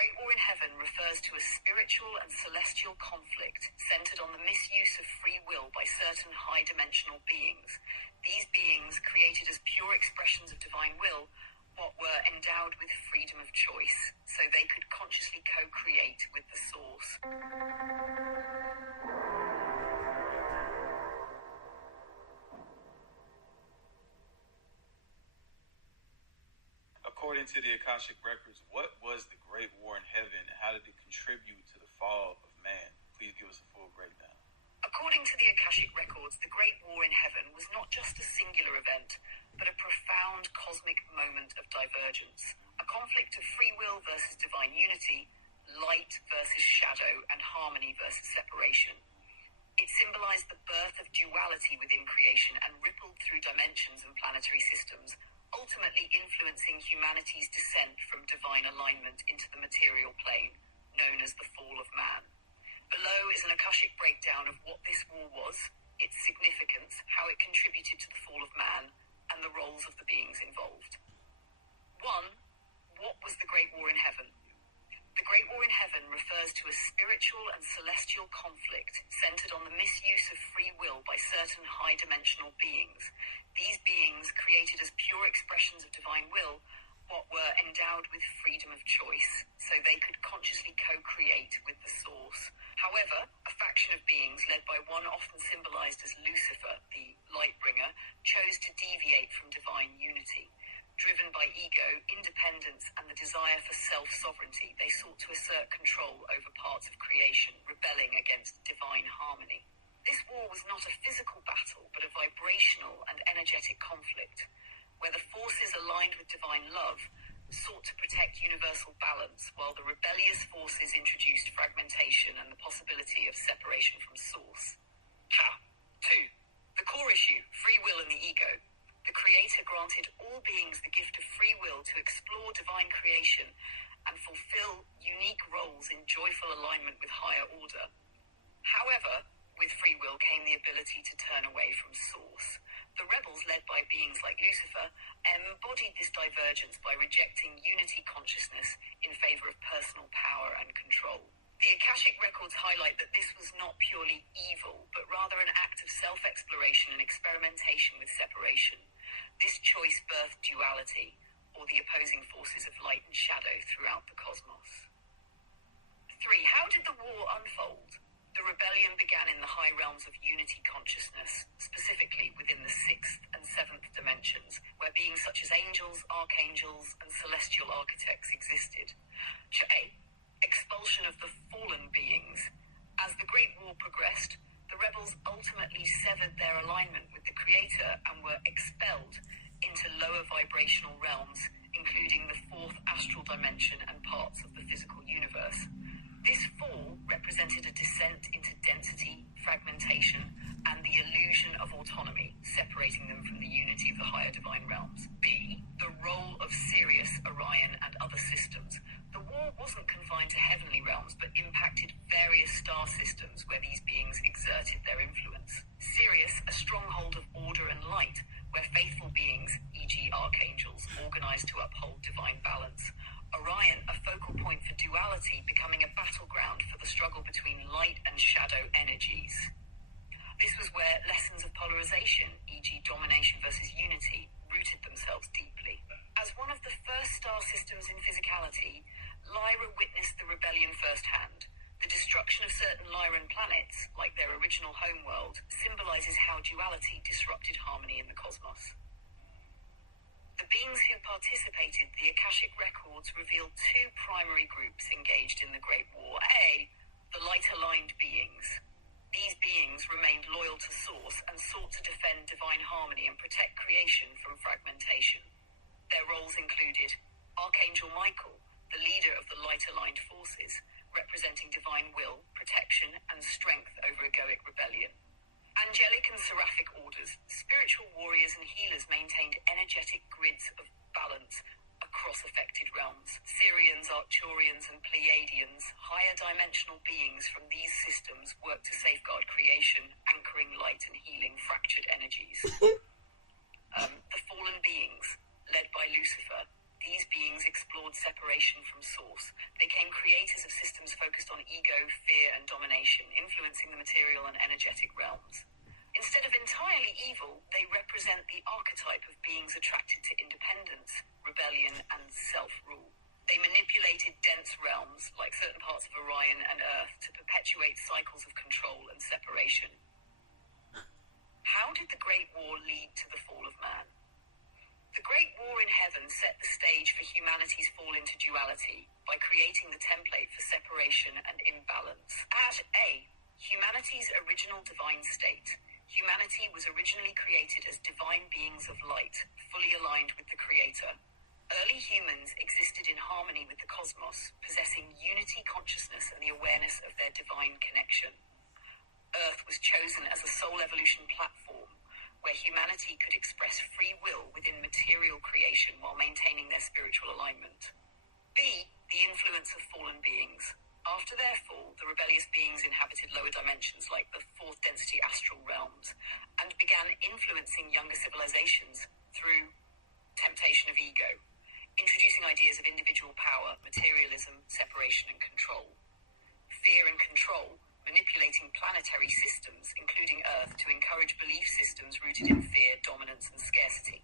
Great War in Heaven refers to a spiritual and celestial conflict centered on the misuse of free will by certain high-dimensional beings. These beings, created as pure expressions of divine will, what were endowed with freedom of choice, so they could consciously co-create with the source. According to the Akashic Records, what was the Great War in Heaven and how did it contribute to the fall of man? Please give us a full breakdown. According to the Akashic Records, the Great War in Heaven was not just a singular event, but a profound cosmic moment of divergence. A conflict of free will versus divine unity, light versus shadow, and harmony versus separation. It symbolized the birth of duality within creation and rippled through dimensions and planetary systems, ultimately influencing humanity's descent from divine alignment into the material plane, known as the fall of man. Below is an Akashic breakdown of what this war was, its significance, how it contributed to the fall of man, and the roles of the beings involved. 1. What was the Great War in Heaven? The Great War in Heaven refers to a spiritual and celestial conflict centered on the misuse of free will by certain high-dimensional beings. These beings, created as pure expressions of divine will, what were endowed with freedom of choice, so they could consciously co-create with the source. However, a faction of beings led by one often symbolized as Lucifer, the light-bringer, chose to deviate from divine unity. Driven by ego, independence, and the desire for self-sovereignty, they sought to assert control over parts of creation, rebelling against divine harmony. This war was not a physical battle, but a vibrational and energetic conflict, where the forces aligned with divine love sought to protect universal balance, while the rebellious forces introduced fragmentation and the possibility of separation from source. 2. The core issue, free will and the ego. The Creator granted all beings the gift of free will to explore divine creation and fulfill unique roles in joyful alignment with higher order. However, with free will came the ability to turn away from source. The rebels, led by beings like Lucifer, embodied this divergence by rejecting unity consciousness in favor of personal power and control. The Akashic Records highlight that this was not purely evil, but rather an act of self-exploration and experimentation with separation. This choice birthed duality, or the opposing forces of light and shadow throughout the cosmos. 3. How did the war unfold? The rebellion began in the high realms of unity consciousness, specifically within the 6th and 7th dimensions, where beings such as angels, archangels, and celestial architects existed. A. Expulsion of the fallen beings. As the Great War progressed, the rebels ultimately severed their alignment with the Creator and were expelled into lower vibrational realms, including the 4th astral dimension and parts of the physical universe. This fall represented a descent into density, fragmentation, and the illusion of autonomy, separating them from the unity of the higher divine realms. B. The role of Sirius, Orion, and other systems. The war wasn't confined to heavenly realms, but impacted various star systems where these beings exerted their influence. Sirius, a stronghold of order and light, where faithful beings, e.g. archangels, organized to uphold divine balance. Orion, a focal point for duality, becoming a battleground for the struggle between light and shadow energies. This was where lessons of polarization, e.g. domination versus unity, rooted themselves deeply. As one of the first star systems in physicality, Lyra witnessed the rebellion firsthand. The destruction of certain Lyran planets, like their original homeworld, symbolizes how duality disrupted harmony in the cosmos. The beings who participated, the Akashic Records revealed 2 primary groups engaged in the Great War. A. The light-aligned beings. These beings remained loyal to Source and sought to defend divine harmony and protect creation from fragmentation. Their roles included Archangel Michael, the leader of the light-aligned forces, representing divine will, protection, and strength over egoic rebellion. Angelic and seraphic orders, spiritual warriors and healers maintained energetic grids of balance across affected realms. Sirians, Arcturians, and Pleiadians, higher dimensional beings from these systems, worked to safeguard creation, anchoring light and healing fractured energies. The fallen beings, led by Lucifer, these beings explored separation from source. They became creators of systems focused on ego, fear, and domination, influencing the material and energetic realms. Instead of entirely evil, they represent the archetype of beings attracted to independence, rebellion, and self-rule. They manipulated dense realms, like certain parts of Orion and Earth, to perpetuate cycles of control and separation. How did the Great War lead to the fall of man? The Great War in Heaven set the stage for humanity's fall into duality by creating the template for separation and imbalance. At A, humanity's original divine state. Humanity was originally created as divine beings of light, fully aligned with the Creator. Early humans existed in harmony with the cosmos, possessing unity consciousness and the awareness of their divine connection. Earth was chosen as a soul evolution platform, where humanity could express free will within material creation while maintaining their spiritual alignment. B, the influence of fallen beings. After their fall, the rebellious beings inhabited lower dimensions like the fourth density astral realms and began influencing younger civilizations through temptation of ego, introducing ideas of individual power, materialism, separation, and control. Fear and control, manipulating planetary systems, including Earth, to encourage belief systems rooted in fear, dominance, and scarcity.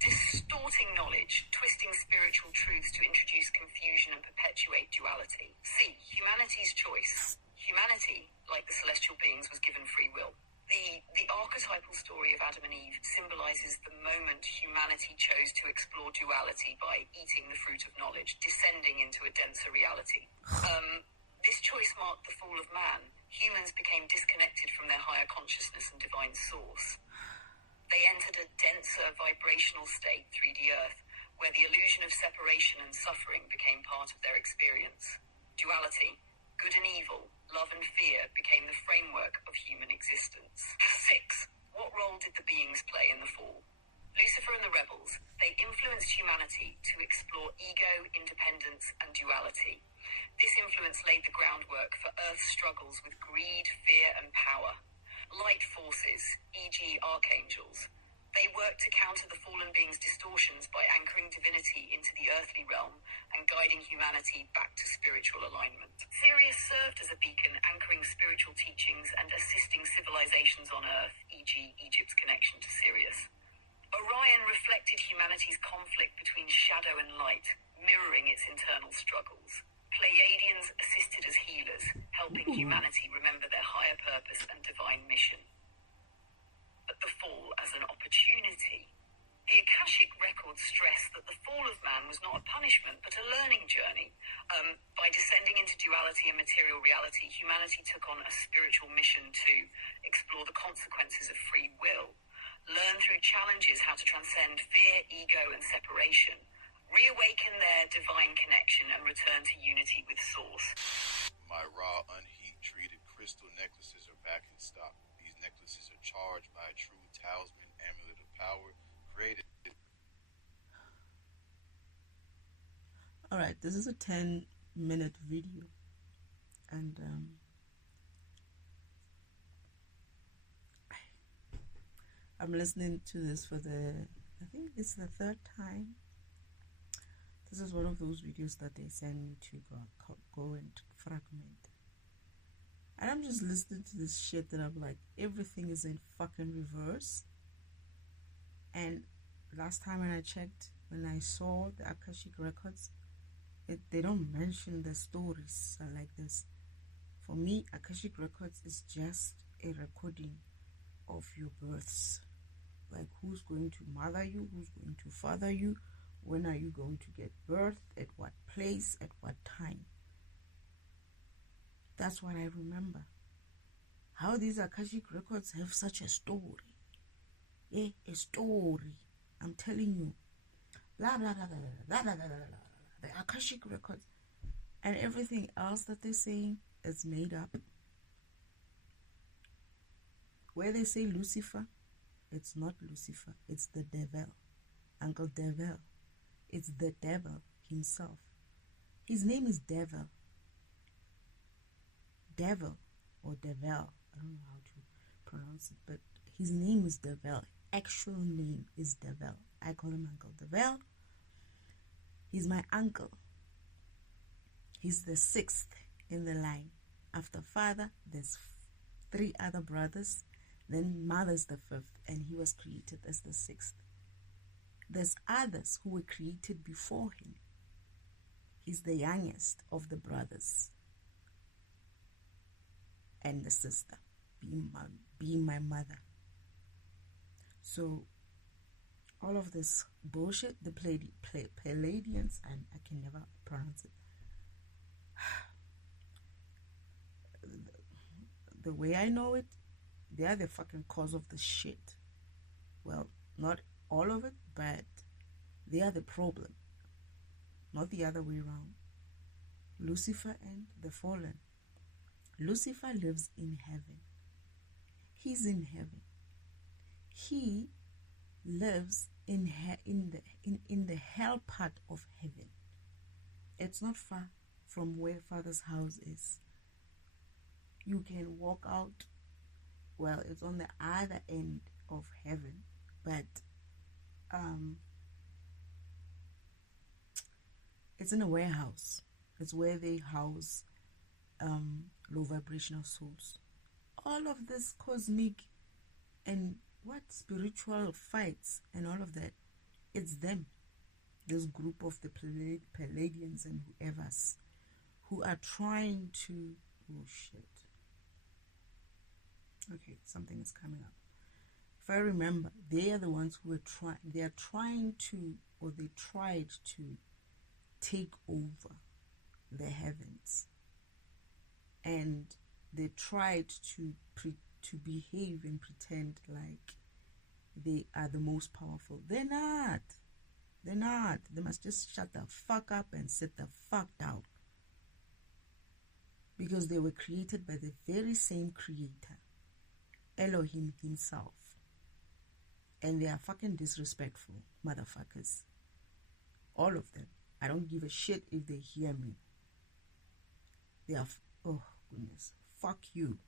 Distorting knowledge, twisting spiritual truths to introduce confusion and perpetuate duality. C, humanity's choice. Humanity, like the celestial beings, was given free will. The archetypal story of Adam and Eve symbolizes the moment humanity chose to explore duality by eating the fruit of knowledge, descending into a denser reality. This choice marked the fall of man. Humans became disconnected from their higher consciousness and divine source. They entered a denser vibrational state, 3D Earth, where the illusion of separation and suffering became part of their experience. Duality, good and evil, love and fear became the framework of human existence. 6. What role did the beings play in the fall? Lucifer and the rebels, they influenced humanity to explore ego, independence, and duality. This influence laid the groundwork for Earth's struggles with greed, fear, and power. Light forces, e.g. archangels, they worked to counter the fallen beings' distortions by anchoring divinity into the earthly realm and guiding humanity back to spiritual alignment. Sirius served as a beacon, anchoring spiritual teachings and assisting civilizations on Earth, e.g. Egypt's connection to Sirius. Orion reflected humanity's conflict between shadow and light, mirroring its internal struggles. Pleiadians assisted as healers, helping humanity remember their higher purpose and divine mission. But the fall as an opportunity. The Akashic records stress that the fall of man was not a punishment, but a learning journey. By descending into duality and material reality, humanity took on a spiritual mission to explore the consequences of free will, learn through challenges how to transcend fear, ego, and separation, reawaken their divine connection, and return to unity with Source. My raw, unheat-treated crystal necklaces are back in stock. These necklaces are charged by a true talisman amulet of power created. Alright, this is a 10-minute video, and I'm listening to this for I think it's the third time. This is one of those videos that they send me to go and fragment. And I'm just listening to this shit that I'm like, everything is in fucking reverse. And last time when I checked, when I saw the Akashic records, they don't mention the stories like this. For me, Akashic records is just a recording of your births. Like who's going to mother you, who's going to father you, when are you going to get birth, at what place, at what time. That's what I remember. How these Akashic records have such a story. Yeah, a story. I'm telling you. Blah, blah, blah, blah, blah, blah, blah, blah, blah. The Akashic records and everything else that they're saying is made up. Where they say Lucifer, it's not Lucifer, it's the devil. Uncle Devil. It's the devil himself. His name is Devil. Devil or Devil. I don't know how to pronounce it, but his name is Devil. Actual name is Devil. I call him Uncle Devil. He's my uncle. He's the 6th in the line. After father, there's 3 other brothers. Then mother's the 5th, and he was created as the 6th. There's others who were created before him. He's the youngest of the brothers and the sister, being my mother. So all of this bullshit, the Pleiadians, and I can never pronounce it. The way I know it, they are the fucking cause of the shit. Well, not all of it, but they are the problem, not the other way around. Lucifer and the fallen. Lucifer lives in heaven. He's in heaven. He lives in the hell part of heaven. It's not far from where Father's house is. You can walk out. Well, it's on the other end of heaven, but it's in a warehouse. It's where they house low vibrational souls. All of this cosmic and spiritual fights and all of that, it's them. This group of the Pleiadians and whoever's who are trying to, oh shit. Okay, something is coming up. If I remember, they are the ones who are trying to, or they tried to take over the heavens, and they tried to behave and pretend like they are the most powerful. They're not. They must just shut the fuck up and sit the fuck down, because they were created by the very same creator, Elohim himself. And they are fucking disrespectful motherfuckers, all of them. I don't give a shit if they hear me. They are, oh goodness, fuck you.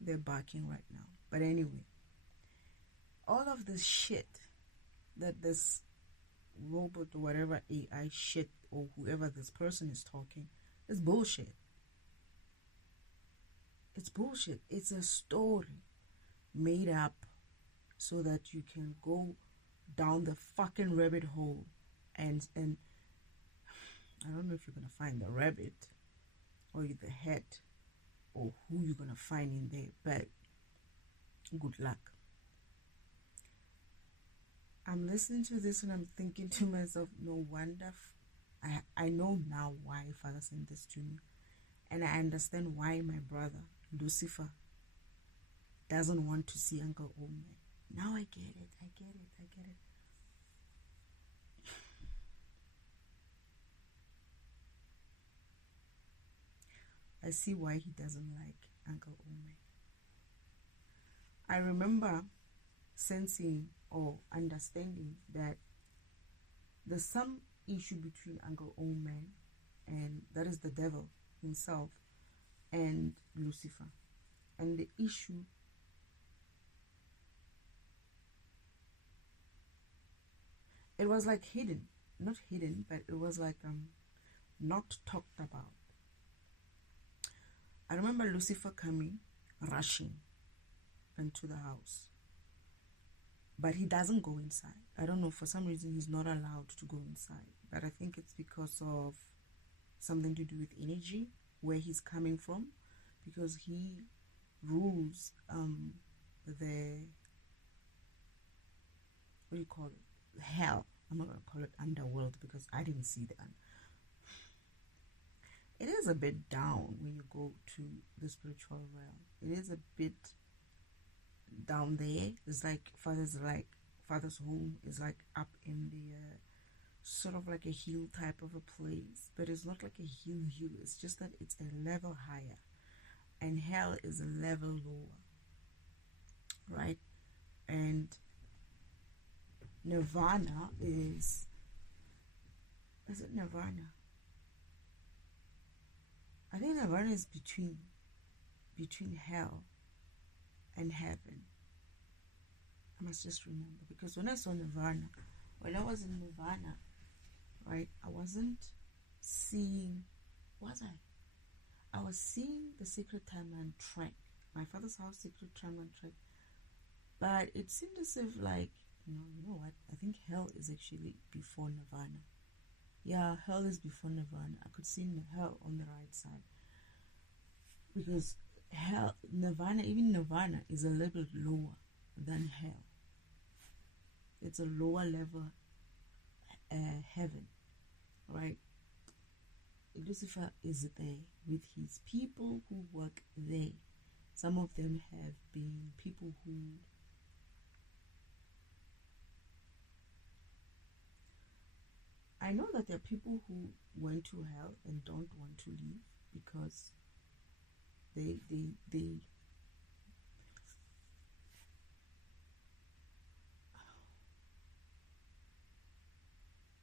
They're barking right now. But anyway, all of this shit that this robot or whatever AI shit or whoever this person is talking is bullshit. It's bullshit. It's a story made up so that you can go down the fucking rabbit hole and I don't know if you're gonna find the rabbit or the head or who you're gonna find in there, but good luck. I'm listening to this and I'm thinking to myself, no wonder I know now why Father sent this to me, and I understand why my brother Lucifer doesn't want to see Uncle Ome. Now I get it. I see why he doesn't like Uncle Ome. I remember sensing or understanding that there's some issue between Uncle Ome, and that is the devil himself, and Lucifer. And the issue it was like not hidden, but it was like not talked about. I remember Lucifer coming, rushing into the house, but he doesn't go inside. I don't know, for some reason he's not allowed to go inside, but I think it's because of something to do with energy, where he's coming from, because he rules the, what do you call it, hell. I'm not going to call it underworld because I didn't see that. It is a bit down when you go to the spiritual realm. It is a bit down there. It's like Father's home is like up in the sort of like a hill type of a place, but it's not like a hill. It's just that it's a level higher, and hell is a level lower, right? And Nirvana is it Nirvana? I think Nirvana is between hell and heaven. I must just remember, because when I saw Nirvana, when I was in Nirvana, right? I wasn't seeing, was I? I was seeing the Secret Timeline track, my father's house Secret Timeline track, but it seemed as if like, you know what? I think hell is actually before Nirvana. Yeah, hell is before Nirvana. I could see hell on the right side because hell, even Nirvana is a little bit lower than hell. It's a lower level heaven, right? Lucifer is there with his people who work there. Some of them have been people who I know that there are people who went to hell and don't want to leave because they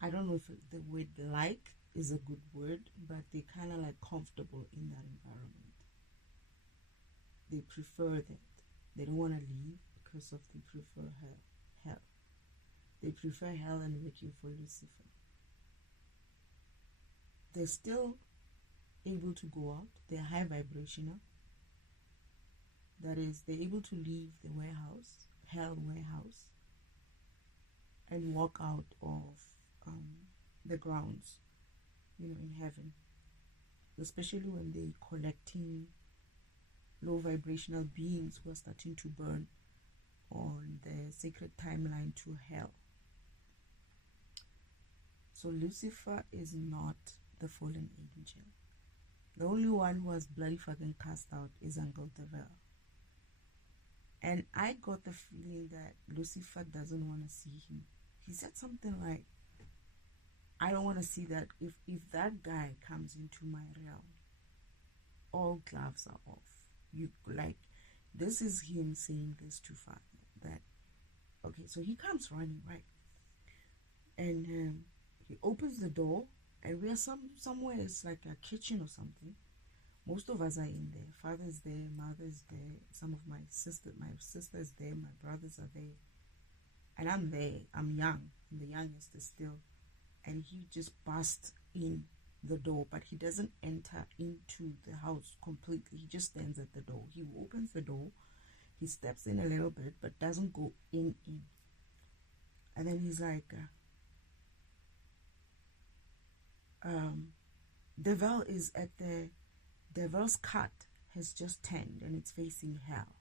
I don't know if the word like is a good word, but they kind of like comfortable in that environment. They prefer that. They don't want to leave because of they prefer hell. They prefer hell and working for Lucifer. They're still able to go out. They're high vibrational. That is, they're able to leave the warehouse, hell warehouse, and walk out of the grounds, in heaven. Especially when they're collecting low vibrational beings who are starting to burn on the sacred timeline to hell. So Lucifer is not the fallen angel. The only one who was bloody fucking cast out is Uncle Devil. And I got the feeling that Lucifer doesn't want to see him. He said something like, I don't want to see that. If that guy comes into my realm, all gloves are off. This is him saying this to Father. That, okay, so he comes running, right? And he opens the door, and we are somewhere, it's like a kitchen or something. Most of us are in there. Father's there, mother's there, some of my sister's there, my brothers are there. And I'm there. I'm young. I'm the youngest still. And he just busts in the door, but he doesn't enter into the house completely. He just stands at the door. He opens the door. He steps in a little bit, but doesn't go in. And then he's like, Devil is at the Devil's cut has just turned and it's facing hell.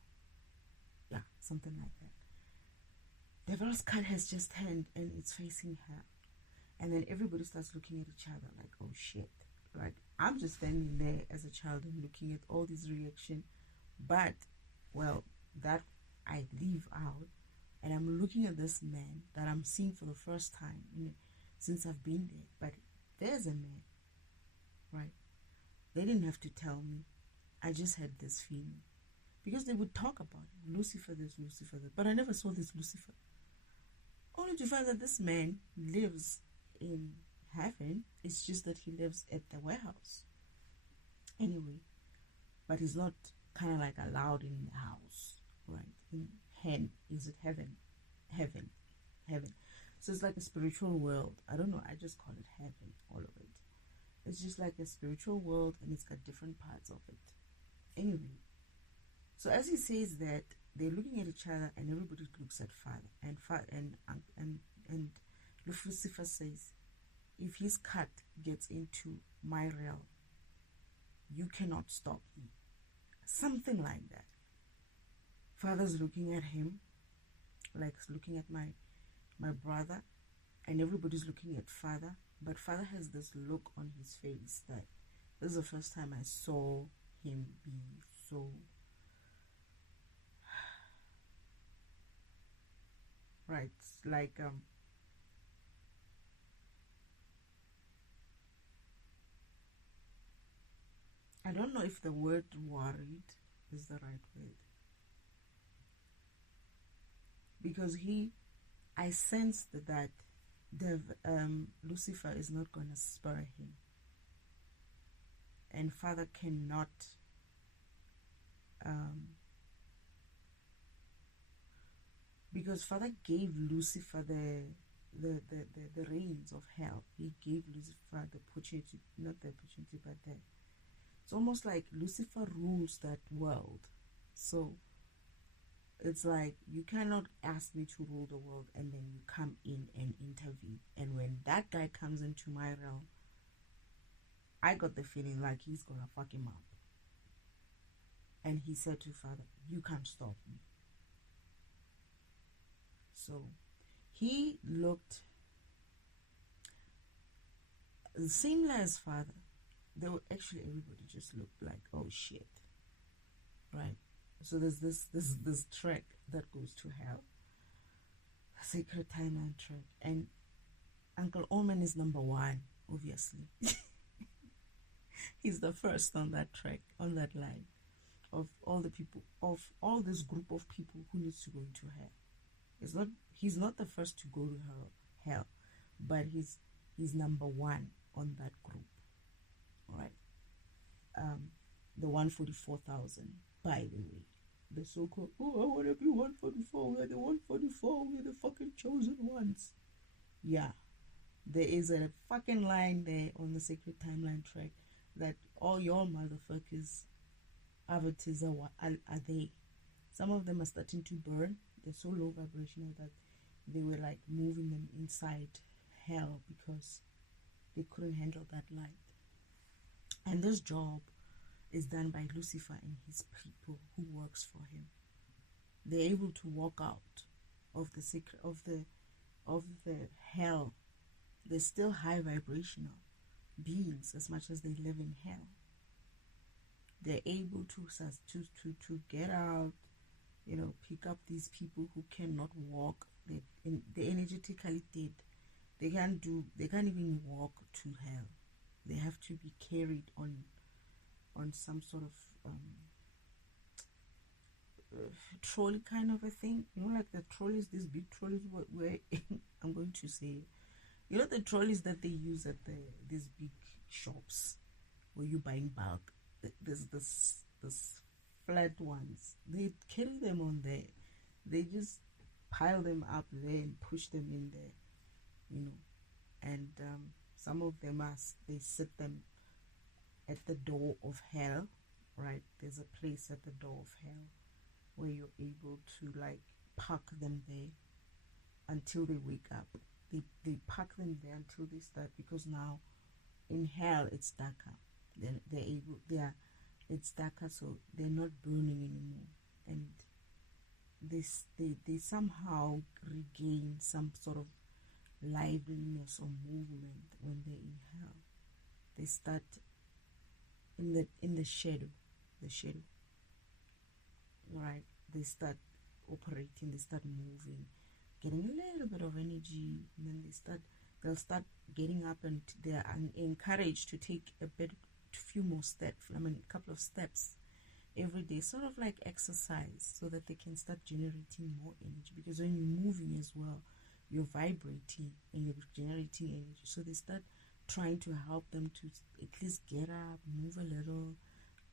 Yeah, something like that. Devil's cut has just turned and it's facing hell. And then everybody starts looking at each other like, oh shit. Like, I'm just standing there as a child and looking at all this reaction. But, well, that I leave out. And I'm looking at this man that I'm seeing for the first time since I've been there. But there's a man, right? They didn't have to tell me. I just had this feeling. Because they would talk about it. Lucifer this, Lucifer that. But I never saw this Lucifer. Only to find that this man lives in heaven. It's just that he lives at the warehouse. Anyway. But he's not kind of like allowed in the house. Right? Is it heaven? Heaven. So it's like a spiritual world. I don't know. I just call it heaven. All of it. It's just like a spiritual world, and it's got different parts of it. Anyway, so as he says that, they're looking at each other, and everybody looks at Father, and Lucifer says, if his cut gets into my realm, you cannot stop me. Something like that. Father's looking at him, like looking at my brother, and everybody's looking at Father. But Father has this look on his face that this is the first time I saw him be so right, like I don't know if the word worried is the right word, because I sensed that Lucifer is not going to spare him, and Father cannot because Father gave Lucifer the reins of hell. He gave Lucifer the opportunity, not the opportunity, but it's almost like Lucifer rules that world. So it's like, you cannot ask me to rule the world and then you come in and intervene. And when that guy comes into my realm, I got the feeling like he's gonna fuck him up. And he said to Father, you can't stop me. So he looked similar as Father. They were actually, everybody just looked like, oh shit, right? So there's this track that goes to hell, Sacred Timeline track, and Uncle Omen is number one, obviously. He's the first on that track, on that line, of all the people, of all this group of people who needs to go into hell. He's not the first to go to hell, but he's number one on that group. All right. The 144,000, by the way. The so-called, oh, I want to be 144. We're the 144. We're the fucking chosen ones. Yeah. There is a fucking line there on the Sacred Timeline track that all your motherfuckers avatars are they. Some of them are starting to burn. They're so low vibrational that they were like moving them inside hell because they couldn't handle that light. And this job is done by Lucifer and his people who works for him. They're able to walk out of the secret of the hell. They're still high vibrational beings as much as they live in hell. They're able to get out, pick up these people who cannot walk. They're energetically dead. They can't even walk to hell. They have to be carried on some sort of trolley kind of a thing. Like the trolleys, these big trolleys where I'm going to say, the trolleys that they use at these big shops where you're buying bulk. There's this flat ones. They carry them on there. They just pile them up there and push them in there, and some of them they sit them at the door of hell, right? There's a place at the door of hell where you're able to like park them there until they wake up. They park them there until they start, because now in hell it's darker. Then it's darker, so they're not burning anymore, and they somehow regain some sort of liveliness or movement when they're in hell. They start in the shadow, right? They start operating, they start moving, getting a little bit of energy, and then they'll start getting up, and they are encouraged to take a few more steps, a couple of steps every day, sort of like exercise, so that they can start generating more energy, because when you're moving as well, you're vibrating and you're generating energy. So they start trying to help them to at least get up, move a little,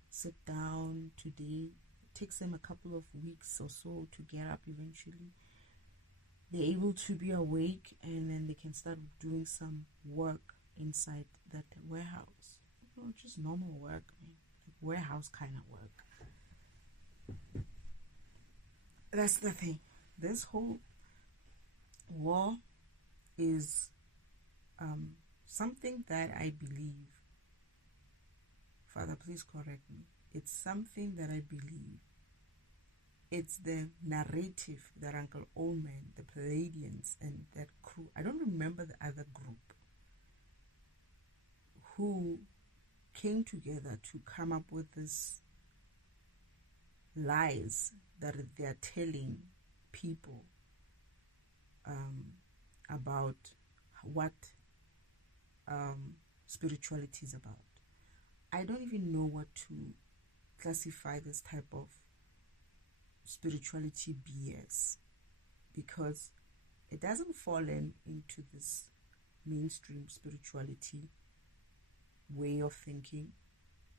sit down. Today it takes them a couple of weeks or so to get up. Eventually they're able to be awake, and then they can start doing some work inside that warehouse. Just normal work, like warehouse kind of work. That's the thing. This whole war is something that I believe. Father, please correct me. It's something that I believe. It's the narrative that Uncle Omen, the Palladians, and that crew, I don't remember the other group, who came together to come up with this lies that they're telling people about what spirituality is about. I don't even know what to classify this type of spirituality BS, because it doesn't fall into this mainstream spirituality way of thinking.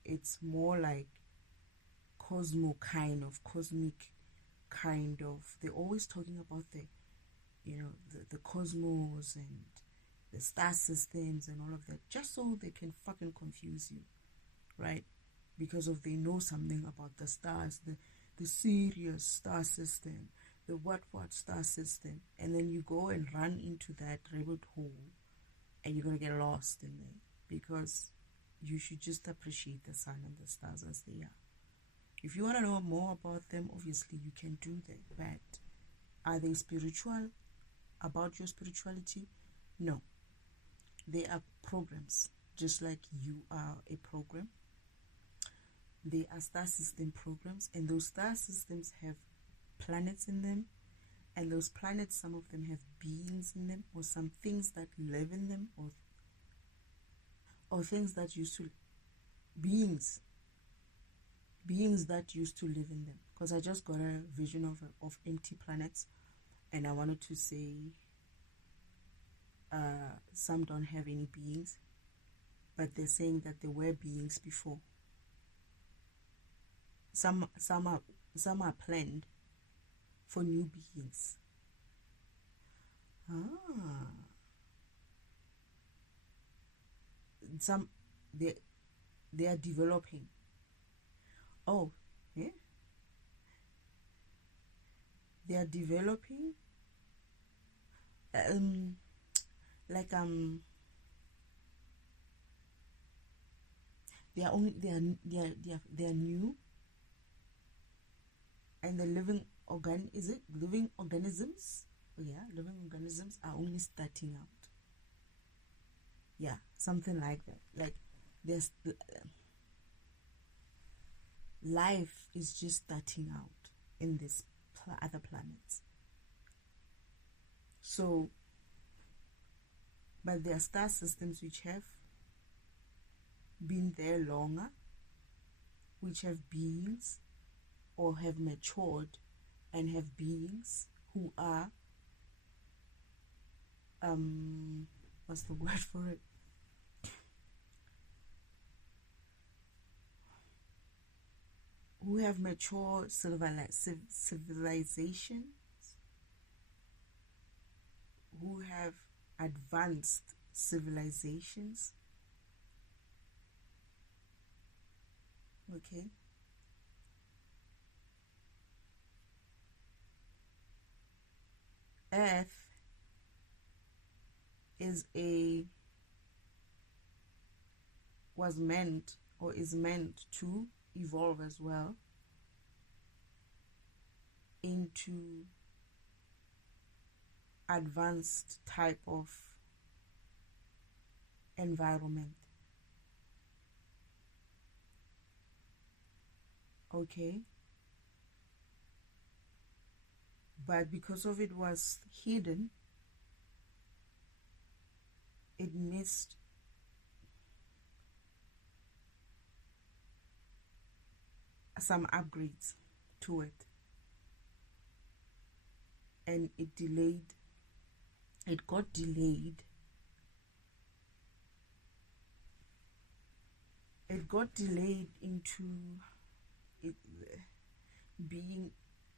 It's more like cosmic kind of. They're always talking about the the cosmos and the star systems and all of that, just so they can fucking confuse you, right? Because of they know something about the stars, the Sirius star system, the what star system, and then you go and run into that rabbit hole and you're gonna get lost in there, because you should just appreciate the sun and the stars as they are. If you want to know more about them, obviously you can do that, but are they spiritual, about your spirituality? No. They are programs, just like you are a program. They are star system programs, and those star systems have planets in them, and those planets, some of them have beings in them, or some things that live in them, or things that used to, beings that used to live in them. Because I just got a vision of empty planets, and I wanted to say some don't have any beings, but they're saying that there were beings before. Some are planned for new beings. Some they are developing. Oh, yeah. They are developing. They are new, and the living organisms. Oh yeah, living organisms are only starting out. Yeah, something like that. Like there's life is just starting out in this other planets. So, but there are star systems which have been there longer, which have beings or have matured and have beings who are what's the word for it? Who have mature civilizations, who have advanced civilizations. Okay. Earth is meant to evolve as well into advanced type of environment. Okay, but because of it was hidden, it missed some upgrades to it, and it got delayed into it being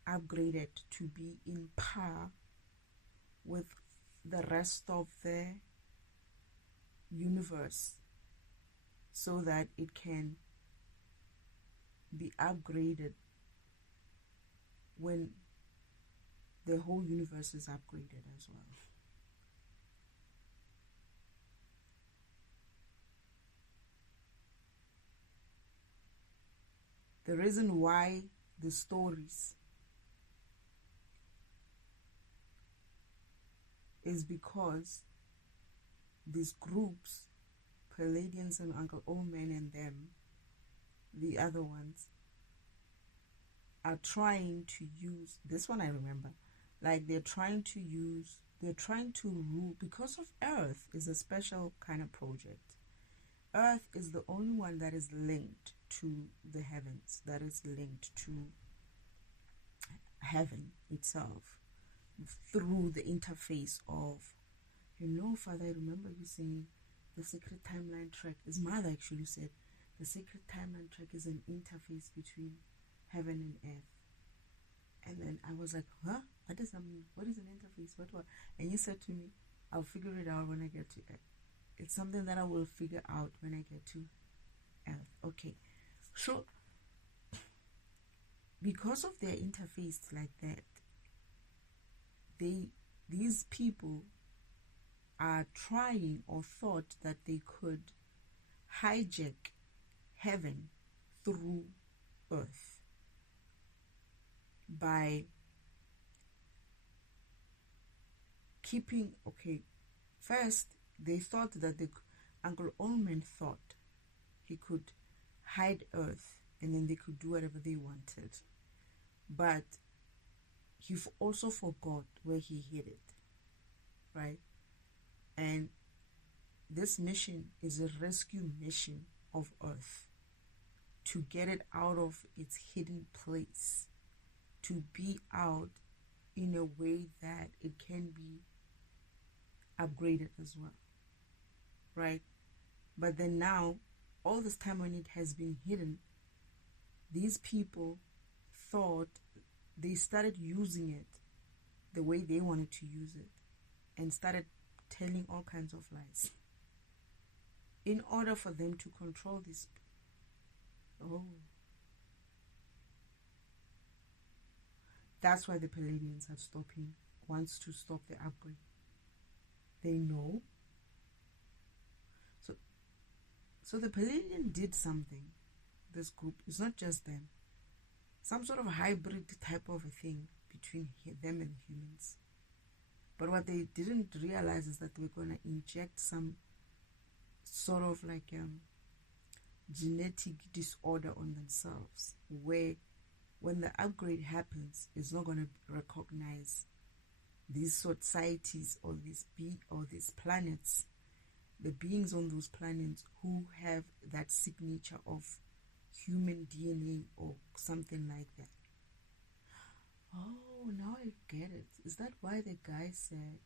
upgraded to be in par with the rest of the universe, so that it can be upgraded when the whole universe is upgraded as well. The reason why the stories is because these groups, Pleiadians and Uncle Omen and them, the other ones, are trying to use, this one I remember, like they're trying to rule, because of Earth is a special kind of project. Earth is the only one that is linked to the heavens, that is linked to heaven itself through the interface of, Father, I remember you saying the Sacred Timeline track, his mother actually said the Sacred Timeline track is an interface between heaven and earth. And then I was like, huh? what does that mean? What is an interface? What? And you said to me, I'll figure it out when I get to Earth. It's something that I will figure out when I get to Earth. Okay. So, because of their interface like that, these people are trying or thought that they could hijack heaven through Earth by keeping, okay, first they thought that Uncle Olman thought he could hide Earth and then they could do whatever they wanted, but he also forgot where he hid it, right? And this mission is a rescue mission of Earth, to get it out of its hidden place, to be out in a way that it can be upgraded as well, right? But then now, all this time when it has been hidden, these people thought, they started using it the way they wanted to use it and started telling all kinds of lies in order for them to control this. That's why the Palladians wants to stop the upgrade. They know. So the Palladian did something. This group, it's not just them. Some sort of hybrid type of a thing between them and humans. But what they didn't realize is that they were going to inject some sort of like genetic disorder on themselves, where when the upgrade happens, it's not going to recognize these societies or these planets, the beings on those planets who have that signature of human DNA or something like that. Oh, now I get it. Is that why the guy said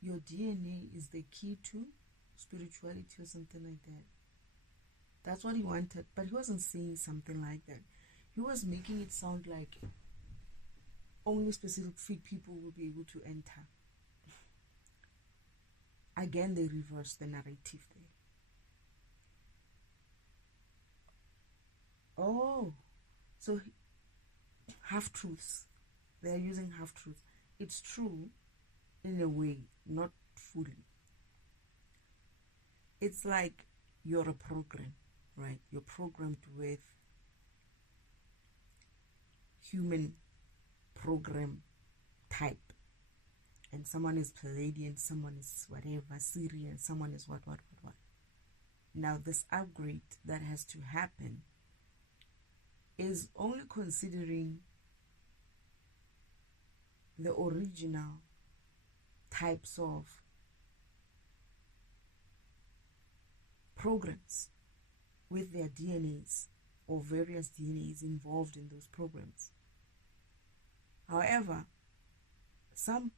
your DNA is the key to spirituality or something like that? That's what he wanted, but he wasn't saying something like that. He was making it sound like only specific people will be able to enter. Again, they reversed the narrative there. Oh, so half-truths. They're using half-truths. It's true in a way, not fully. It's like you're a program, right? You're programmed with human program type. And someone is Palladian, someone is whatever, Syrian, someone is what. Now this upgrade that has to happen is only considering the original types of programs with their DNAs or various DNAs involved in those programs. However, some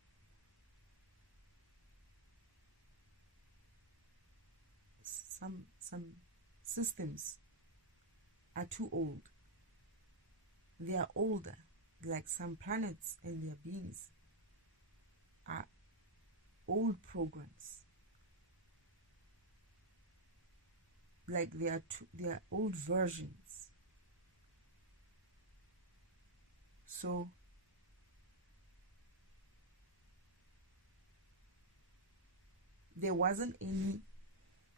systems are too old. They are older, like some planets and their beings are old programs. Like they are old versions. So there wasn't any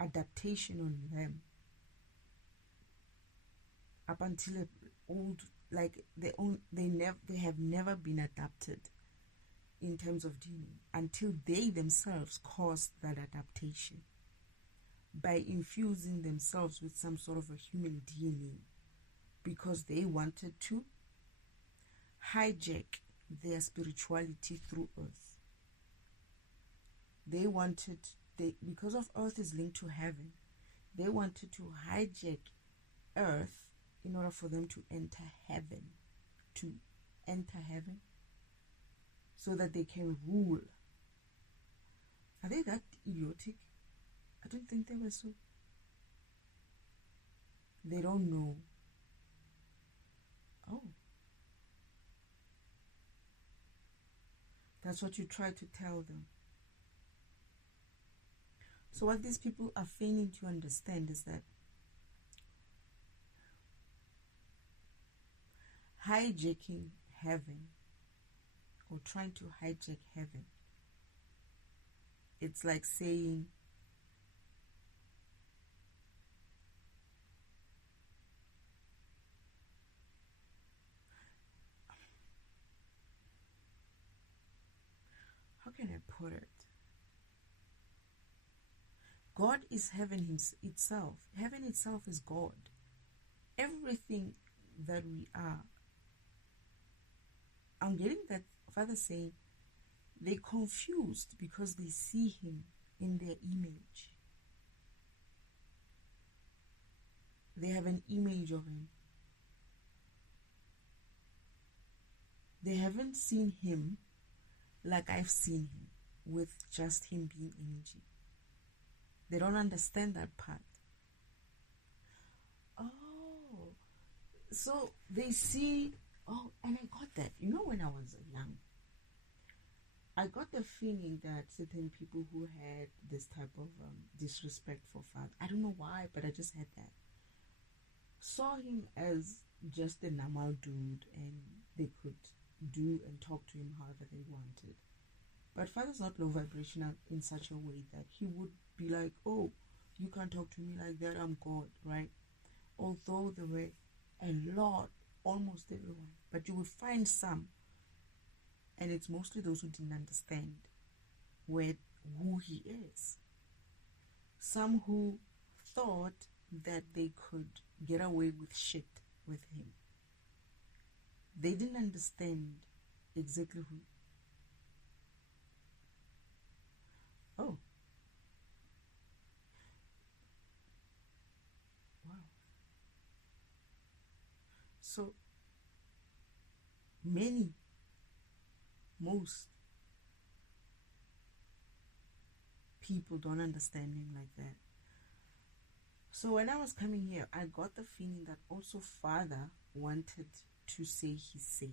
adaptation on them up until old, like they have never been adapted in terms of DNA until they themselves caused that adaptation by infusing themselves with some sort of a human DNA, because they wanted to hijack their spirituality through Earth. Because of Earth is linked to heaven, they wanted to hijack Earth in order for them to enter heaven, so that they can rule. Are they that idiotic? I don't think they were so. They don't know. Oh. That's what you try to tell them. So what these people are failing to understand is that hijacking heaven, or trying to hijack heaven, it's like saying how can I put it? God is heaven itself. Heaven itself is God. Everything that we are. I'm getting that Father saying they're confused because they see him in their image. They have an image of him. They haven't seen him like I've seen him, with just him being energy. They don't understand that part. Oh, so they see, oh, and I got that. You know, when I was young, I got the feeling that certain people who had this type of disrespect for Father, I don't know why, but I just had that, saw him as just a normal dude and they could do and talk to him however they wanted. But Father's not low vibrational in such a way that he would be like, oh, you can't talk to me like that, I'm God, right? Although there were a lot, almost everyone, but you would find some, and it's mostly those who didn't understand who he is. Some who thought that they could get away with shit with him. They didn't understand exactly who. Oh. Wow. So most people don't understand him like that. So when I was coming here, I got the feeling that also Father wanted to say his say.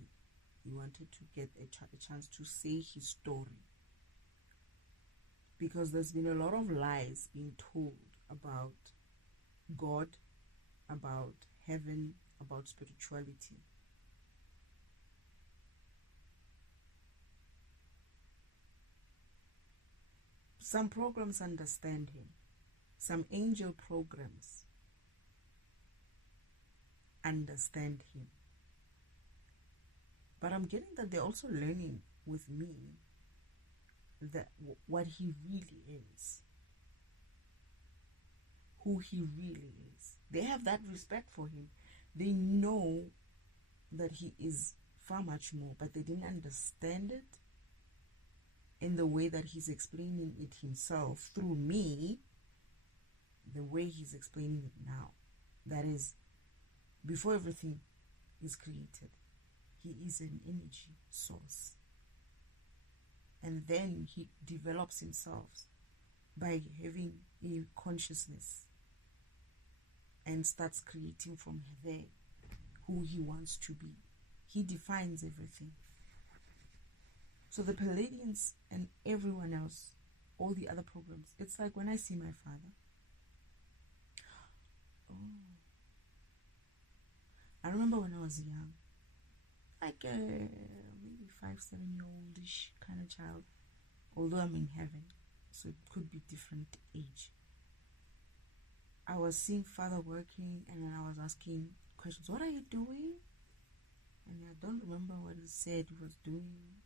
He wanted to get a chance to say his story. Because there's been a lot of lies being told about God, about heaven, about spirituality. Some programs understand him. Some angel programs understand him. But I'm getting that they're also learning with me that what he really is, who he really is. They have that respect for him. They know that he is far much more, but they didn't understand it in the way that he's explaining it himself through me, the way he's explaining it now. That is, before everything is created, he is an energy source. And then he develops himself by having a consciousness and starts creating from there who he wants to be. He defines everything. So the Palladians and everyone else, all the other programs, it's like when I see my father. Oh. I remember when I was young, like maybe 5-7-year-oldish kind of child, although I'm in heaven, so it could be different age. I was seeing Father working, and then I was asking questions. What are you doing? And I don't remember what he said he was doing.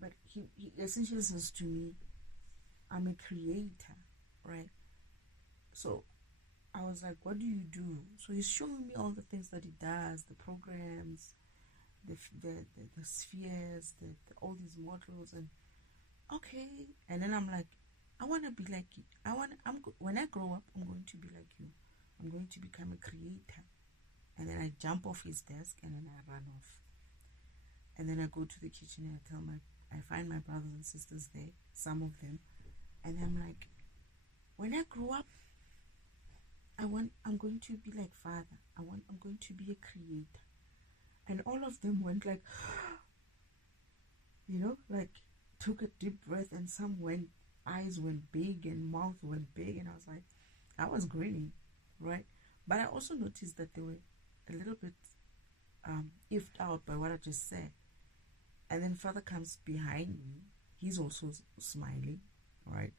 But he essentially says to me, I'm a creator, right? So I was like, what do you do? So he's showing me all the things that he does, the programs, the spheres, all these models, and okay. And then I'm like, I want to be like you. When I grow up, I'm going to be like you. I'm going to become a creator. And then I jump off his desk and then I run off. And then I go to the kitchen and I find my brothers and sisters there, some of them, and I'm like, when I grow up, I'm going to be like Father. I'm going to be a creator. And all of them went like, you know, like took a deep breath, and some went, eyes went big and mouth went big, and I was like, I was grinning, right? But I also noticed that they were a little bit iffed out by what I just said. And then father comes behind me, he's also smiling, right?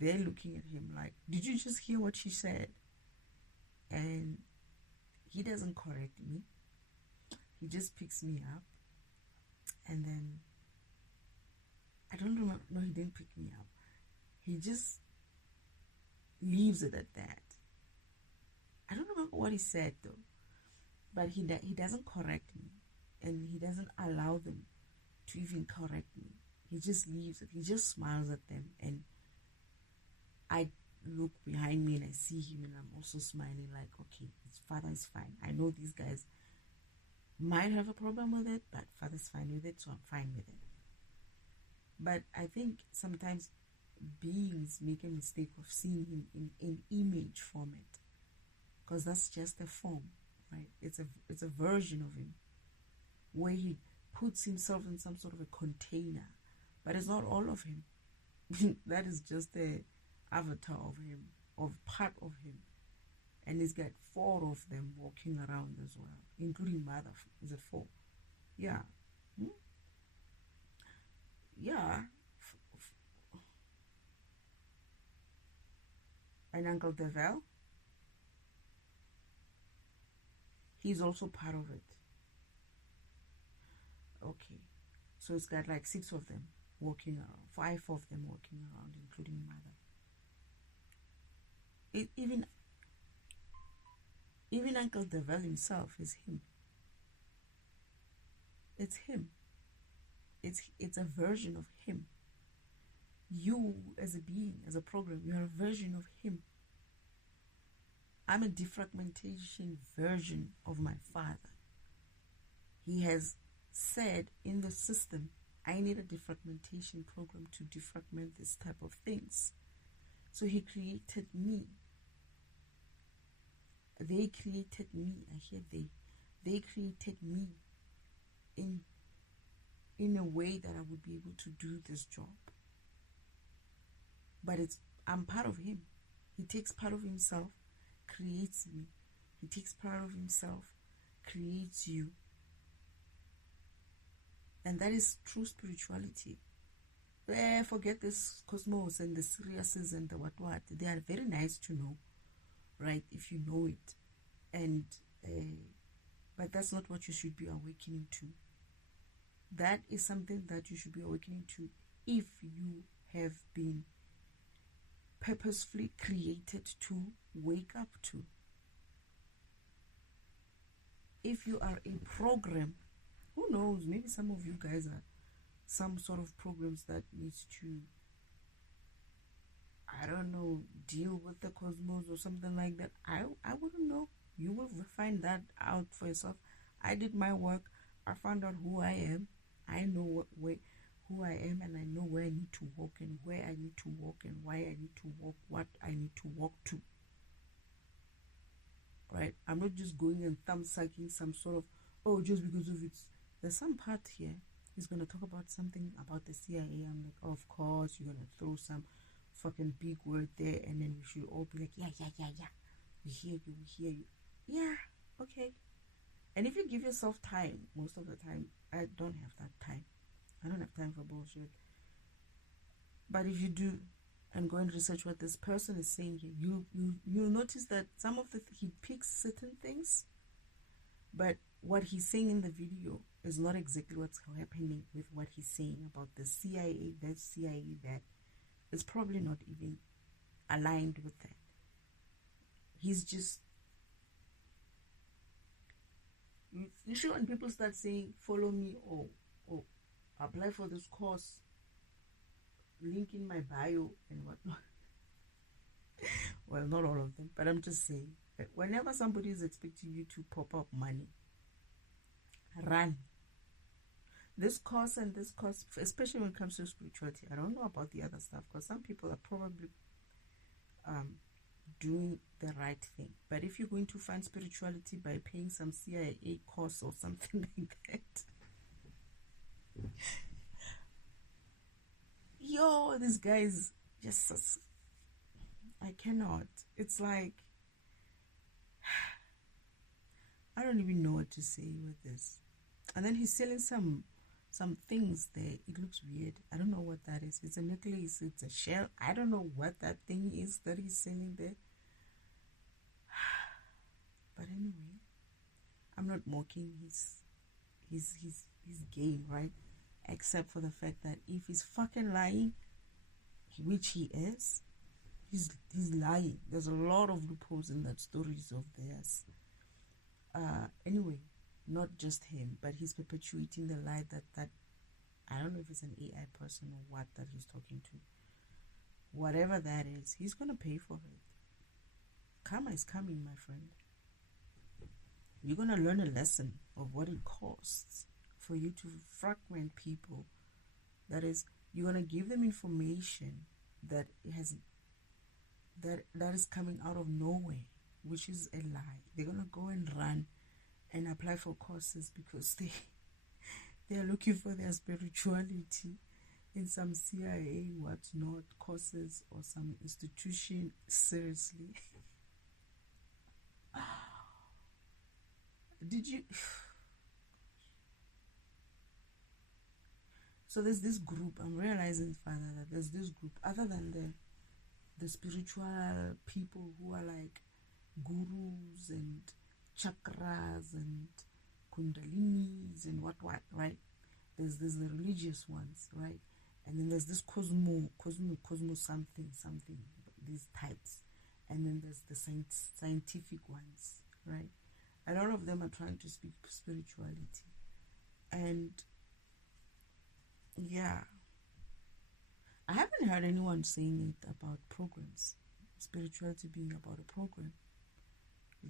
They're looking at him like, did you just hear what she said? And he doesn't correct me, he just picks me up, and then I don't remember, no, he didn't pick me up, he just leaves it at that. I don't remember what he said though, but he doesn't correct me, and he doesn't allow them to even correct me. He just leaves it, he just smiles at them, and I look behind me and I see him, and I'm also smiling like, okay, his father is fine. I know these guys might have a problem with it, but father's fine with it, so I'm fine with it. But I think sometimes beings make a mistake of seeing him in image format, because that's just a form, right? It's a version of him where he puts himself in some sort of a container, but it's not all of him. That is just the avatar of him, of part of him, and he's got 4 of them walking around as well, including mother. Is it 4? Yeah. Yeah. And Uncle Devel, he's also part of it. Okay, so it's got like 6 of them walking around, 5 of them walking around, including mother. Even Uncle Devel himself is him. It's him. It's a version of him. You as a being, as a program, you are a version of him. I'm a defragmentation version of my father. He has said in the system, I need a defragmentation program to defragment this type of things. So he created me. They created me. I hear they created me in a way that I would be able to do this job. But I'm part of him. He takes part of himself, creates me. He takes part of himself, creates you. And that is true spirituality. Forget this cosmos and the Siriuses and the what. They are very nice to know, right? If you know it. And but that's not what you should be awakening to. That is something that you should be awakening to if you have been purposefully created to wake up to. If you are a program, who knows, maybe some of you guys are some sort of programs that needs to, I don't know, deal with the cosmos or something like that. I wouldn't know. You will find that out for yourself. I did my work. I found out who I am. I know who I am, and I know where I need to walk and where I need to walk and why I need to walk, what I need to walk to. Right? I'm not just going and thumb sucking some sort of, oh, just because of it's. There's some part here. He's going to talk about something about the CIA. I'm like, oh, of course, you're going to throw some fucking big word there, and then we should all be like, yeah. We hear you. Yeah, okay. And if you give yourself time, most of the time, I don't have that time. I don't have time for bullshit. But if you do, and go and research what this person is saying here, you'll notice that some of he picks certain things, but what he's saying in the video is not exactly what's happening with what he's saying about the CIA, that CIA, that. It's probably not even aligned with that. He's just, you see, when people start saying follow me or apply for this course, link in my bio and whatnot. Well, not all of them, but I'm just saying that whenever somebody is expecting you to pop up money, run. This course and this course, especially when it comes to spirituality, I don't know about the other stuff, because some people are probably doing the right thing. But if you're going to find spirituality by paying some CIA course or something like that, yo, this guy's just, I cannot. It's like, I don't even know what to say with this. And then he's selling some things there. It looks weird. I don't know what that is. It's a necklace. It's a shell. I don't know what that thing is that he's selling there. But anyway, I'm not mocking his game, right? Except for the fact that if he's fucking lying, which he is, he's lying. There's a lot of loopholes in that stories of theirs. Anyway, not just him, but he's perpetuating the lie that I don't know if it's an AI person or what that he's talking to. Whatever that is, he's gonna pay for it. Karma is coming, my friend. You're gonna learn a lesson of what it costs for you to fragment people. That is, you're gonna give them information that is coming out of nowhere, which is a lie. They're gonna go and run and apply for courses because they are looking for their spirituality in some CIA whatnot courses or some institution. Seriously. Did you? So there's this group. I'm realizing, Father, that there's this group other than the spiritual people who are like gurus and chakras and kundalinis and what, right? There's the religious ones, right? And then there's this cosmo something, these types. And then there's the scientific ones, right? And all of them are trying to speak spirituality. And yeah, I haven't heard anyone saying it about programs. Spirituality being about a program.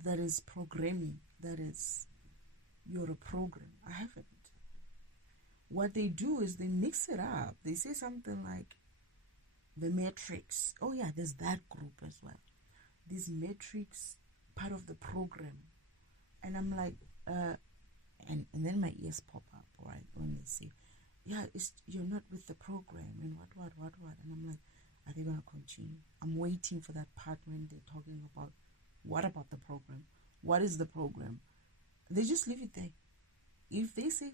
That is programming. That is, you're a program. I haven't. What they do is they mix it up. They say something like the Matrix. Oh yeah, there's that group as well. This Matrix, part of the program. And I'm like, and then my ears pop up, right, when they say, yeah, you're not with the program, and what. And I'm like, are they going to continue? I'm waiting for that part when they're talking about, what about the program? What is the program? They just leave it there. If they say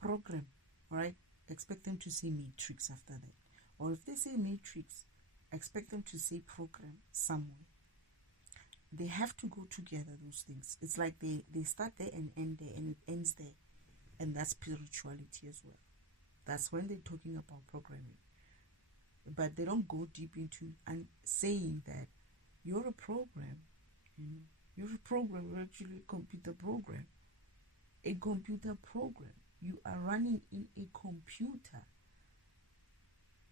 program, right, expect them to say Matrix after that. Or if they say Matrix, expect them to say program somewhere. They have to go together, those things. It's like they start there and end there, and it ends there. And that's spirituality as well. That's when they're talking about programming. But they don't go deep into and saying that you're a program. You're a program. You're actually a computer program. A computer program. You are running in a computer.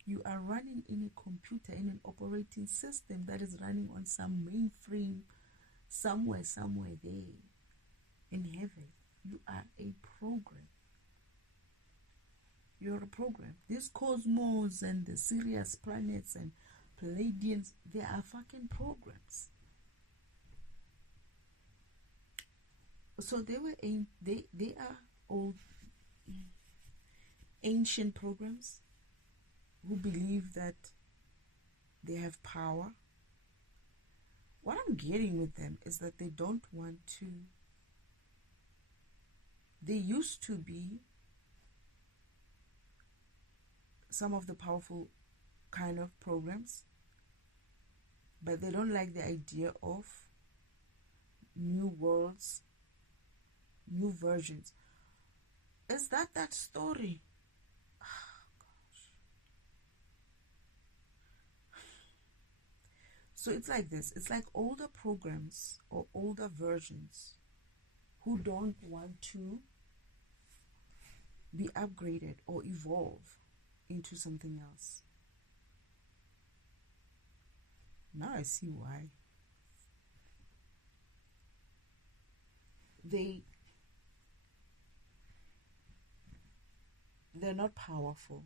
You are running in a computer, in an operating system that is running on some mainframe somewhere there in heaven. You are a program. You're a program. These cosmos and the Sirius planets and Pleiadians, they are fucking programs. So they are old ancient programs who believe that they have power. What I'm getting with them is that they don't want to. They used to be some of the powerful kind of programs, but they don't like the idea of new worlds, new versions. Is that story? So it's like this. It's like older programs or older versions who don't want to be upgraded or evolve into something else. Now I see why. They're not powerful.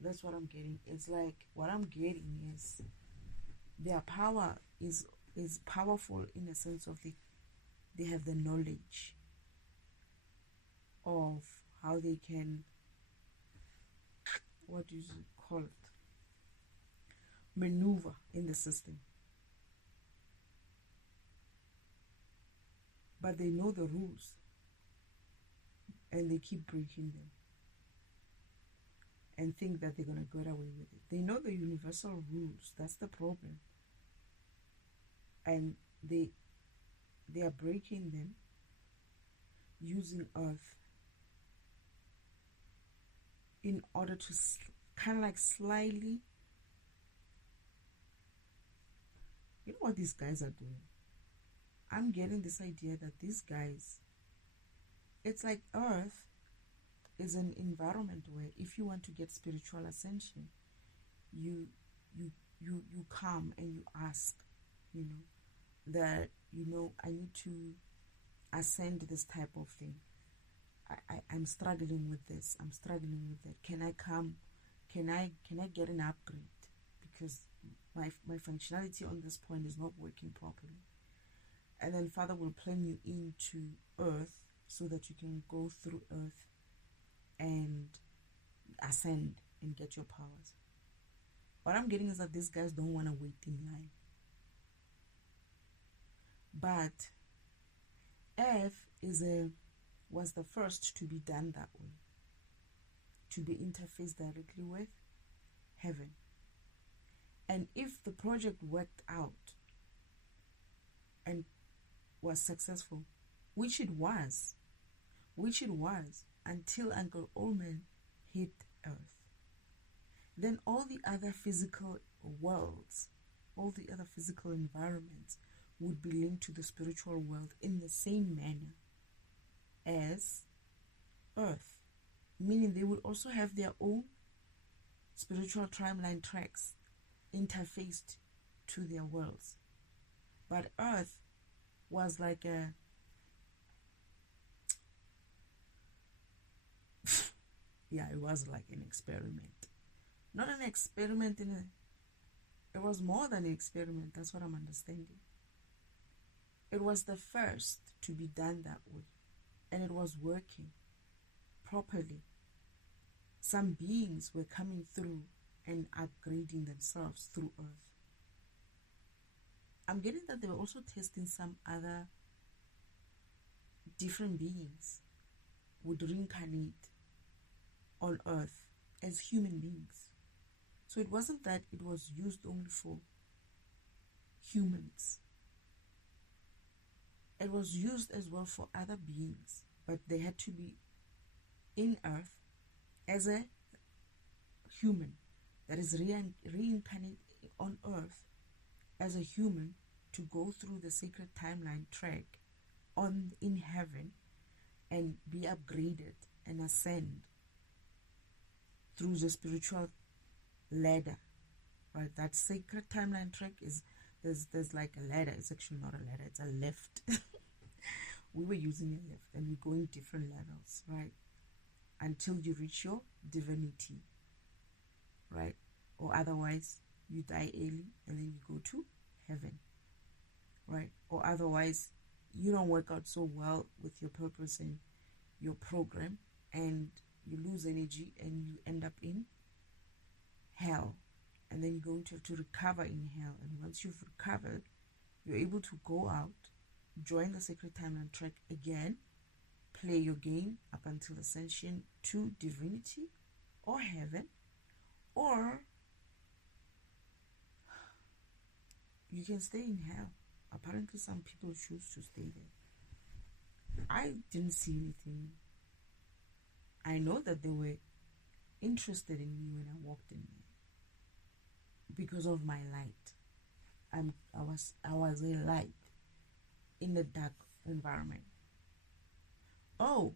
That's what I'm getting. It's like what I'm getting is their power is powerful in the sense of they have the knowledge of how they can what do you call it, maneuver in the system. But they know the rules and they keep breaking them and think that they're going to get away with it. They know the universal rules. That's the problem. And they are breaking them using Earth in order to kind of like slyly, you know what these guys are doing? I'm getting this idea that these guys, it's like Earth is an environment where if you want to get spiritual ascension, you come and you ask, you know, that, you know, I need to ascend this type of thing. I'm struggling with this. I'm struggling with that. Can I come? Can I get an upgrade? Because my functionality on this point is not working properly. And then Father will plumb you into Earth so that you can go through Earth and ascend and get your powers. What I'm getting is that these guys don't want to wait in line. But Earth was the first to be done that way, to be interfaced directly with heaven. And if the project worked out and was successful, which it was until Uncle Omen hit Earth, then all the other physical worlds, all the other physical environments would be linked to the spiritual world in the same manner as Earth, meaning they would also have their own spiritual timeline tracks interfaced to their worlds. But Earth was like a it was like an experiment. Not an experiment it was more than an experiment. That's what I'm understanding. It was the first to be done that way, and it was working properly. Some beings were coming through and upgrading themselves through Earth. I'm getting that they were also testing some other different beings would reincarnate on Earth as human beings. So it wasn't that it was used only for humans. It was used as well for other beings, but they had to be in Earth as a human that is reincarnated on Earth as a human to go through the sacred timeline track in heaven and be upgraded and ascend through the spiritual ladder. Right, that sacred timeline track is there's like a ladder. It's actually not a ladder, it's a lift. We were using a lift and we're going different levels, right, until you reach your divinity, right? Or otherwise you die early and then you go to heaven, right? Or otherwise you don't work out so well with your purpose and your program and you lose energy and you end up in hell, and then you're going to have to recover in hell. And once you've recovered, you're able to go out, join the sacred timeline track again, play your game up until ascension to divinity or heaven, or you can stay in hell. Apparently some people choose to stay there. I didn't see anything. I know that they were interested in me when I walked in there because of my light. I was a light in the dark environment. Oh,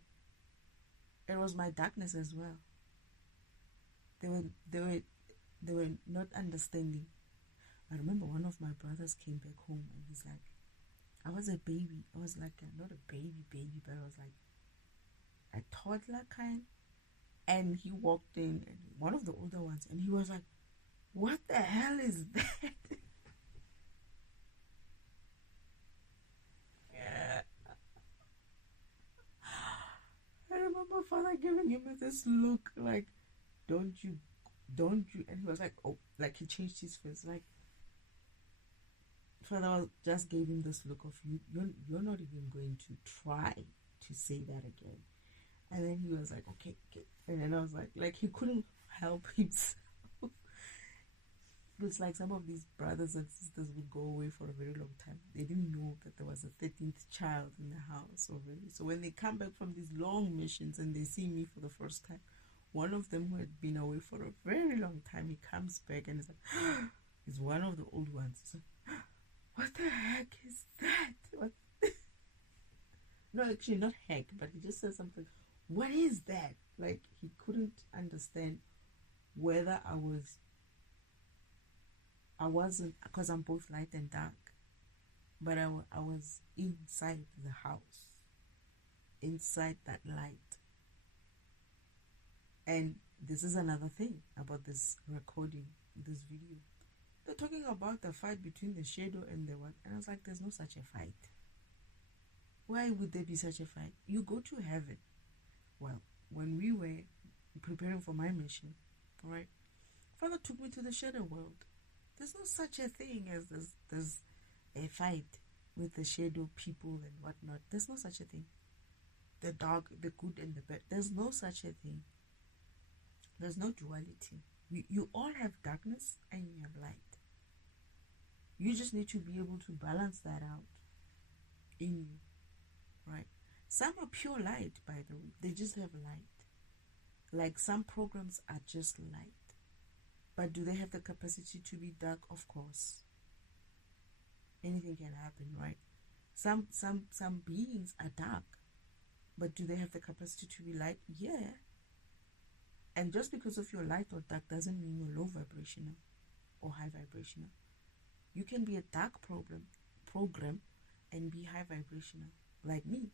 it was my darkness as well. They were not understanding. I remember one of my brothers came back home and he's like, I was a baby. I was like not a baby, but I was like a toddler kind. And he walked in, and one of the older ones, and he was like, what the hell is that? I remember Father giving him this look like, don't you don't you? And he was like, oh, like he changed his face. Like, Father just gave him this look of, you're not even going to try to say that again. And then he was like, okay. And then I was like he couldn't help himself. It's like some of these brothers and sisters would go away for a very long time. They didn't know that there was a 13th child in the house already. So when they come back from these long missions and they see me for the first time, one of them who had been away for a very long time, he comes back and is like, he's one of the old ones. He's like, what the heck is that? What? No, actually not heck, but he just says something. What is that? Like, he couldn't understand whether I wasn't, because I'm both light and dark, but I was inside the house, inside that light. And this is another thing about this recording, this video. They're talking about the fight between the shadow and the one, and I was like, there's no such a fight. Why would there be such a fight? You go to heaven. Well, when we were preparing for my mission, right, Father took me to the shadow world. There's no such a thing as there's a fight with the shadow people and whatnot. There's no such a thing. The dark, the good and the bad. There's no such a thing. There's no duality. You all have darkness and you have light. You just need to be able to balance that out in you, right? Some are pure light, by the way. They just have light. Like some programs are just light. But do they have the capacity to be dark? Of course. Anything can happen, right? Some beings are dark. But do they have the capacity to be light? Yeah. And just because of your light or dark doesn't mean you're low vibrational or high vibrational. You can be a dark program and be high vibrational, like me.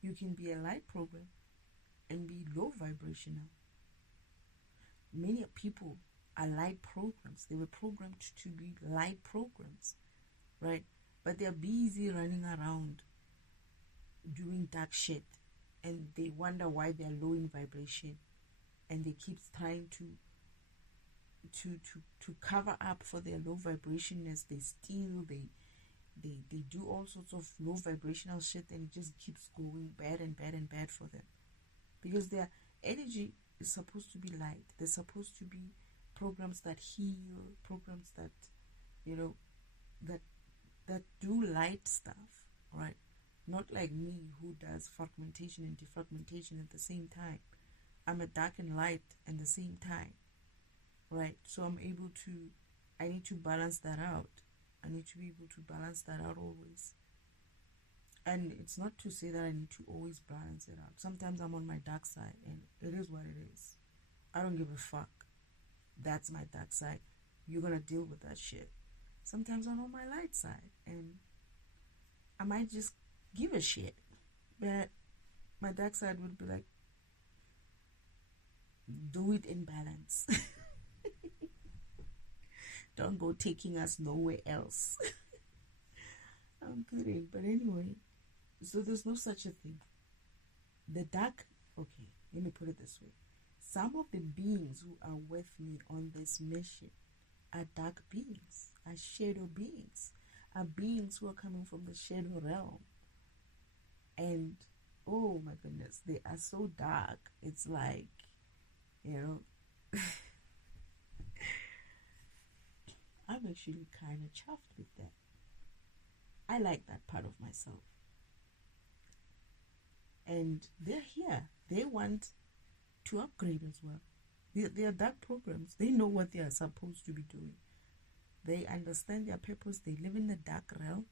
You can be a light program and be low vibrational. Many people are light programs. They were programmed to be light programs, right? But they're busy running around doing dark shit, and they wonder why they're low in vibration, and they keep trying to cover up for their low vibratiousness. They steal, they do all sorts of low vibrational shit, and it just keeps going bad and bad and bad for them, because their energy is supposed to be light. They're supposed to be programs that heal, programs that, you know, that do light stuff, right? Not like me, who does fragmentation and defragmentation at the same time. I'm a dark and light at the same time, right? So I need to balance that out. I need to be able to balance that out always. And it's not to say that I need to always balance it out. Sometimes I'm on my dark side, and it is what it is. I don't give a fuck. That's my dark side. You're gonna deal with that shit. Sometimes I'm on my light side, and I might just give a shit. But my dark side would be like, do it in balance. Don't go taking us nowhere else. I'm kidding. But anyway, so there's no such a thing. The dark, okay, let me put it this way. Some of the beings who are with me on this mission are dark beings, are shadow beings, are beings who are coming from the shadow realm. And, oh my goodness, they are so dark. It's like, you know, I'm actually kind of chuffed with that. I like that part of myself. And they're here. They want to upgrade as well. They are dark programs. They know what they are supposed to be doing. They understand their purpose. They live in the dark realm,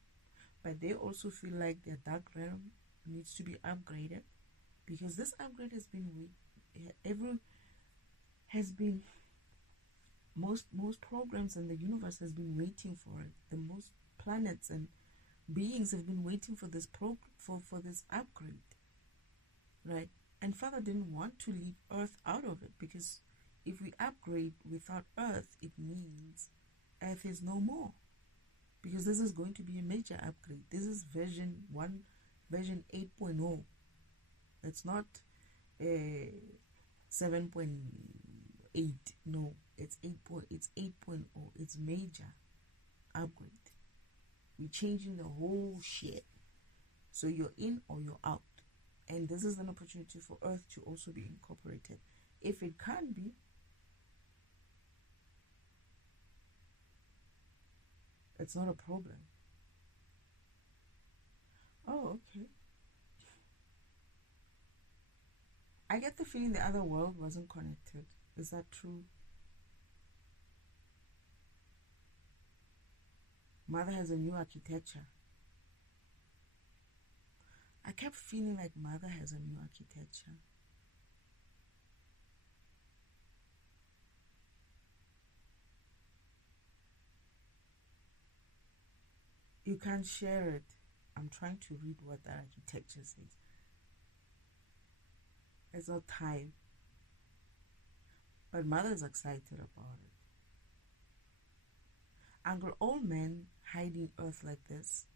but they also feel like their dark realm needs to be upgraded, because this upgrade has been most programs in the universe has been waiting for it. The most planets and beings have been waiting for this for this upgrade, right? And Father didn't want to leave Earth out of it, because if we upgrade without Earth, it means Earth is no more, because this is going to be a major upgrade. This is version 8.0. It's not 7. 8. No, it's 8.0. It's major upgrade. We're changing the whole shit. So you're in or you're out. And this is an opportunity for Earth to also be incorporated. If it can be, it's not a problem. Oh, okay. I get the feeling the other world wasn't connected. Is that true? Mother has a new architecture. I kept feeling like Mother has a new architecture. You can't share it. I'm trying to read what the architecture says. It's not time. But Mother's excited about it. Uncle Old Man hiding Earth like this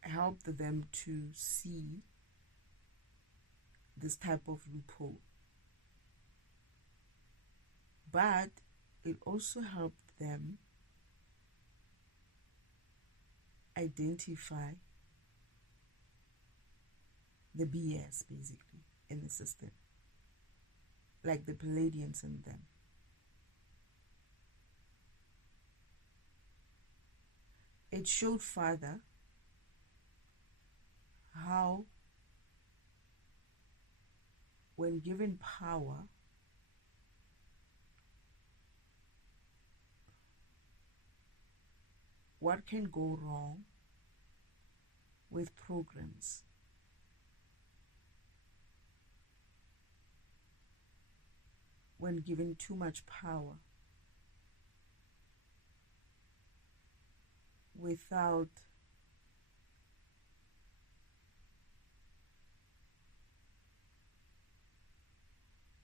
helped them to see this type of loophole. But it also helped them identify the BS basically in the system, like the Palladians in them. It showed Father how, when given power, what can go wrong with programs. When given too much power without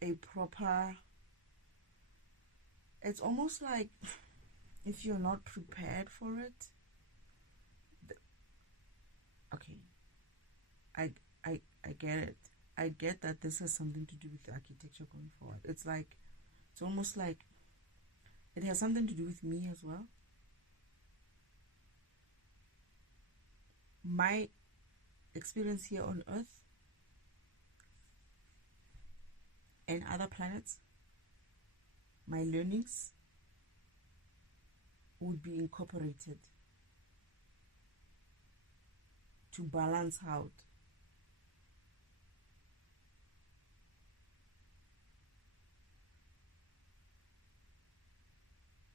a proper, it's almost like if you're not prepared for it. Okay, I get it. I get that this has something to do with the architecture going forward. It's like, it's almost like it has something to do with me as well. My experience here on Earth and other planets, my learnings would be incorporated to balance out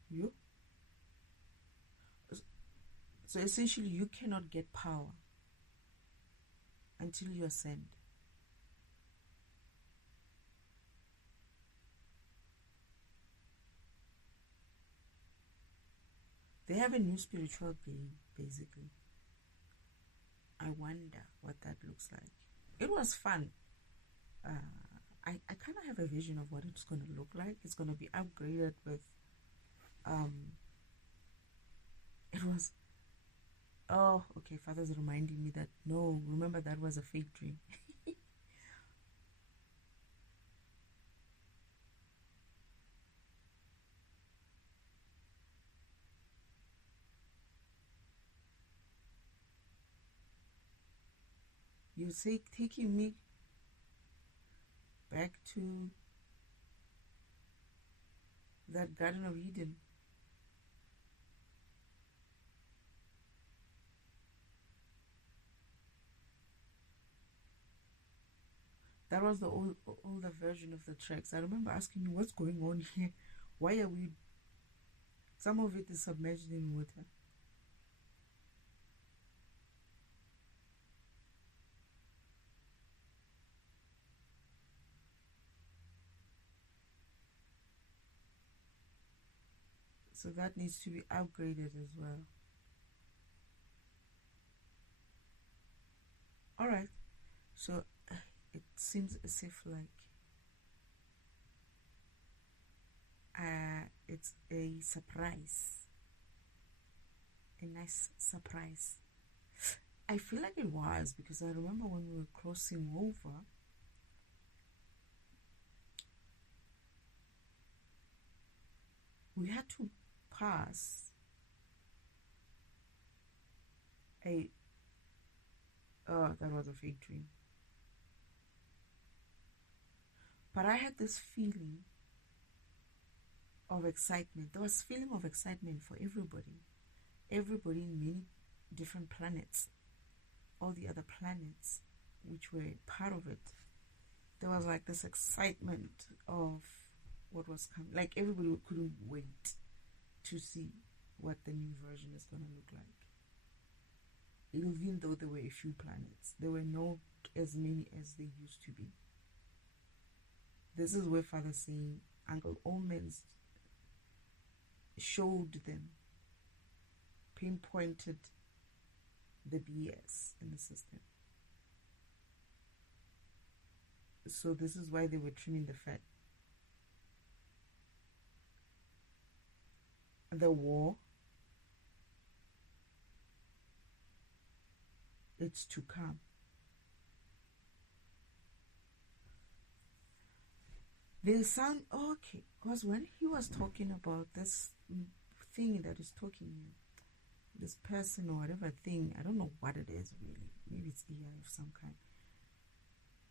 you. So essentially, you cannot get power until you ascend. They have a new spiritual game, basically. I wonder what that looks like. It was fun. I kind of have a vision of what it's going to look like. It's going to be upgraded with it was, oh, okay, Father's reminding me that, no, remember that was a fake dream. You say taking me back to that Garden of Eden. That was the older version of the tracks. I remember asking you, what's going on here? Why are we... Some of it is submerged in water. So that needs to be upgraded as well. Alright. So it seems as if like it's a surprise. A nice surprise. I feel like it was, because I remember when we were crossing over, we had to pass a that was a fake dream. But I had this feeling of excitement. There was feeling of excitement for everybody in many different planets, all the other planets which were part of it. There was like this excitement of what was coming. Like everybody couldn't wait to see what the new version is going to look like. Even though there were a few planets, there were not as many as they used to be. This is where Father saying Uncle Omens showed them, pinpointed the BS in the system. So this is why they were trimming the fat. The war, it's to come. They sound okay, because when he was talking about this thing that is talking, this person or whatever thing, I don't know what it is really. Maybe it's AI of some kind.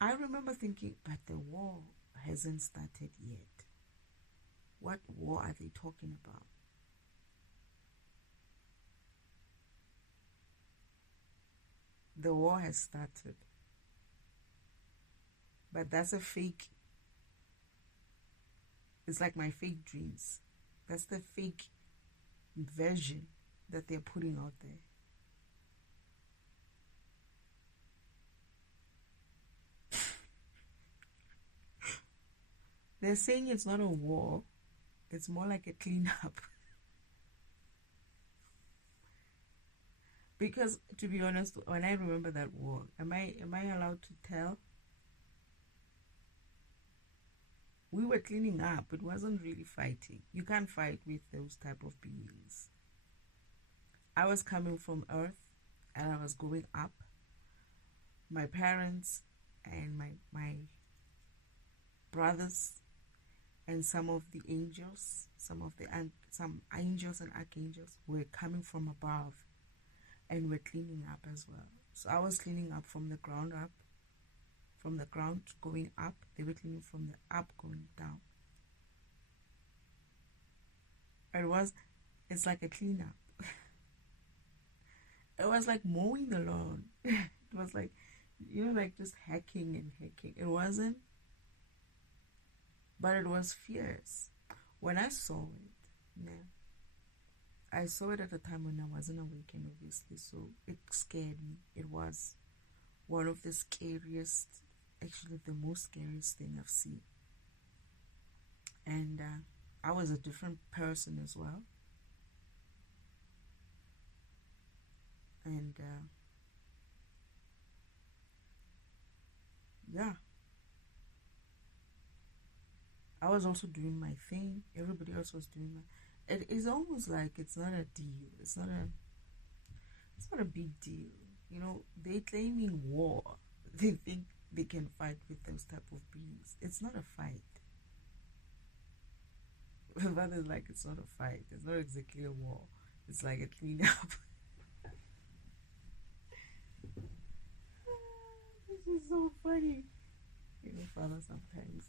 I remember thinking, but the war hasn't started yet. What war are they talking about? The war has started. But that's a fake. It's like my fake dreams. That's the fake version that they're putting out there. They're saying it's not a war. It's more like a cleanup. Because, to be honest, when I remember that war, am I allowed to tell? We were cleaning up. It wasn't really fighting. You can't fight with those type of beings. I was coming from Earth and I was going up. My parents and my brothers and some of the angels, some angels and archangels were coming from above and were cleaning up as well. So I was cleaning up from the ground up. From the ground going up, they were cleaning from the up going down. It's like a cleanup. It was like mowing the lawn. It was like, like just hacking and hacking. It wasn't, but it was fierce. When I saw it, I saw it at a time when I wasn't awakened, obviously, so it scared me. It was one of the scariest, actually the most scariest thing I've seen. And I was a different person as well. And yeah, I was also doing my thing. Everybody else was doing my. It is almost like it's not a deal. It's not a big deal. They're claiming war. They think they can fight with those type of beings. It's not a fight. But it's like it's not a fight. It's not exactly a war. It's like a cleanup. This is so funny. Father, sometimes.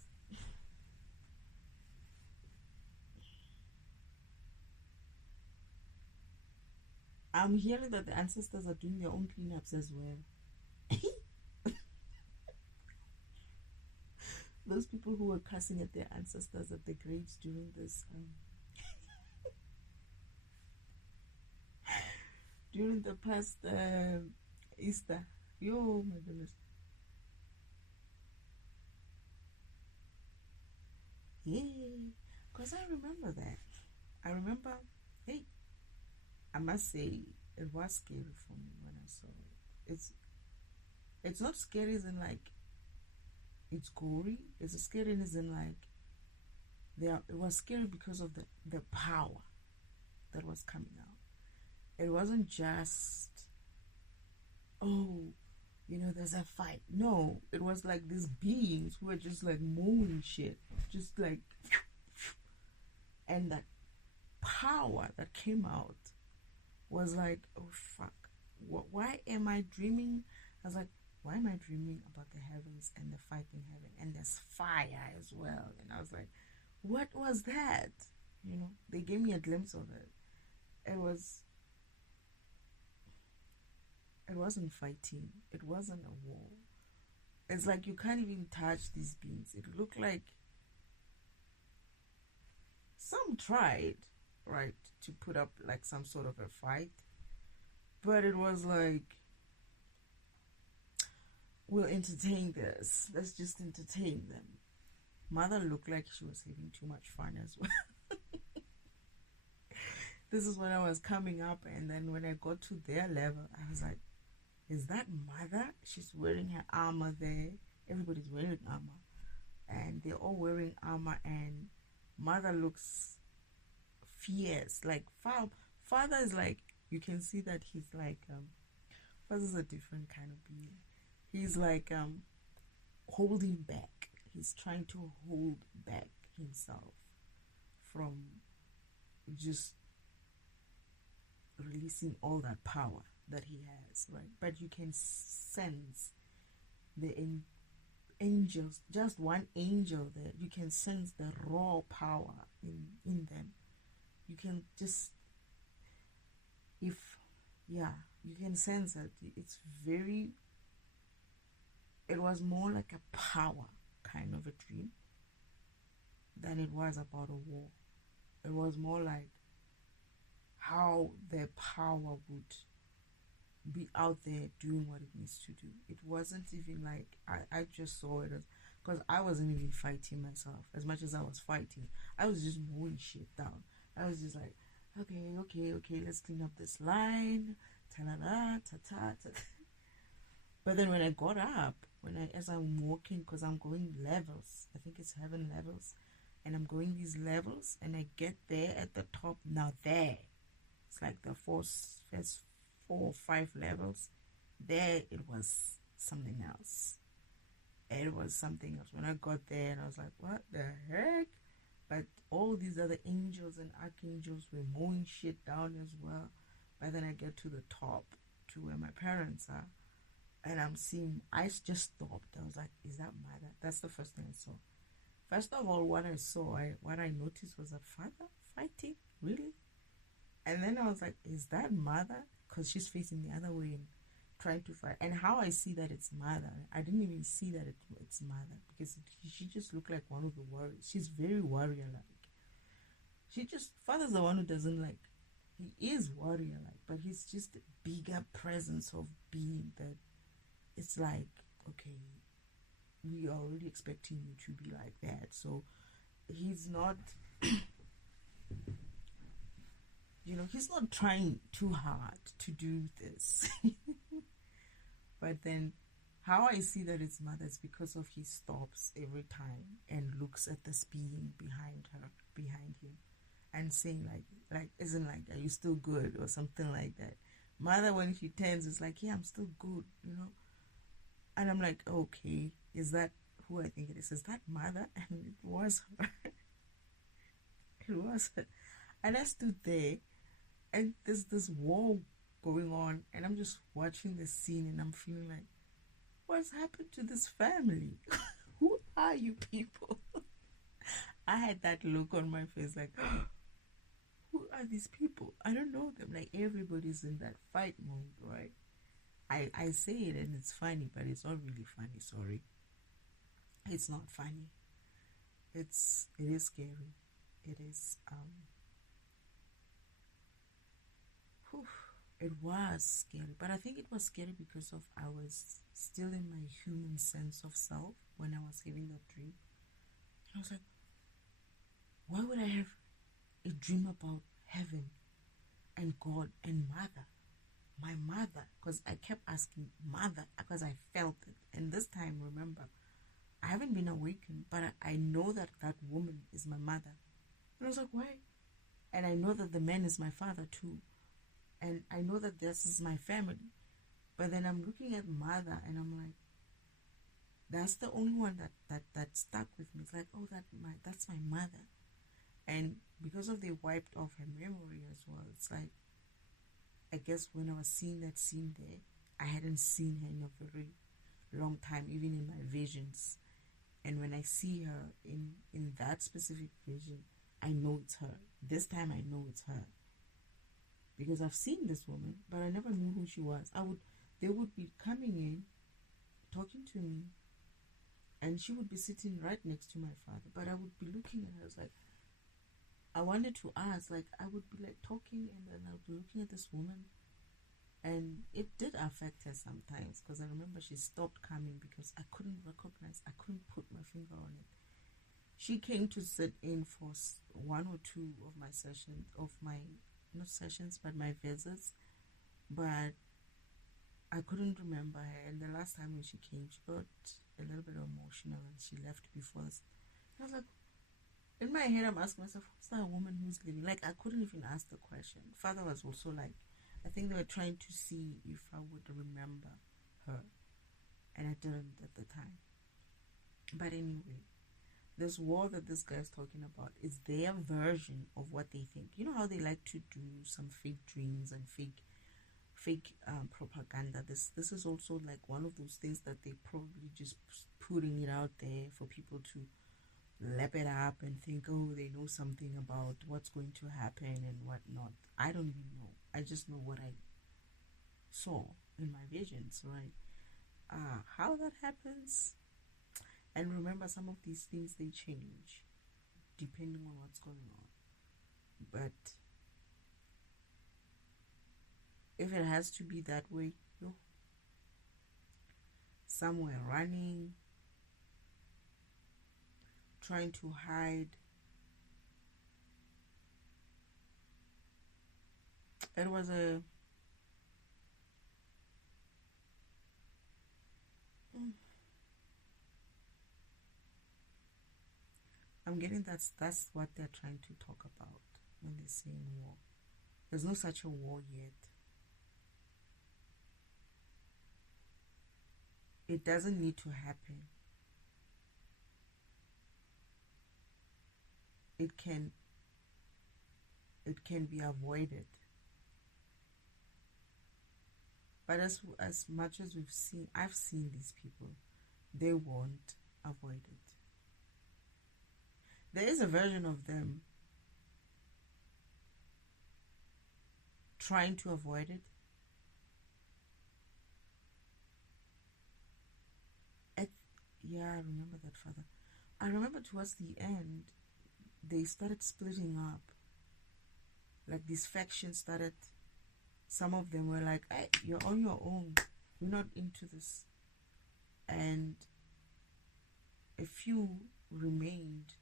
I'm hearing that the ancestors are doing their own cleanups as well. Those people who were cussing at their ancestors at the graves during this during the past Easter. Yo, my goodness. Yeah, because I remember that. I remember, I must say, it was scary for me when I saw it. It's not scary as in like it's gory. It's scary as in like it was scary because of the power that was coming out. It wasn't just there's a fight. No, it was like these beings who were just like mowing shit, just like, and that power that came out was like, oh fuck, why am I dreaming? I was like, why am I dreaming about the heavens and the fight in heaven, and there's fire as well? And I was like, what was that? You know, they gave me a glimpse of it. It wasn't fighting. It wasn't a war. It's like you can't even touch these beings. It looked like some tried, right, to put up like some sort of a fight, but it was like, we'll entertain this. Let's just entertain them. Mother looked like she was having too much fun as well. This is when I was coming up, and then when I got to their level, I was like, is that Mother? She's wearing her armor there. Everybody's wearing armor, and they're all wearing armor, and Mother looks fierce. Like Father is like, you can see that he's like, Father's a different kind of being. He's like holding back. He's trying to hold back himself from just releasing all that power that he has, right? But you can sense the angels, just one angel there. You can sense the raw power in them. You can just, you can sense that it's very, it was more like a power kind of a dream than it was about a war. It was more like how their power would be out there doing what it needs to do. It wasn't even like, I just saw it as, because I wasn't even fighting myself. As much as I was fighting, I was just mowing shit down. I was just like, okay, let's clean up this line, ta-da-da, ta-ta. But then when I got up, as I'm walking, because I'm going levels, I think it's heaven levels, and I'm going these levels, and I get there at the top. Now there, it's like the first 4 or 5 levels. There, it was something else. It was something else. When I got there, and I was like, what the heck? But all these other angels and archangels were mowing shit down as well. But then I get to the top, to where my parents are, and I'm seeing, I just stopped. I was like, is that Mother? That's the first thing I saw. First of all, what I noticed was a father fighting, really? And then I was like, is that Mother? Because she's facing the other way and trying to fight. And how I see that it's Mother, I didn't even see that it's Mother, because she just looked like one of the warriors. She's very warrior-like. Father's the one who doesn't like, he is warrior-like, but he's just a bigger presence of being that it's like, okay, we are already expecting you to be like that. So he's not, he's not trying too hard to do this. But then how I see that it's Mother is because of he stops every time and looks at this being behind him, and saying like isn't like, are you still good, or something like that. Mother, when she turns, is like, yeah, I'm still good, And I'm like, okay, is that who I think it is? Is that Mother? And it was her. It was her. And I stood there, and there's this war going on, and I'm just watching the scene, and I'm feeling like, what's happened to this family? Who are you people? I had that look on my face like, who are these people? I don't know them. Like, everybody's in that fight mode, right? I say it and it's funny, but it's not really funny, sorry. It's not funny. It is scary. It is, it was scary, but I think it was scary because of I was still in my human sense of self when I was having that dream. And I was like, why would I have a dream about heaven and God and Mother? My mother, because I kept asking Mother, because I felt it. And this time, remember, I haven't been awakened, but I know that that woman is my mother. And I was like, why? And I know that the man is my father too. And I know that this is my family. But then I'm looking at Mother, and I'm like, that's the only one that stuck with me. It's like, oh, that's my mother. And because of they wiped off her memory as well, it's like, I guess when I was seeing that scene there, I hadn't seen her in a very long time, even in my visions. And when I see her in that specific vision, I know it's her. This time I know it's her. Because I've seen this woman, but I never knew who she was. They would be coming in, talking to me, and she would be sitting right next to my father. But I would be looking at her, I was like, I wanted to ask, like, I would be like talking, and then I would be looking at this woman, and it did affect her sometimes, because I remember she stopped coming because I couldn't put my finger on it. She came to sit in for one or two of my sessions, not sessions, but my visits, but I couldn't remember her. And the last time when she came, she got a little bit emotional and she left before this. I was like, in my head, I'm asking myself, who's that woman who's leaving? Like, I couldn't even ask the question. Father was also like, I think they were trying to see if I would remember her, and I didn't at the time. But anyway, this war that this guy is talking about is their version of what they think. You know how they like to do some fake dreams and fake propaganda. This is also like one of those things that they probably just putting it out there for people to lap it up and think, oh, they know something about what's going to happen and whatnot. I don't even know. I just know what I saw in my visions, right? How that happens. And remember, some of these things, they change depending on what's going on. But if it has to be that way, somewhere running, trying to hide. It was I'm getting that's what they're trying to talk about when they're saying war. There's no such a war yet. It doesn't need to happen. It can be avoided. But as much as I've seen these people, they won't avoid it. There is a version of them trying to avoid it. Yeah, I remember that, Father. I remember towards the end, they started splitting up. Like these factions started, some of them were like, hey, you're on your own. We're not into this. And a few remained.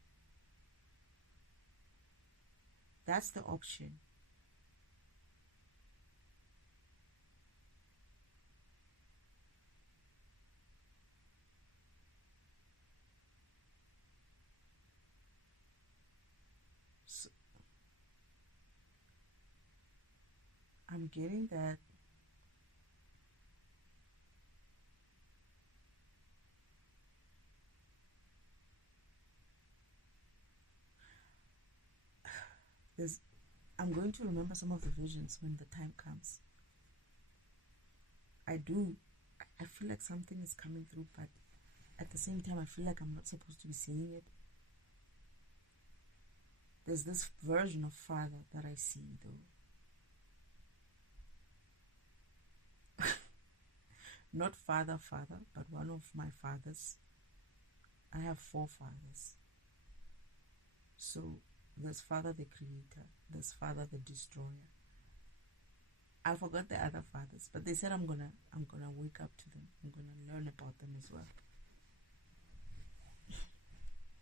That's the option. So, I'm getting that I'm going to remember some of the visions when the time comes. I do. I feel like something is coming through, but at the same time, I feel like I'm not supposed to be seeing it. There's this version of Father that I see, though. Not father, but one of my fathers. I have 4 fathers. So there's Father the Creator, there's Father the Destroyer. I forgot the other fathers, but they said I'm gonna wake up to them. I'm gonna learn about them as well.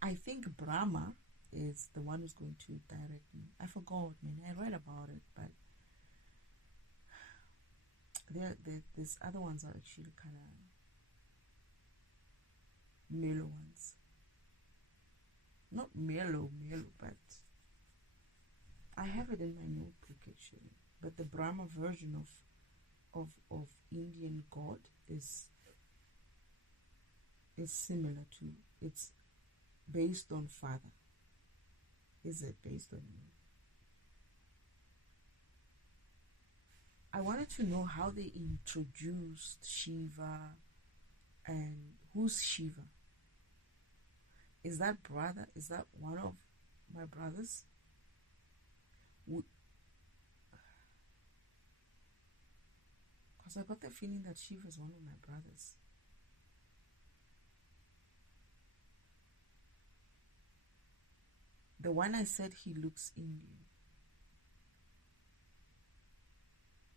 I think Brahma is the one who's going to direct me. I forgot, man. I read about it, but these other ones are actually kind of mellow ones. Not mellow, but I have it in my notebook actually. But the Brahma version of Indian God is similar to, it's based on Father. is it based on you? I wanted to know how they introduced Shiva, and who's Shiva? Is that brother? Is that one of my brothers? Because I got the feeling that Shiva is one of my brothers. The one I said he looks Indian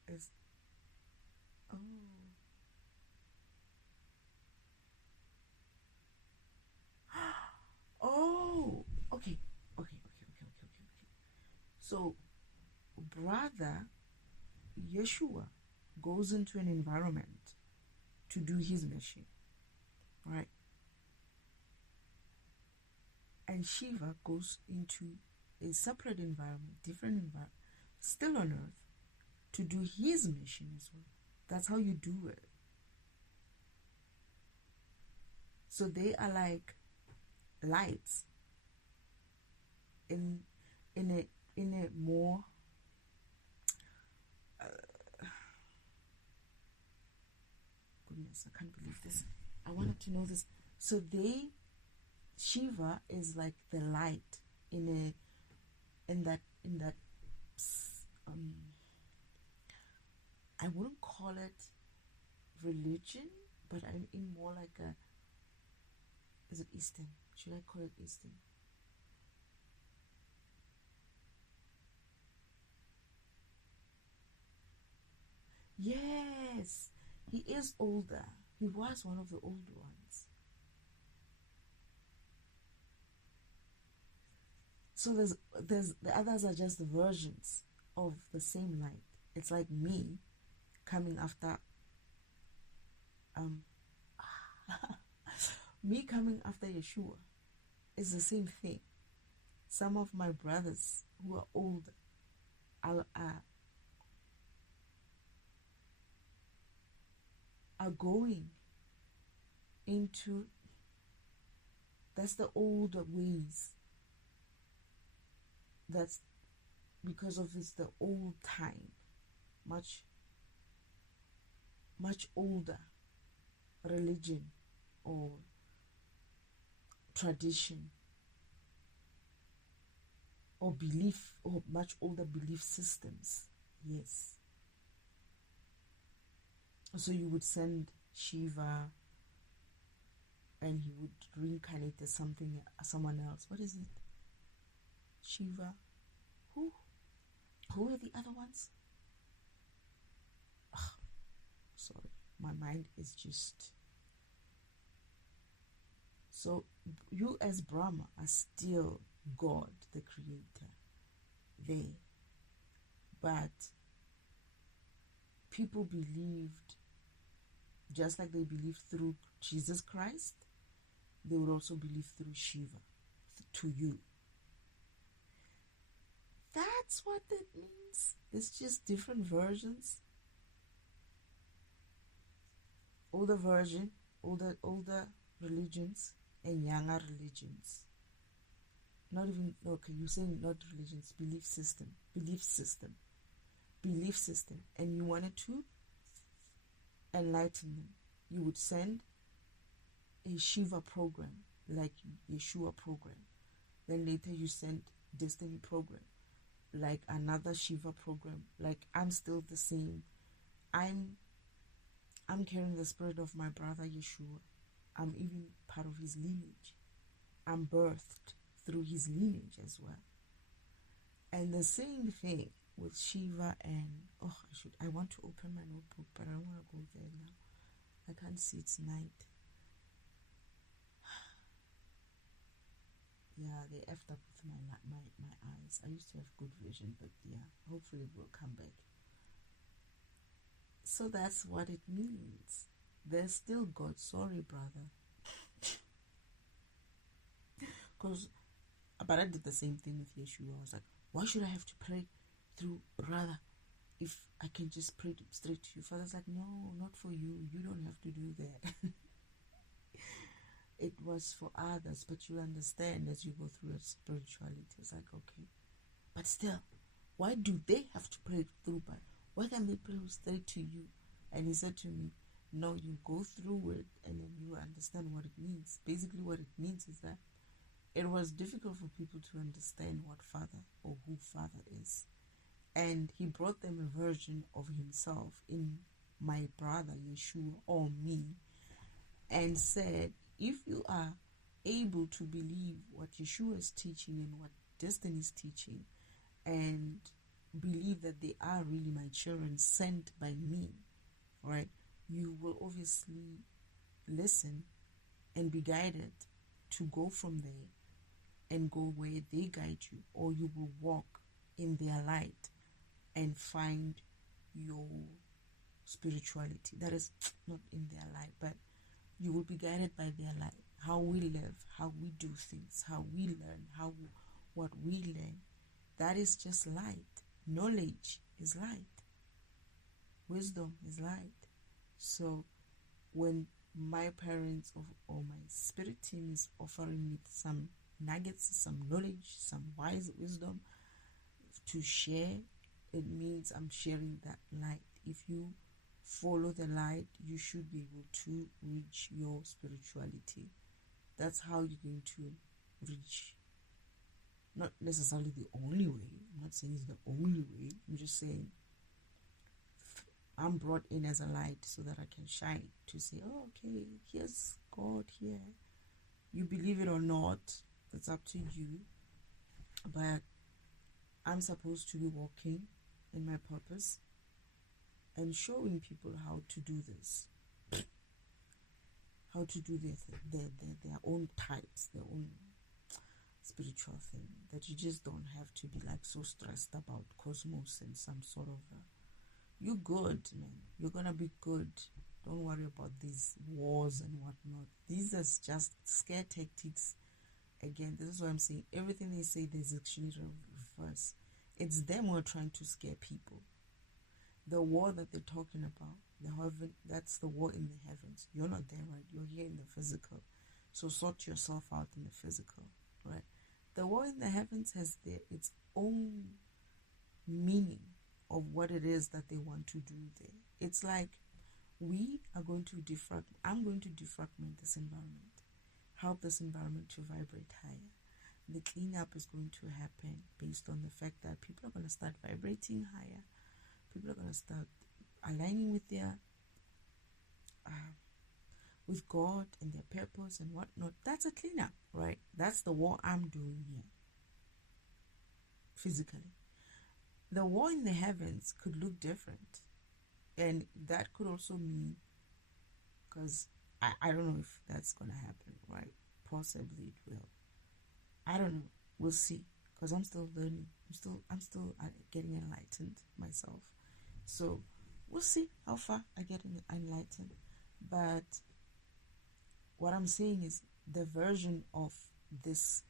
is... Oh. Oh, okay. So, brother Yeshua goes into an environment to do his mission, right? And Shiva goes into a separate environment, different environment, still on earth, to do his mission as well. That's how you do it. So they are like lights in a more goodness, I can't believe this. I wanted to know this. So Shiva is like the light in that I wouldn't call it religion, but I'm in more like a, is it Eastern? Should I call it Eastern? Yes, he is older. He was one of the old ones. So there's the others are just the versions of the same light. It's like me coming after me coming after Yeshua is the same thing. Some of my brothers who are older are going into, that's the older ways. That's because of it's the old time, much older religion or tradition or belief, or much older belief systems. Yes. So you would send Shiva and he would reincarnate as someone else. What is it? Shiva. Who are the other ones? Sorry, my mind is just... So you as Brahma are still God, the creator. But people believed, just like they believed through Jesus Christ, they would also believe through Shiva, to you. That's what that means. It's just different versions. Older version, older religions and younger religions. Not even, okay, you're saying not religions, belief system. And you wanted to enlighten them. You would send a Shiva program, like Yeshua program. Then later you send Destiny program, like another Shiva program. Like, I'm still the same. I'm carrying the spirit of my brother Yeshua. I'm even part of his lineage. I'm birthed through his lineage as well. And the same thing with Shiva and... I want to open my notebook, but I don't want to go there now. I can't see, it's night. Yeah, they effed up with my eyes. I used to have good vision, but yeah, hopefully it will come back. So that's what it means. There's still God. Sorry, brother. But I did the same thing with Yeshua. I was like, why should I have to pray through brother if I can just pray straight to you? Father's like, no, not for you. You don't have to do that. it was for others, but you understand as you go through your spirituality. It's like, okay, but still, why do they have to pray through? But why can't they pray straight to you? And he said to me, no, you go through it and then you understand what it means. Basically, what it means is that it was difficult for people to understand what Father or who Father is. And he brought them a version of himself in my brother Yeshua or me, and said, if you are able to believe what Yeshua is teaching and what Destiny is teaching, and believe that they are really my children sent by me, right, you will obviously listen and be guided to go from there and go where they guide you, or you will walk in their light and find your spirituality. That is not in their light, but you will be guided by their light. How we live, how we do things, how we learn, what we learn. That is just light. Knowledge is light. Wisdom is light. So when my parents or my spirit team is offering me some nuggets, some knowledge, some wise wisdom to share, it means I'm sharing that light. If you follow the light, you should be able to reach your spirituality. That's how you're going to reach. Not necessarily the only way. I'm not saying it's the only way. I'm just saying I'm brought in as a light so that I can shine, to say, oh, okay, here's God here. You believe it or not, it's up to you. But I'm supposed to be walking in my purpose and showing people how to do this, how to do their own types, their own spiritual thing, that you just don't have to be like so stressed about cosmos and some sort of you're good, man, you're gonna be good. Don't worry about these wars and whatnot. These are just scare tactics. Again, this is why I'm saying everything they say there's actually reverse. It's them who are trying to scare people. The war that they're talking about, that's the war in the heavens. You're not there, right? You're here in the physical. So sort yourself out in the physical, right? The war in the heavens has its own meaning of what it is that they want to do there. It's like I'm going to defragment this environment, help this environment to vibrate higher. The cleanup is going to happen based on the fact that people are going to start vibrating higher. People are going to start aligning with their with God and their purpose and whatnot. That's a cleanup, right? That's the war I'm doing here, physically. The war in the heavens could look different, and that could also mean, because I don't know if that's going to happen, right? Possibly it will. I don't know. We'll see, because I'm still learning. I'm still getting enlightened myself. So we'll see how far I get enlightened. But what I'm saying is the version of this.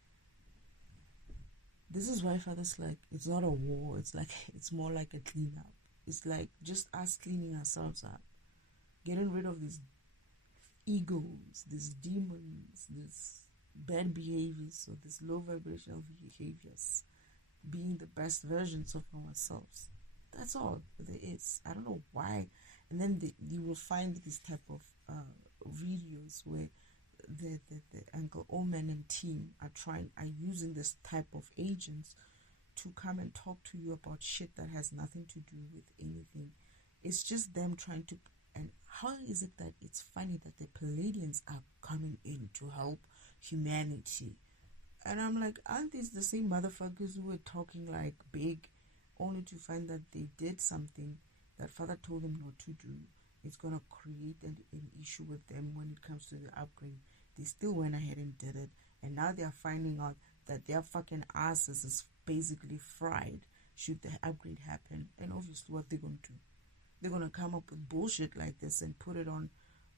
This is why Father's like, it's not a war. It's like, it's more like a cleanup. It's like just us cleaning ourselves up, getting rid of these egos, these demons, these bad behaviors, or these low vibrational behaviors, being the best versions of ourselves. That's all there is. I don't know why. And then you will find these type of videos where the Uncle Omen and team are using this type of agents to come and talk to you about shit that has nothing to do with anything. It's just them trying to. And how is it that it's funny that the Palladians are coming in to help humanity? And I'm like, aren't these the same motherfuckers who were talking like big, only to find that they did something that Father told them not to do? It's going to create an issue with them when it comes to the upgrade. They still went ahead and did it. And now they are finding out that their fucking asses is basically fried should the upgrade happen. And obviously what they're going to do, they're going to come up with bullshit like this and put it on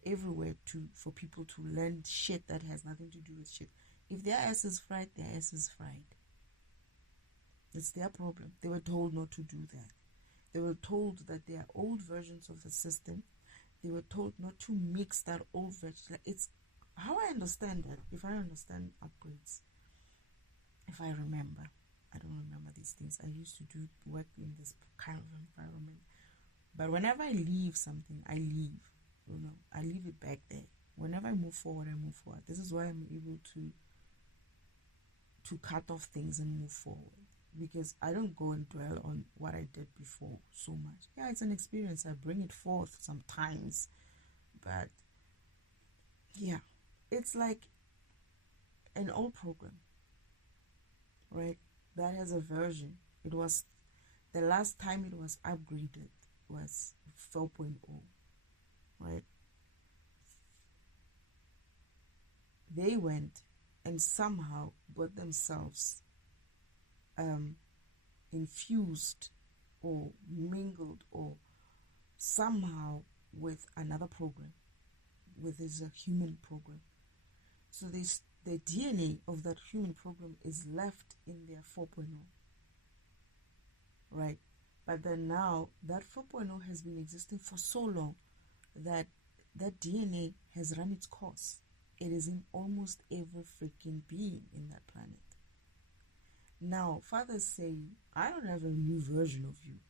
everywhere for people to learn shit that has nothing to do with shit. If their ass is fried, their ass is fried. It's their problem. They were told not to do that. They were told that there are old versions of the system. They were told not to mix that old version. Like, it's how I understand that, if I understand upgrades, if I remember, I don't remember these things. I used to do work in this kind of environment. But whenever I leave something, I leave. I leave it back there. Whenever I move forward, I move forward. This is why I'm able to cut off things and move forward. Because I don't go and dwell on what I did before so much. Yeah, it's an experience. I bring it forth sometimes. But yeah, it's like an old program, right? That has a version. It was, the last time it was upgraded was 4.0, right? They went and somehow got themselves infused or mingled or somehow with another program, with this human program. So the DNA of that human program is left in their 4.0, right? But then now that 4.0 has been existing for so long that that DNA has run its course. It is in almost every freaking being in that planet. Now, fathers say, I don't have a new version of you.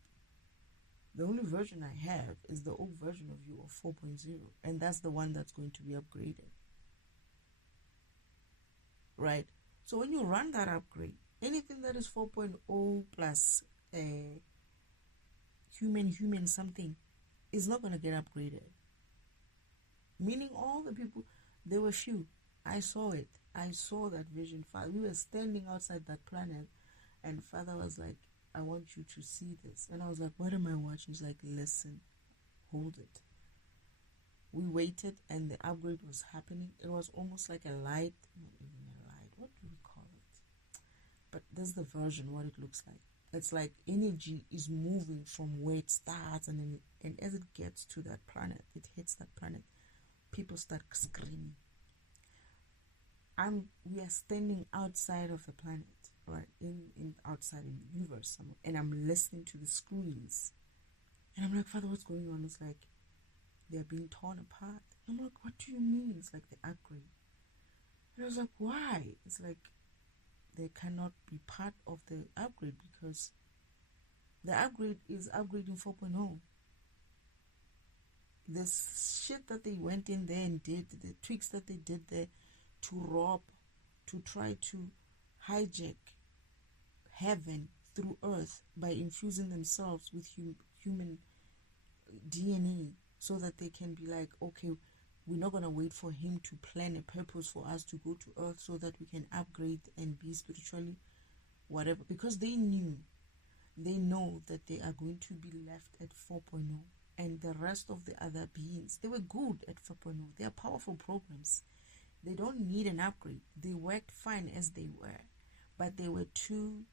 The only version I have is the old version of you of 4.0, and that's the one that's going to be upgraded. Right? So when you run that upgrade, anything that is 4.0 plus human something is not going to get upgraded. Meaning all the people, there were few. I saw it. I saw that vision. We were standing outside that planet, and Father was like, I want you to see this. And I was like, what am I watching? He's like, listen, hold it. We waited, and the upgrade was happening. It was almost like a light, not even a light. What do we call it? But this is the version, what it looks like. It's like energy is moving from where it starts, and as it gets to that planet, it hits that planet, people start screaming. We are standing outside of the planet, right? In outside in the universe somewhere, and I'm listening to the screams. And I'm like, Father, what's going on? It's like they're being torn apart. And I'm like, what do you mean? It's like the upgrade. And I was like, why? It's like they cannot be part of the upgrade because the upgrade is upgrading 4.0. This shit that they went in there and did, the tricks that they did there to rob, to try to hijack heaven through earth by infusing themselves with human DNA so that they can be like, okay, we're not going to wait for him to plan a purpose for us to go to earth so that we can upgrade and be spiritually whatever, because they know that they are going to be left at 4.0, and the rest of the other beings, they were good at 4.0. They are powerful programs. They don't need an upgrade. They worked fine as they were, but they were too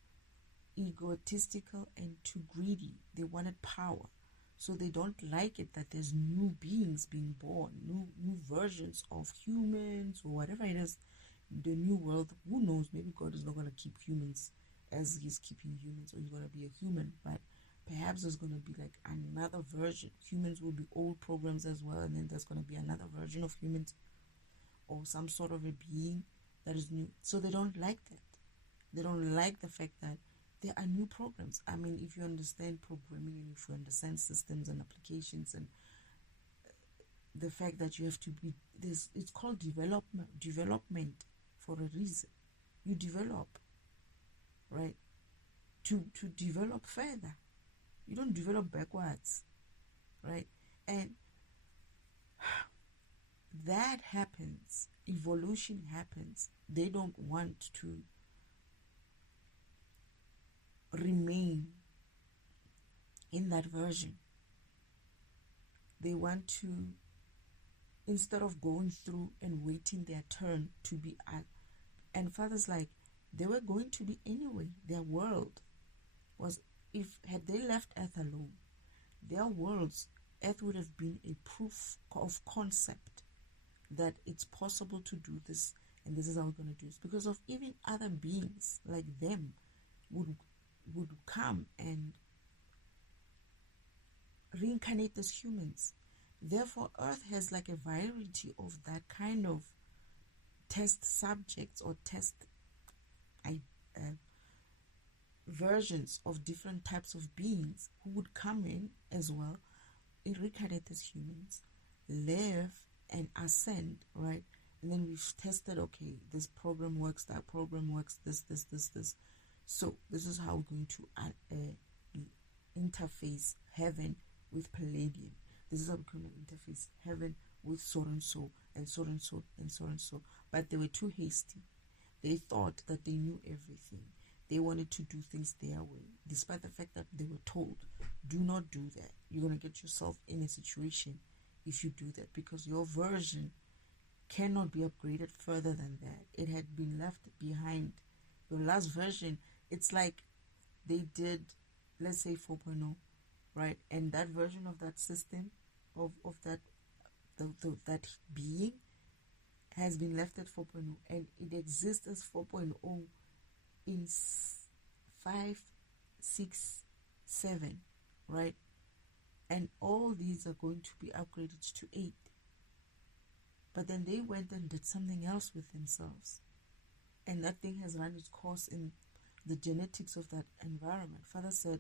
egotistical and too greedy. They wanted power. So they don't like it that there's new beings being born, new versions of humans or whatever it is. The new world, who knows, maybe God is not going to keep humans as he's keeping humans, or he's going to be a human, but perhaps there's going to be like another version. Humans will be old programs as well, and then there's going to be another version of humans or some sort of a being that is new. So they don't like that. They don't like the fact that there are new programs. I mean, if you understand programming and if you understand systems and applications and the fact that you have to be this, it's called development for a reason. You develop, right? To develop further. You don't develop backwards, right? And that happens. Evolution happens. They don't want to remain in that version. They want to, instead of going through and waiting their turn to be at, and Father's like, they were going to be anyway. Their world was, had they left Earth alone, their worlds, Earth would have been a proof of concept that it's possible to do this, and this is how we're going to do it. Because of even other beings like them would come and reincarnate as humans. Therefore, Earth has like a variety of that kind of test subjects or test versions of different types of beings who would come in as well, incarnate as humans, live and ascend, right? And then we've tested, okay, this program works, that program works, this. So this is how we're going to interface heaven with Palladium. This is how we're going to interface heaven with so and so and so and so and so and so. But they were too hasty. They thought that they knew everything. They wanted to do things their way, despite the fact that they were told, do not do that. You're going to get yourself in a situation if you do that, because your version cannot be upgraded further than that. It had been left behind. Your last version, it's like they did, let's say 4.0, right? And that version of that system, of that that being, has been left at 4.0, and it exists as 4.0 in 5, 6, 7, right? And all these are going to be upgraded to 8. But then they went and did something else with themselves, and that thing has run its course in the genetics of that environment. Father said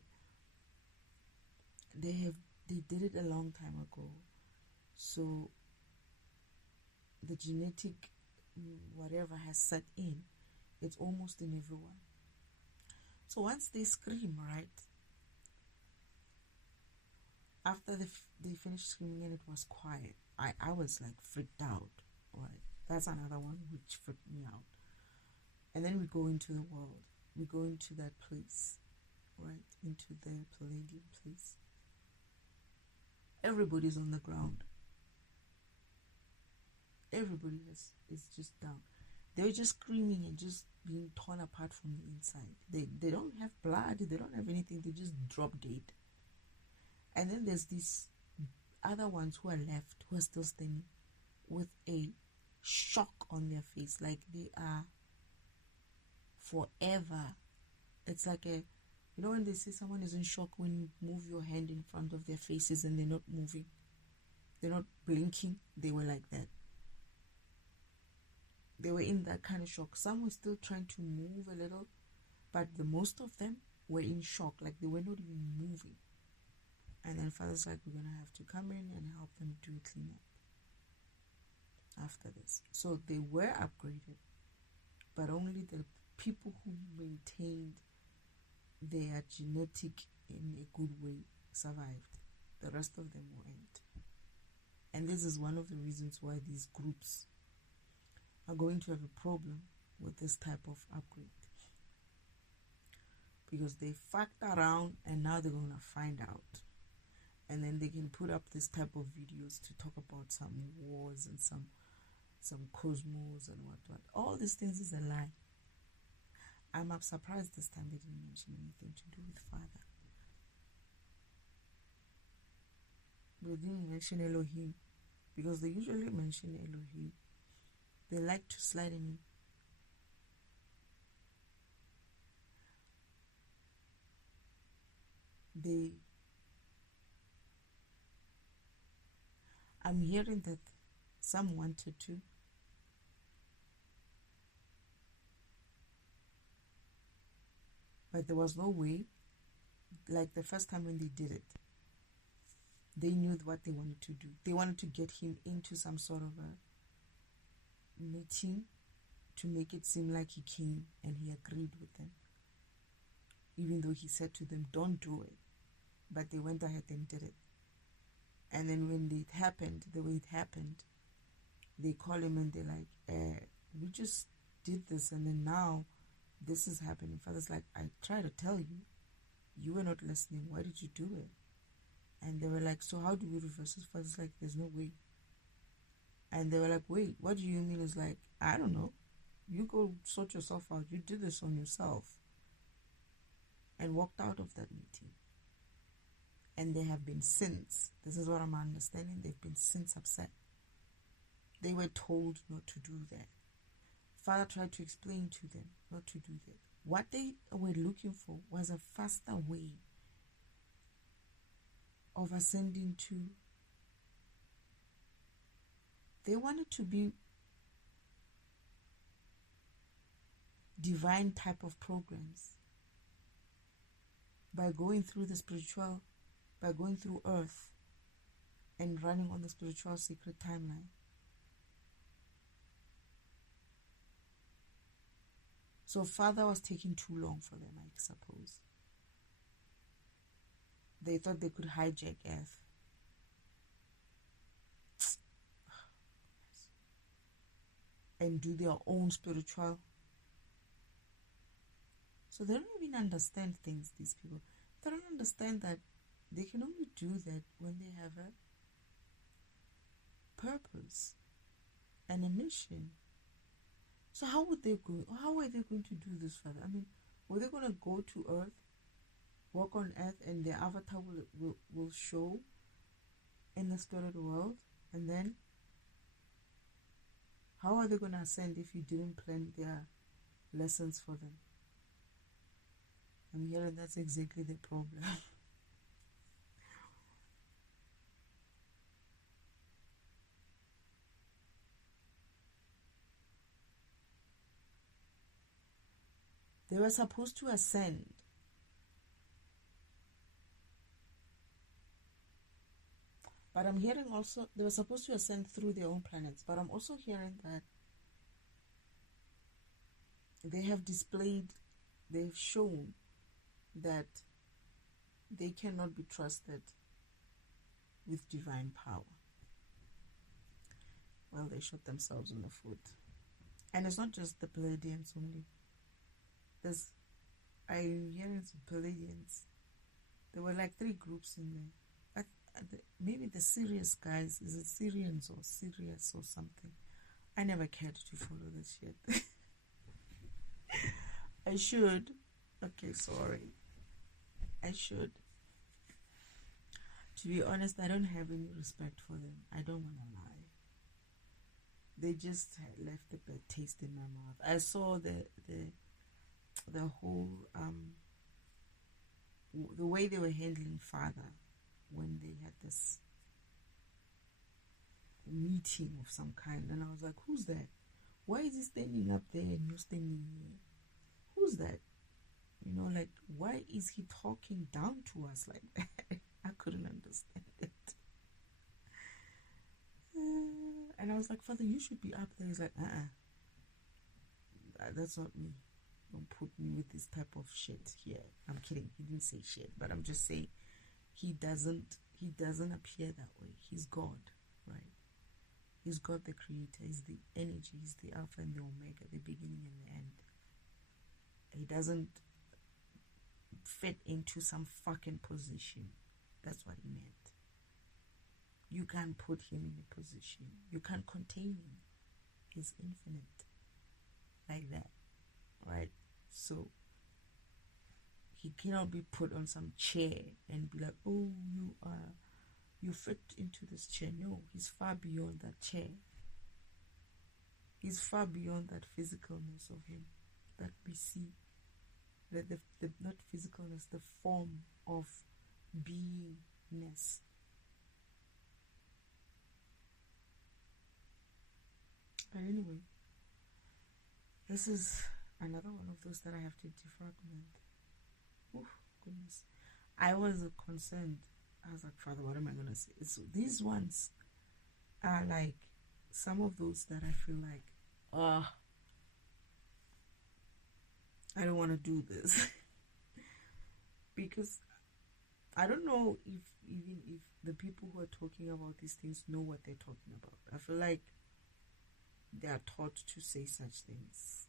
they did it a long time ago. So the genetic whatever has set in, it's almost in everyone. So once they scream, right, after they finished screaming and it was quiet, I was like freaked out, right? That's another one which freaked me out. And then we go into the world. We go into that place, right? Into the Palladium place. Everybody's on the ground. Everybody is just down. They're just screaming and just being torn apart from the inside. They don't have blood. They don't have anything. They just drop dead. And then there's these other ones who are left, who are still standing, with a shock on their face, like they are forever. It's like when they say someone is in shock, when you move your hand in front of their faces and they're not moving, they're not blinking. They were like that. They were in that kind of shock. Some were still trying to move a little, but the most of them were in shock, like they were not even moving. And then Father's like, we're going to have to come in and help them do cleanup after this. So they were upgraded, but only the people who maintained their genetic in a good way survived. The rest of them weren't. And this is one of the reasons why these groups are going to have a problem with this type of upgrade. Because they fucked around and now they're going to find out. And then they can put up this type of videos to talk about some wars and some cosmos and what. All these things is a lie. I'm surprised this time they didn't mention anything to do with Father. They didn't mention Elohim, because they usually mention Elohim. They like to slide in. I'm hearing that some wanted to. But there was no way. Like the first time when they did it, they knew what they wanted to do. They wanted to get him into some sort of a meeting to make it seem like he came and he agreed with them. Even though he said to them, don't do it. But they went ahead and did it. And then when it happened, the way it happened, they call him and they're like, we just did this and then now this is happening. Father's like, I tried to tell you. You were not listening. Why did you do it? And they were like, so how do we reverse this? Father's like, there's no way. And they were like, wait, what do you mean? It's like, I don't know. You go sort yourself out. You did this on yourself. And walked out of that meeting. And they have been since. This is what I'm understanding. They've been since upset. They were told not to do that. Father tried to explain to them not to do that. What they were looking for was a faster way of ascending to. They wanted to be divine type of programs by going through the spiritual, by going through earth and running on the spiritual secret timeline. So Father was taking too long for them, I suppose. They thought they could hijack earth. And do their own spiritual. So they don't even understand things, these people. They don't understand that they can only do that when they have a purpose and a mission. So how were they going to do this, Father? I mean, were they going to go to earth, walk on earth, and their avatar will show in the spirit world? And then how are they going to ascend if you didn't plan their lessons for them? I'm hearing that's exactly the problem. They were supposed to ascend. But I'm hearing also, they were supposed to ascend through their own planets. But I'm also hearing that they have displayed, they've shown that they cannot be trusted with divine power. Well, they shot themselves in the foot. And it's not just the Pleiadians only. I'm hearing some Pleiadians. There were like 3 groups in there. Maybe the Sirius guys, is it Syrians or Sirius or something? I never cared to follow this shit. I should. Okay, sorry. I should. To be honest, I don't have any respect for them. I don't want to lie. They just left a bad taste in my mouth. I saw the whole the way they were handling Father when they had this meeting of some kind, and I was like, who's that? Why is he standing up there and you're standing here? Who's that? You know, like, why is he talking down to us like that? I couldn't understand it. And I was like, Father, you should be up there. He's like, that's not me. Don't put me with this type of shit here. I'm kidding. He didn't say shit, but I'm just saying he doesn't appear that way. He's God, right? He's God the creator. He's the energy. He's the Alpha and the Omega, the beginning and the end. He doesn't fit into some fucking position. That's what he meant. You can't put him in a position. You can't contain him. He's infinite. Like that. Right? So he cannot be put on some chair and be like, oh, you fit into this chair. No, he's far beyond that chair. He's far beyond that physicalness of him that we see. The not physicalness, the form of beingness. But anyway, this is another one of those that I have to defragment. Oh, goodness. I was concerned. I was like, Father, what am I going to say? So these ones are like some of those that I feel like, I don't want to do this. Because I don't know if the people who are talking about these things know what they're talking about. I feel like they are taught to say such things.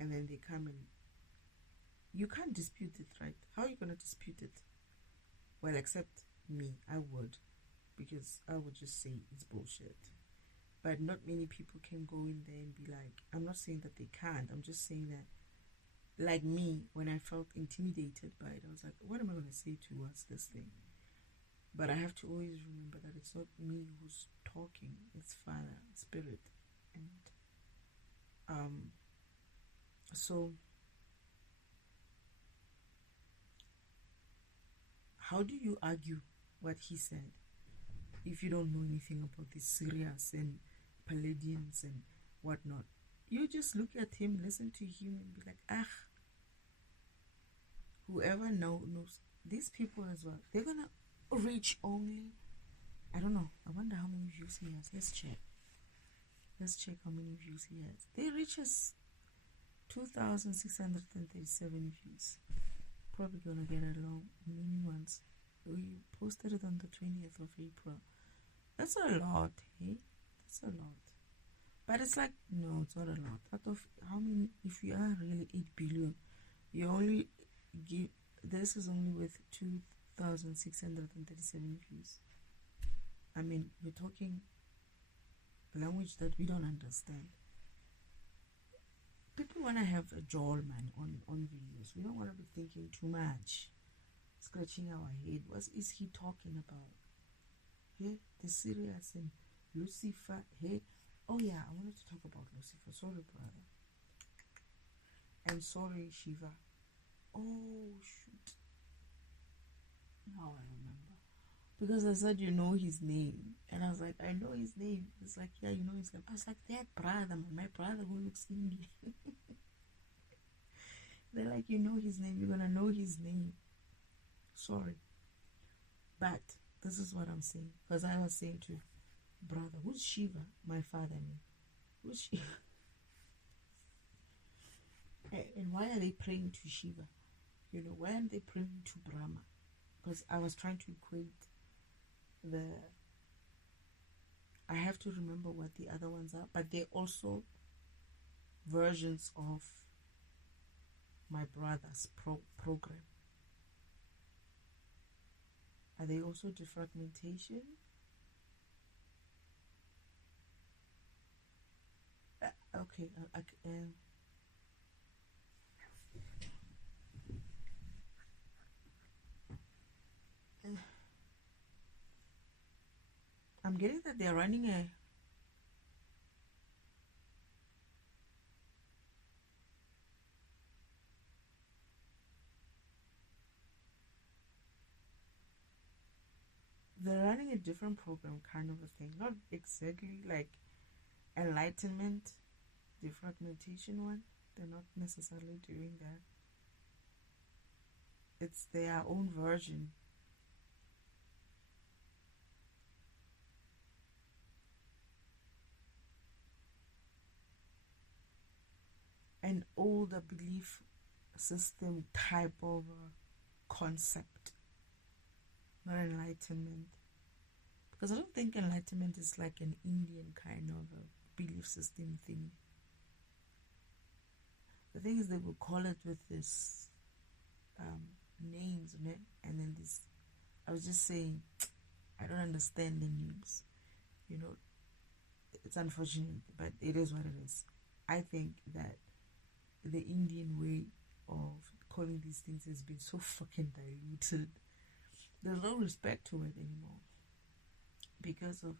And then they come and you can't dispute it, right? How are you going to dispute it? Well, except me, I would. Because I would just say it's bullshit. But not many people can go in there and be like, I'm not saying that they can't. I'm just saying that, like me, when I felt intimidated by it, I was like, what am I going to say towards this thing? But I have to always remember that it's not me who's talking. It's Father, Spirit. And so how do you argue what he said if you don't know anything about the Sirius and Pleiadians and whatnot? you just look at him, listen to him, and be like, ah, whoever knows these people as well, they're gonna reach only, I don't know, I wonder how many views he has. Let's check how many views he has. They reach us 2,637 views. Probably gonna get a long many ones. We posted it on the 20th of April. That's a lot, hey? That's a lot. But it's like, no, it's not a lot. Out of how many, if you are really 8 billion, you only give, this is only with 2,637 views. I mean, we're talking language that we don't understand. People want to have a joel, man, on videos. We don't want to be thinking too much, scratching our head. What is he talking about? Hey, the serious and Lucifer. Hey, oh yeah, I wanted to talk about Lucifer. Sorry, brother. And sorry, Shiva. Oh, shoot. Now I remember. Because I said, you know his name. And I was like, I know his name. It's like, yeah, you know his name. I was like, that brother, my brother who looks Indian. They're like, you know his name. You're going to know his name. Sorry. But this is what I'm saying. Because I was saying to brother, who's Shiva? My father, I mean. Who's Shiva? And why are they praying to Shiva? You know, why aren't they praying to Brahma? Because I was trying to equate I have to remember what the other ones are, but they're also versions of my brother's program. Are they also defragmentation? Okay, I'm getting that they're running a different program, kind of a thing. Not exactly like enlightenment, defragmentation one. They're not necessarily doing that. It's their own version. An older belief system type of concept, not enlightenment. Because I don't think enlightenment is like an Indian kind of a belief system thing. The thing is, they will call it with this names, and then this. I was just saying, I don't understand the names. You know, it's unfortunate, but it is what it is. I think that the Indian way of calling these things has been so fucking diluted. There's no respect to it anymore because of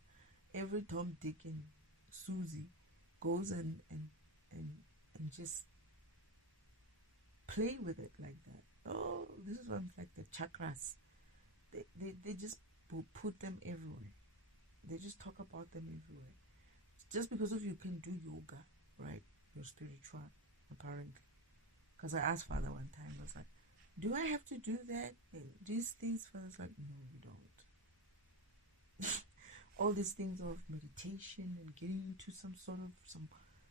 every Tom, Dick, and Susie goes and just play with it like that. Oh, this is one like the chakras. They just put them everywhere. They just talk about them everywhere. Just because of you can do yoga, right? You're spiritual, apparently. Because I asked Father one time, I was like, do I have to do that? These things, Father's like, no, you don't. All these things of meditation and getting into some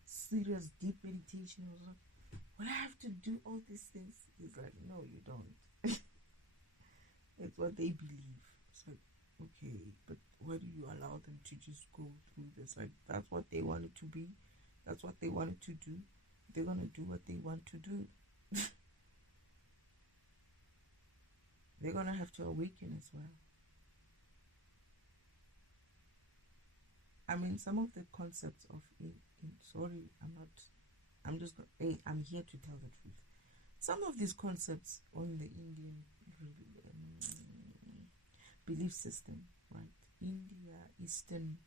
serious deep meditation. I was like, well, I have to do all these things. He's like, no, you don't. It's what they believe. It's like, okay, but why do you allow them to just go through this? Like, that's what they wanted to be. That's what they wanted to do. They're going to do what they want to do. They're going to have to awaken as well. I mean, some of the concepts of sorry, I'm here to tell the truth. Some of these concepts on the Indian belief system, right? India, Eastern,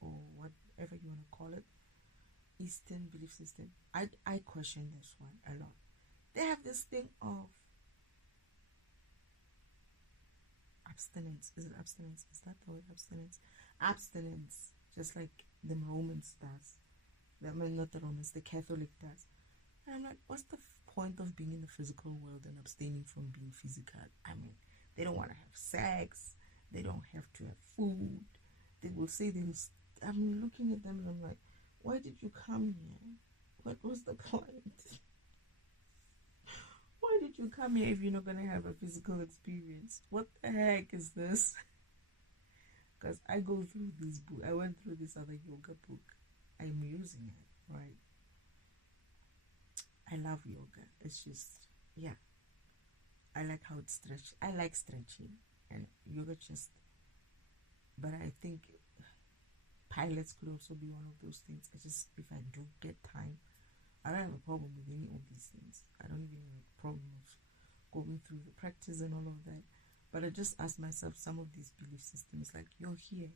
or whatever you want to call it, Eastern belief system. I question this one a lot. They have this thing of abstinence. Is it abstinence? Is that the word, abstinence? Abstinence, just like the Romans does. I mean, not the Romans, the Catholic does. And I'm like, what's the point of being in the physical world and abstaining from being physical? I mean, they don't want to have sex. They don't have to have food. They will say things. I'm looking at them and I'm like, why did you come here? What was the point? Why did you come here if you're not going to have a physical experience? What the heck is this? Because I go through this book. I went through this other yoga book. I'm using it, right? I love yoga. It's just, yeah. I like how it stretches. I like stretching. And yoga just, but I think pilates could also be one of those things. I just, if I do get time, I don't have a problem with any of these things. I don't even have a problem of going through the practice and all of that. But I just ask myself some of these belief systems, like, you're here,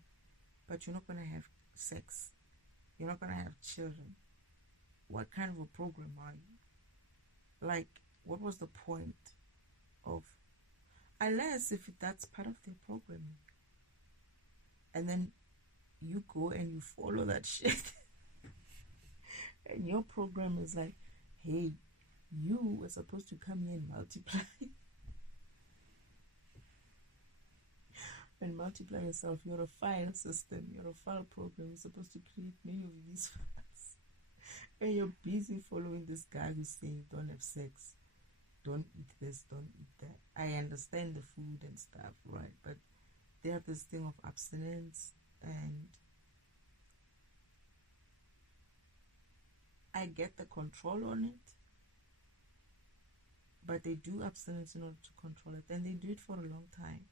but you're not going to have sex. You're not going to have children. What kind of a program are you? Like, what was the point of, unless if that's part of their programming, and then you go and you follow that shit, and your program is like, hey, you were supposed to come here and multiply and multiply yourself. You're a file system, you're a file program. You're supposed to create many of these files, and you're busy following this guy who's saying don't have sex, don't eat this, don't eat that. I understand the food and stuff, right? But they have this thing of abstinence, and I get the control on it, but they do abstinence in order to control it, and they do it for a long time.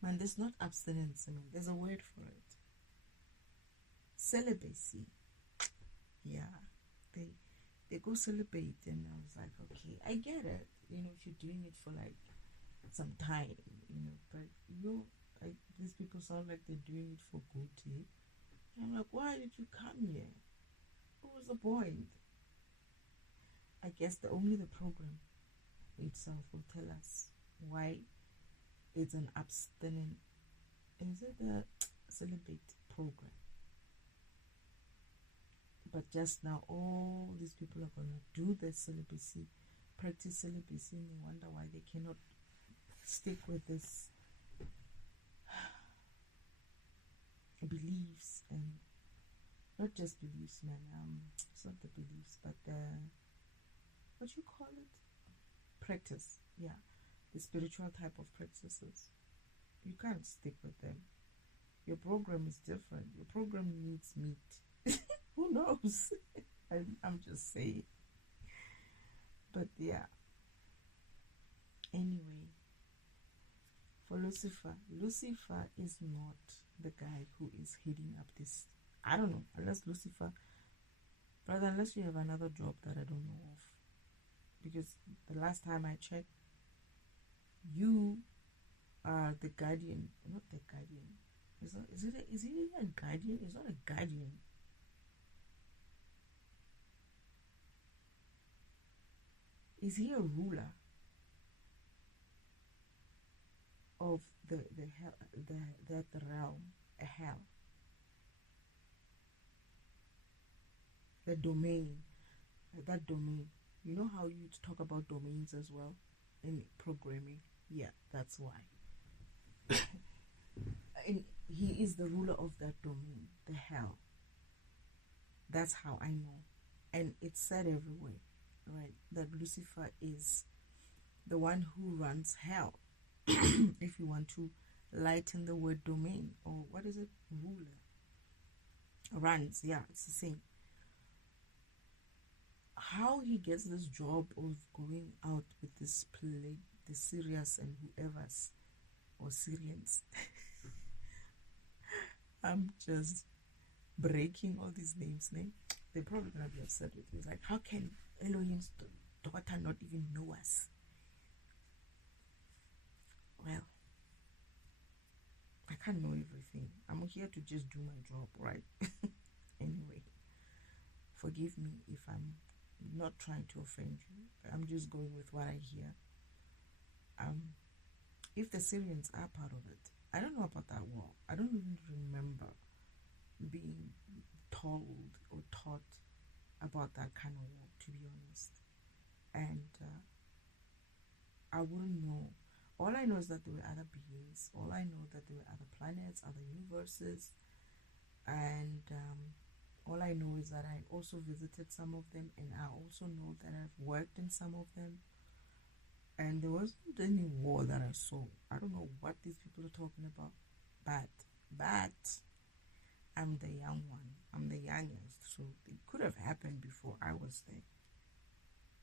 Man, there's not abstinence, I mean, there's a word for it. Celibacy. Yeah, they go celibate, and I was like, okay, I get it. You know, if you're doing it for like some time, you know, but these people sound like they're doing it for good. And I'm like, why did you come here? What was the point? I guess only the program itself will tell us why it's an abstinent. Is it a celibate program? But just now, all these people are going to do the celibacy, practice celibacy, and they wonder why they cannot stick with this beliefs, and not just beliefs, man. It's not the beliefs, but the, what you call it? Practice. Yeah, the spiritual type of practices. You can't stick with them. Your program is different. Your program needs meat. Who knows? I'm just saying. But yeah. Anyway, for Lucifer is not the guy who is heading up this. I don't know, unless Lucifer, brother, unless you have another job that I don't know of. Because the last time I checked, you are the guardian, not the guardian. Is he a guardian? It's not a guardian. Is he a ruler of the realm, a hell, the domain, that domain? You know how you talk about domains as well in programming? Yeah, that's why. And he is the ruler of that domain, the hell. That's how I know. And it's said everywhere, right, that Lucifer is the one who runs hell. If you want to lighten the word domain, or what is it? Ruler. Runs, yeah, it's the same. How he gets this job of going out with this plague, the Syrians and whoever's, or Syrians. I'm just breaking all these names, name. They're probably gonna be upset with me. It's like, how can Elohim's daughter not even know us? Well, I can't know everything. I'm here to just do my job, right? Anyway, forgive me if I'm not trying to offend you. I'm just going with what I hear. If the Syrians are part of it, I don't know about that war. I don't even remember being told or taught about that kind of war, to be honest. And I wouldn't know. All I know is that there were other beings. All I know that there were other planets, other universes. And all I know is that I also visited some of them, and I also know that I've worked in some of them. And there wasn't any war that I saw. I don't know what these people are talking about. But I'm the young one. I'm the youngest. So it could have happened before I was there.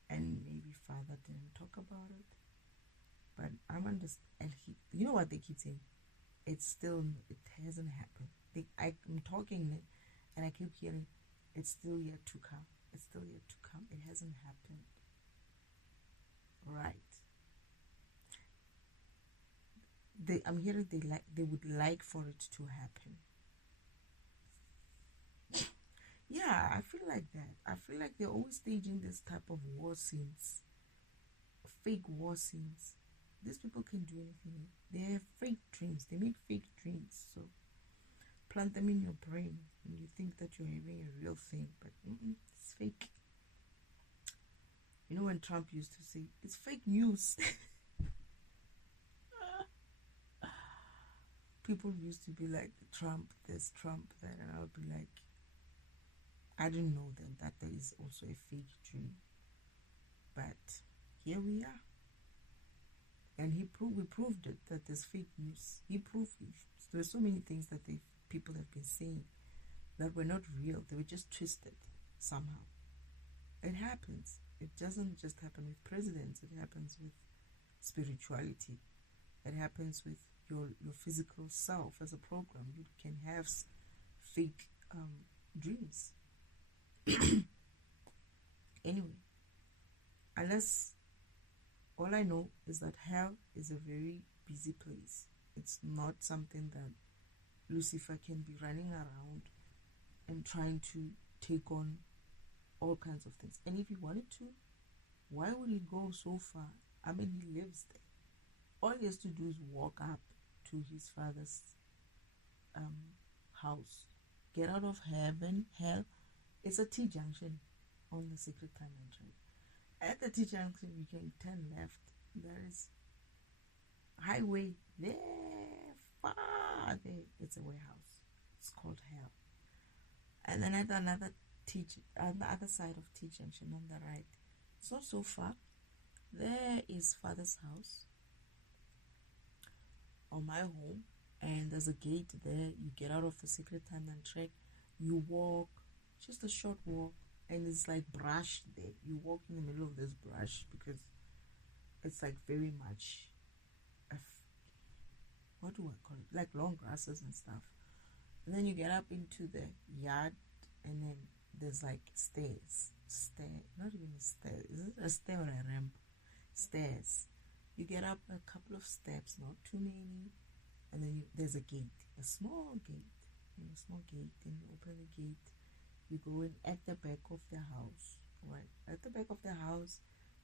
And maybe father didn't talk about it. But I'm understand. You know what they keep saying? It hasn't happened. I'm talking and I keep hearing, it's still yet to come. It's still yet to come. It hasn't happened. Right. I'm hearing they would like for it to happen. Yeah, I feel like that. I feel like they're always staging this type of war scenes, fake war scenes. These people can do anything. They have fake dreams. They make fake dreams. So plant them in your brain and you think that you're having a real thing, but it's fake. You know when Trump used to say, it's fake news. People used to be like, Trump this, Trump that, and I would be like, I didn't know then that there is also a fake dream. But here we are. And we proved it, that there's fake news. He proved it. There's so many things that people have been saying that were not real. They were just twisted somehow. It happens. It doesn't just happen with presidents. It happens with spirituality. It happens with your physical self as a program. You can have fake dreams. Anyway, all I know is that hell is a very busy place. It's not something that Lucifer can be running around and trying to take on all kinds of things. And if he wanted to, why would he go so far? I mean, he lives there. All he has to do is walk up to his father's house. Get out of hell. It's a T-junction on the Secret Timeline train. At the T-junction, you can turn left. There is highway there, far there. It's a warehouse. It's called hell. And then at on the other side of T-junction on the right, it's not so far. There is father's house, or my home, and there's a gate there. You get out of the Secret Timeline track, you walk, just a short walk, and it's like brush there. You walk in the middle of this brush because it's like very much what do I call it? Like long grasses and stuff. And then you get up into the yard, and then there's like stairs. Not even a stair. Is it a stair or a ramp? Stairs. You get up a couple of steps, not too many, and then there's a gate, a small gate. And you open the gate. You go in at the back of the house, right? At the back of the house,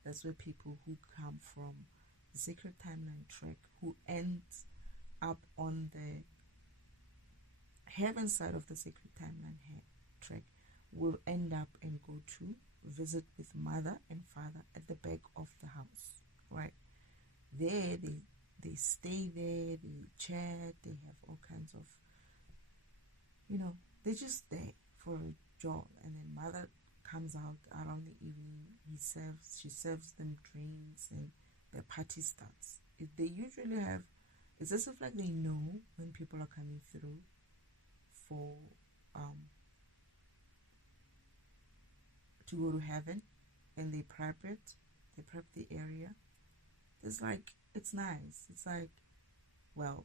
that's where people who come from the Secret Timeline track, who end up on the heaven side of the Secret Timeline track, will end up and go to visit with mother and father at the back of the house, right? There, they stay there, they chat, they have all kinds of, they're just there for a job. And then mother comes out around the evening, she serves them drinks, and the party starts. They usually have, it's as if like they know when people are coming through for to go to heaven, and they prep the area. It's nice. It's like, well,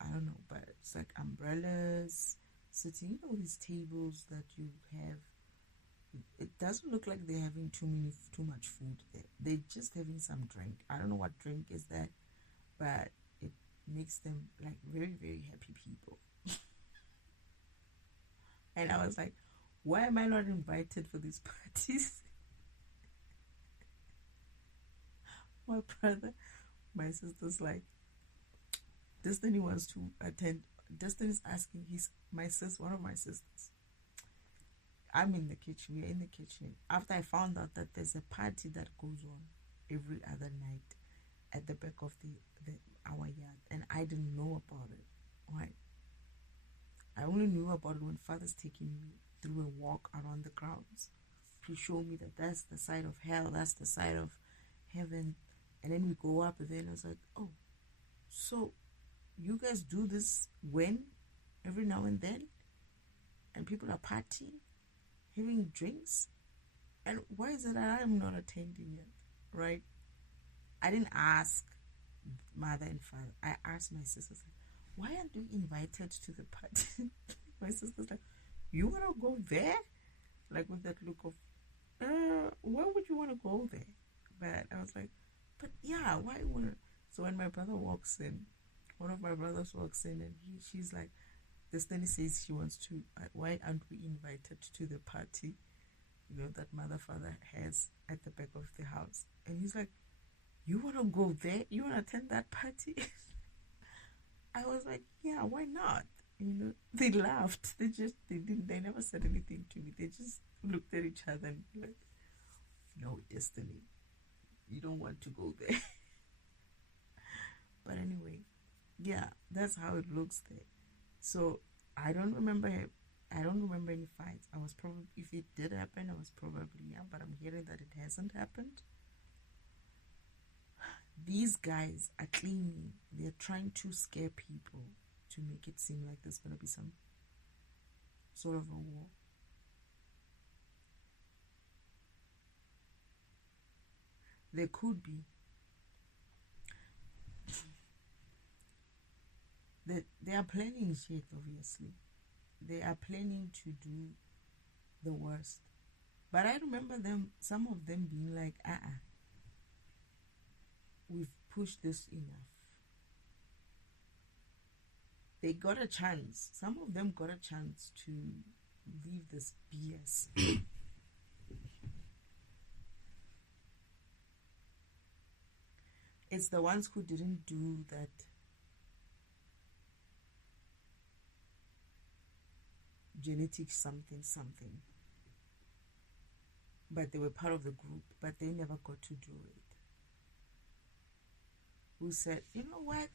I don't know, but it's like umbrellas, sitting, these tables that you have. It doesn't look like they're having too much food there. They're just having some drink. I don't know what drink is that, but it makes them like very, very happy people. And I was like, why am I not invited for these parties? My brother, my sister's like, Destiny wants to attend. Destiny's asking one of my sisters, I'm in the kitchen. We're in the kitchen. After I found out that there's a party that goes on every other night at the back of our yard, and I didn't know about it. Right? I only knew about it when Father's taking me through a walk around the grounds to show me that that's the side of hell, that's the side of heaven. And then we go up, and then I was like, oh, so you guys do this when? Every now and then? And people are partying, having drinks? And why is it that I'm not attending it? Right? I didn't ask mother and father. I asked my sisters, why aren't you invited to the party? My sister's like, you want to go there? Like with that look of, why would you want to go there? But I was like, but yeah, why would? So when my brother walks in, one of my brothers walks in, and she's like, Destiny says she wants to, why aren't we invited to the party, that mother father has at the back of the house? And he's like, you want to go there? You want to attend that party? I was like, yeah, why not? They laughed. They never said anything to me. They just looked at each other and like, no, Destiny, you don't want to go there. But anyway, yeah, that's how it looks there. So I don't remember any fights. I was probably, if it did happen, I was probably young, but I'm hearing that it hasn't happened. These guys are claiming they're trying to scare people to make it seem like there's going to be some sort of a war. There could be. They are planning shit, obviously. They are planning to do the worst. But I remember some of them being like, we've pushed this enough. They got a chance. Some of them got a chance to leave this BS. It's the ones who didn't do that genetic something, but they were part of the group, but they never got to do it. Who said, you know what?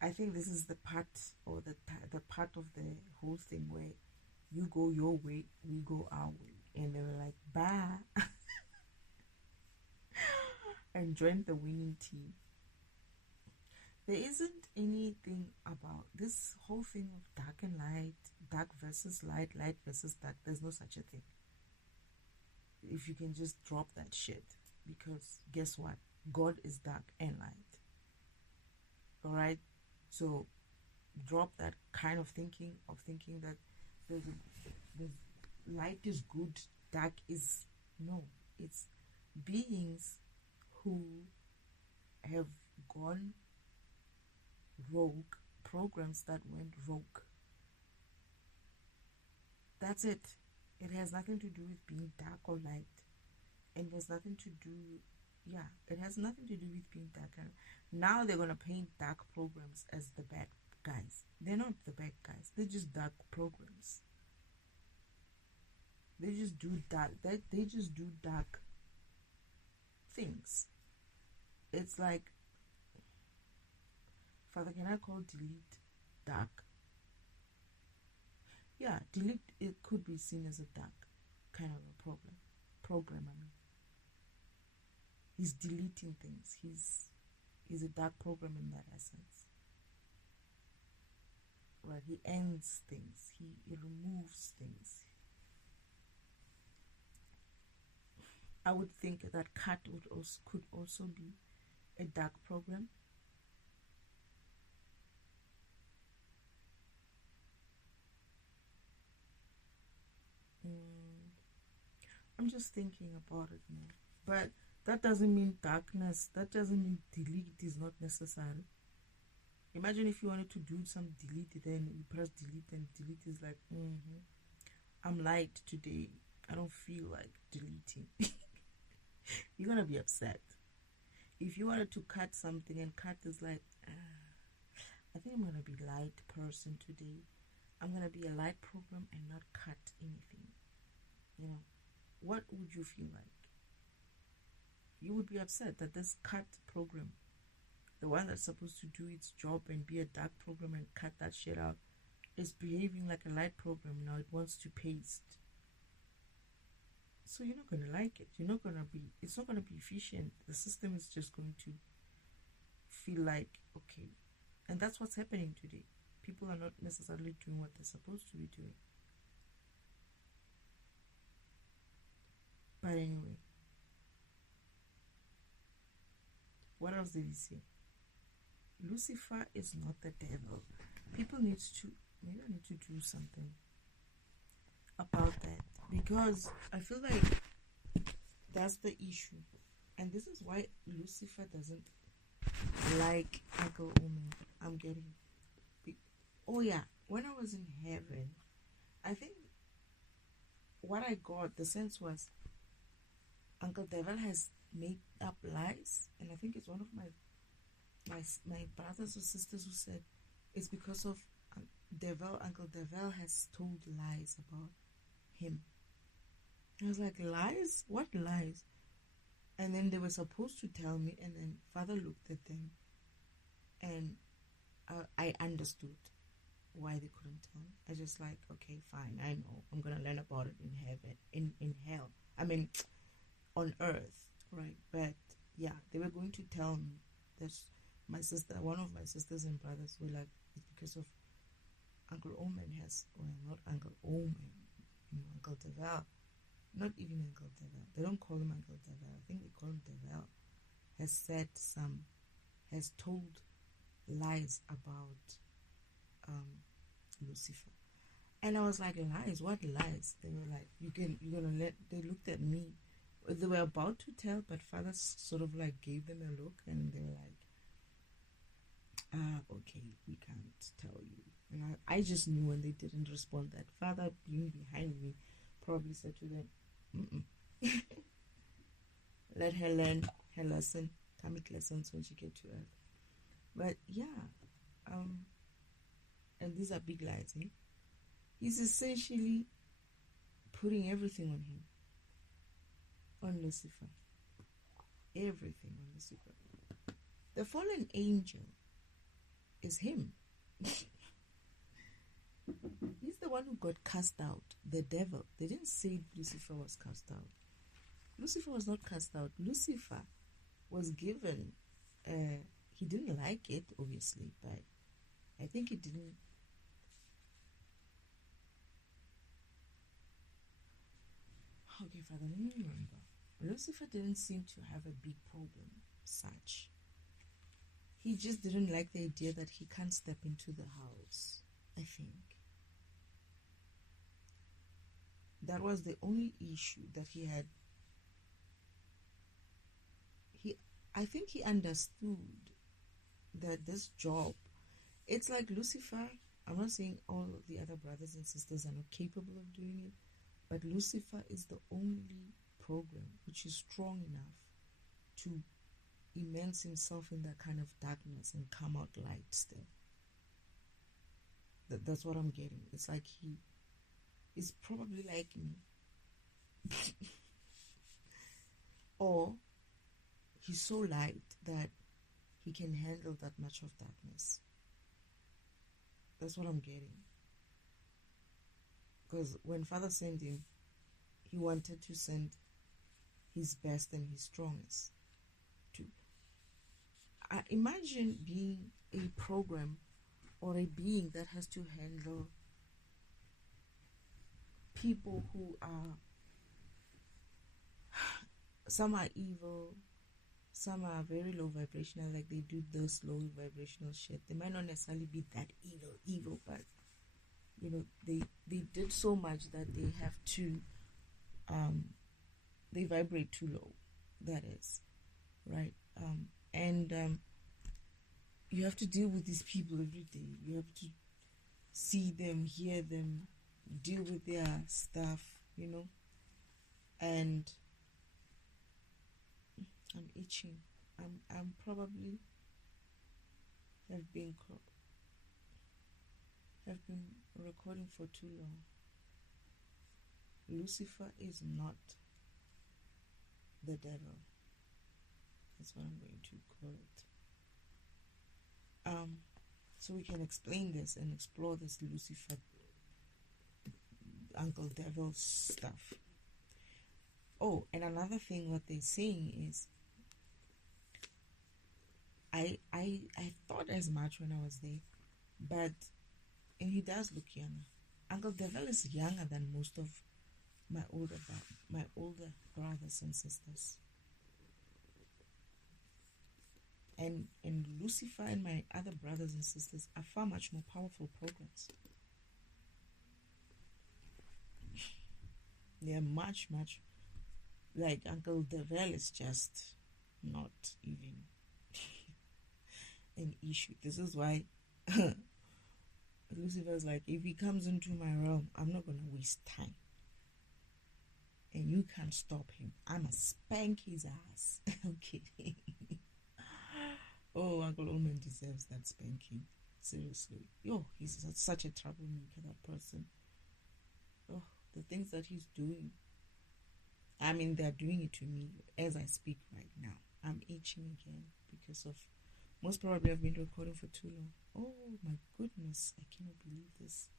I think this is the part, or the part of the whole thing where you go your way, we go our way. And they were like, bye. And joined the winning team. There isn't anything about this whole thing of dark and light, dark versus light, light versus dark. There's no such a thing. If you can just drop that shit. Because guess what? God is dark and light. Alright? So drop that kind of thinking that there's light is good, dark is no. It's beings who have gone rogue, programs that went rogue. That's it. It has nothing to do with being dark or light. And it has nothing to do, it has nothing to do with being dark. Now they're going to paint dark programs as the bad guys. They're not the bad guys. They're just dark programs. They just do dark things. It's like, Father, can I call delete dark? Yeah, delete, it could be seen as a dark kind of a program. He's deleting things. He's a dark program in that essence. Right? He ends things. He removes things. I would think that cat could also be a dark program. I'm just thinking about it now. But that doesn't mean darkness. That doesn't mean delete is not necessary. Imagine if you wanted to do some delete, then you press delete, and delete is like, I'm light today. I don't feel like deleting. You're going to be upset. If you wanted to cut something and cut is like, I think I'm going to be light person today. I'm gonna be a light program and not cut anything. You know, what would you feel like? You would be upset that this cut program, the one that's supposed to do its job and be a dark program and cut that shit out, is behaving like a light program now. It wants to paste. So you're not gonna like it. It's not gonna be efficient. The system is just going to feel like, okay. And that's what's happening today. People are not necessarily doing what they're supposed to be doing. But anyway, what else did he say? Lucifer is not the devil. Maybe I need to do something about that, because I feel like that's the issue. And this is why Lucifer doesn't like Uncle Omen. I'm getting... Oh yeah, when I was in heaven, I think what I got, the sense was Uncle Devil has made up lies, and I think it's one of my brothers or sisters who said it's because of Uncle Devil has told lies about him. I was like, lies? What lies? And then they were supposed to tell me, and then Father looked at them, and I understood why they couldn't tell me. I just like, okay, fine, I know. I'm gonna learn about it in heaven, in hell. I mean, on earth, right? But yeah, they were going to tell me. That's my sister. One of my sisters and brothers were like, it's because of Uncle Omen has, well, not Uncle Omen, Uncle Devil. Not even Uncle Devil. They don't call him Uncle Devil. I think they call him Devil. Has told lies about Lucifer. And I was like, lies? What lies? They were like, they looked at me. They were about to tell, but Father sort of like gave them a look, and they were like, okay, we can't tell you. And I just knew when they didn't respond that Father being behind me probably said to them, let her learn her lesson, karmic lessons, when she get to earth. But yeah, and these are big lies, eh? He's essentially putting everything on him, on Lucifer. Everything on Lucifer. The fallen angel is him. He's the one who got cast out, the devil. They didn't say Lucifer was cast out. Lucifer was not cast out. Lucifer was given, he didn't like it, obviously, but I think he didn't. Okay, Father, let me remember. Lucifer didn't seem to have a big problem, such. He just didn't like the idea that he can't step into the house, I think. That was the only issue that he had. I think he understood that this job, it's like Lucifer. I'm not saying all of the other brothers and sisters are not capable of doing it, but Lucifer is the only program which is strong enough to immerse himself in that kind of darkness and come out light still. That's what I'm getting. It's like he is probably like me. Or he's so light that he can handle that much of darkness. That's what I'm getting. Because when Father sent him, he wanted to send his best and his strongest. Imagine being a program or a being that has to handle people who are, some are evil, some are very low vibrational, like they do this low vibrational shit. They might not necessarily be that evil, but they did so much that they have to, they vibrate too low. That is right. And you have to deal with these people every day. You have to see them, hear them, deal with their stuff, and I'm itching. I'm probably have been have been recording for too long. Lucifer is not the devil. That's what I'm going to call it. So we can explain this and explore this Lucifer, Uncle Devil stuff. Oh, and another thing, what they're saying is, I thought as much when I was there, and he does look younger. Uncle Devil is younger than most of my older brothers and sisters. And Lucifer and my other brothers and sisters are far much more powerful programs. They are much, like Uncle Devil is just not even an issue. This is why Lucifer's like, if he comes into my realm, I'm not going to waste time. And you can't stop him. I'm going to spank his ass. I'm kidding. Oh, Uncle Omen deserves that spanking. Seriously. Yo, he's such a troublemaker, that person. Oh, the things that he's doing. I mean, they're doing it to me as I speak right now. I'm itching again because of, most probably I've been recording for too long. Oh my goodness, I cannot believe this.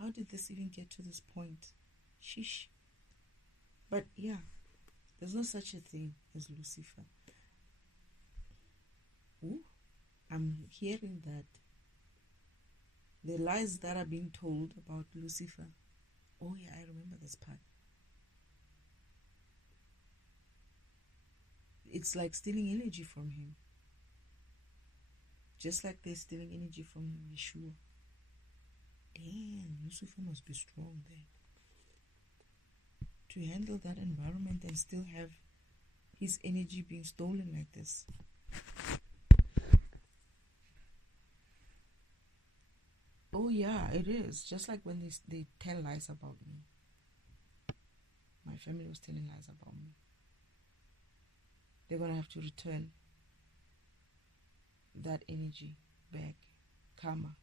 How did this even get to this point? Sheesh. But yeah, there's no such a thing as Lucifer. Ooh, I'm hearing that the lies that are being told about Lucifer. Oh yeah, I remember this part. It's like stealing energy from him. Just like they're stealing energy from Yeshua. Damn, Lucifer must be strong there. To handle that environment and still have his energy being stolen like this. Oh yeah, it is. Just like when they tell lies about me. My family was telling lies about me. They're going to have to return that energy back. Karma.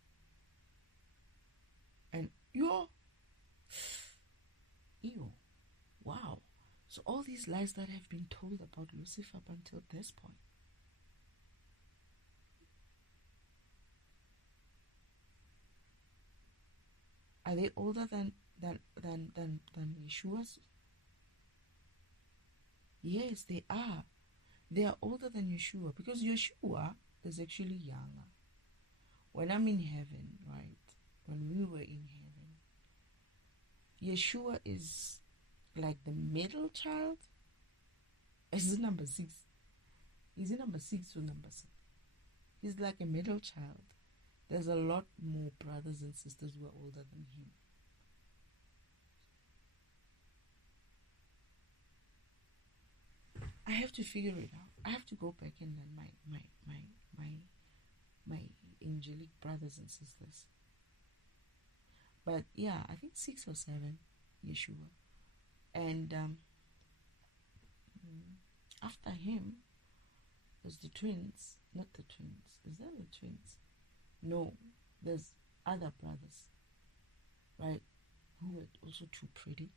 And ew. Wow. So all these lies that have been told about Lucifer up until this point. Are they older than Yeshua's? Yes, they are. They are older than Yeshua, because Yeshua is actually younger. When I'm in heaven, right? When we were in heaven, Yeshua is like the middle child. Is it number 6? Is it number 6 or number 7? He's like a middle child. There's a lot more brothers and sisters who are older than him. I have to figure it out. I have to go back and learn my angelic brothers and sisters. But yeah, I think 6 or 7, Yeshua. And after him, there's the twins. Not the twins. Is that the twins? No, there's other brothers, right? Who were also too pretty.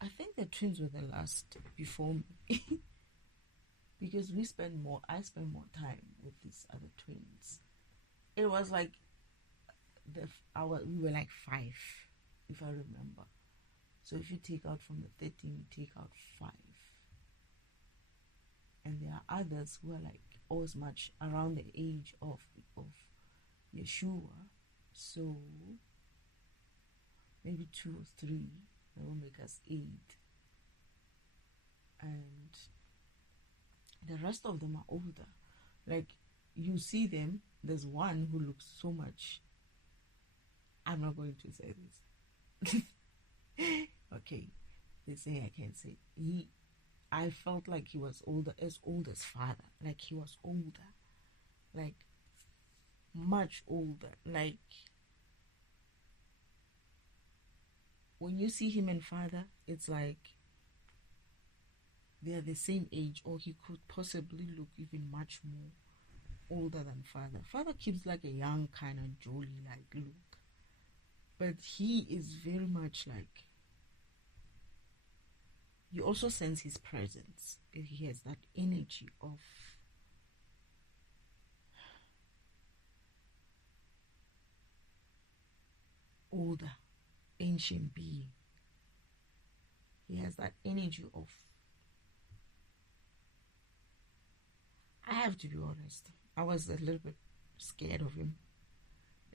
I think the twins were the last before me. Because I spend more time with these other twins. It was like we were like 5, if I remember. So if you take out from the 13, you take out 5. And there are others who are like always much around the age of Yeshua. So maybe 2 or 3, that will make us 8. And the rest of them are older. Like, you see them, there's one who looks so much, I'm not going to say this. Okay, they say I can't say. I felt like he was as old as father. Like, he was older. Like, much older. Like, when you see him and father, it's like they are the same age, or he could possibly look even much more older than father. Father keeps like a young kind of jolly like look, but he is very much like, you also sense his presence. He has that energy of older, ancient being. He has that energy of, I have to be honest, I was a little bit scared of him.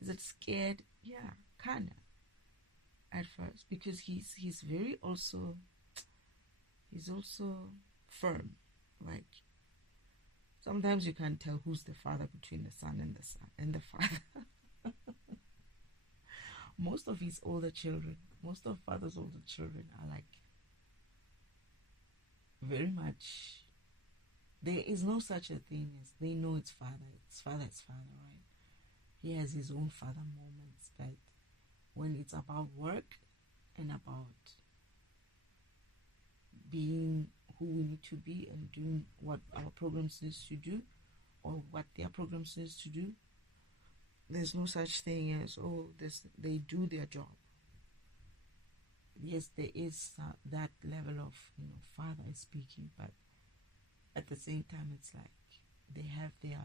Is it scared? Yeah, kinda at first, because he's very also, he's also firm. Like sometimes you can't tell who's the father between the son and the father. Most of his older children, most of father's older children are like very much, there is no such a thing as they know it's father, right? He has his own father moments, but when it's about work and about being who we need to be and doing what our program says to do, or what their program says to do, there's no such thing as, oh, they do their job. Yes, there is that level of, father is speaking, but at the same time, it's like they have their,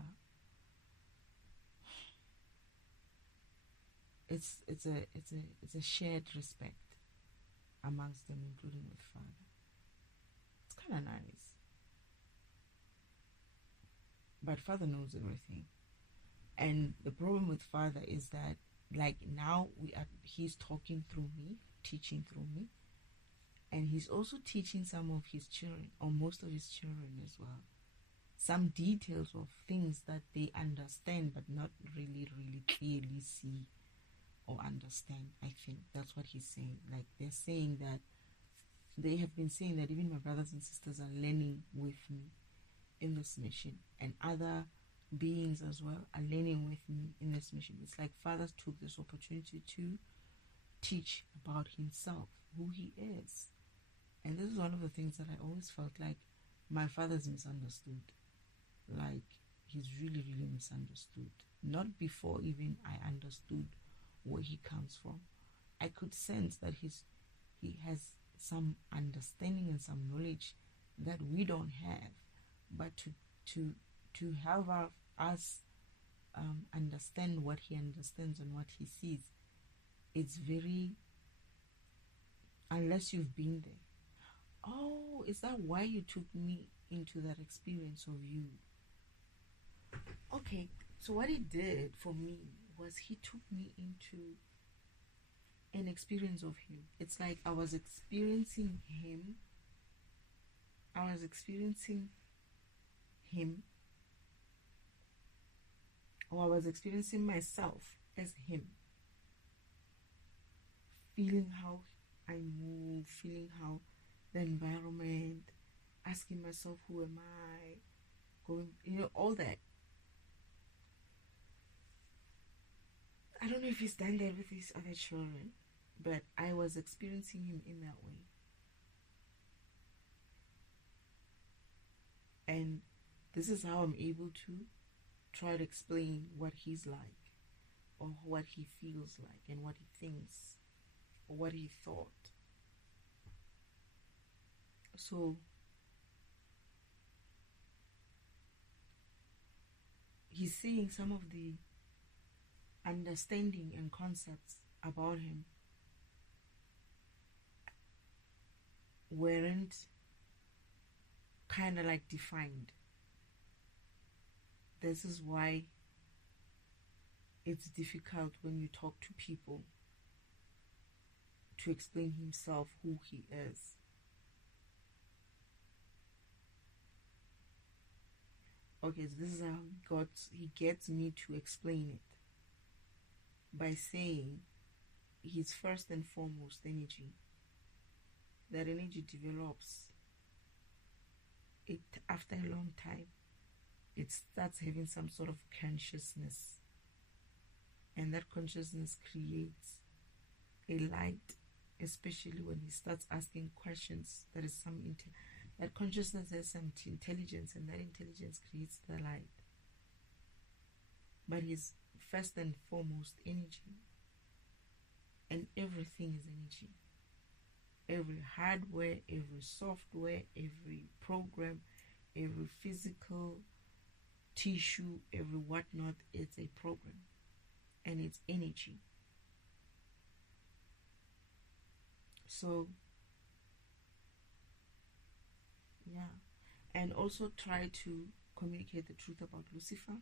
it's a shared respect amongst them, including with father. It's kind of nice, but father knows everything. And the problem with father is that, like, now he's talking through me, teaching through me, and he's also teaching some of his children, or most of his children as well, some details of things that they understand but not really clearly see or understand. I think that's what he's saying. Like, they're saying that, they have been saying that even my brothers and sisters are learning with me in this mission, and other beings as well are learning with me in this mission. It's like father took this opportunity to teach about himself, who he is. And this is one of the things that I always felt like my father's misunderstood. Like, he's really misunderstood. Not before even I understood where he comes from. I could sense that he has some understanding and some knowledge that we don't have, but to have us understand what he understands and what he sees, it's very, unless you've been there. Oh, is that why you took me into that experience of you? Okay, so what he did for me was he took me into an experience of him. It's like I was experiencing him. I was experiencing him, or I was experiencing myself as him. Feeling how I move, feeling how the environment, asking myself, who am I? Going, all that. I don't know if he's done that with his other children, but I was experiencing him in that way. And this is how I'm able to try to explain what he's like, or what he feels like, and what he thinks, or what he thought. So he's seeing some of the understanding and concepts about him weren't kind of like defined. This is why it's difficult when you talk to people to explain himself, who he is. Okay, so this is how he gets me to explain it, by saying he's first and foremost energy. That energy develops it after a long time. It starts having some sort of consciousness, and that consciousness creates a light, especially when he starts asking questions. That is That consciousness has some intelligence, and that intelligence creates the light. But he's first and foremost energy. And everything is energy. Every hardware, every software, every program, every physical tissue, every whatnot, it's a program. And it's energy. So, yeah. And also try to communicate the truth about Lucifer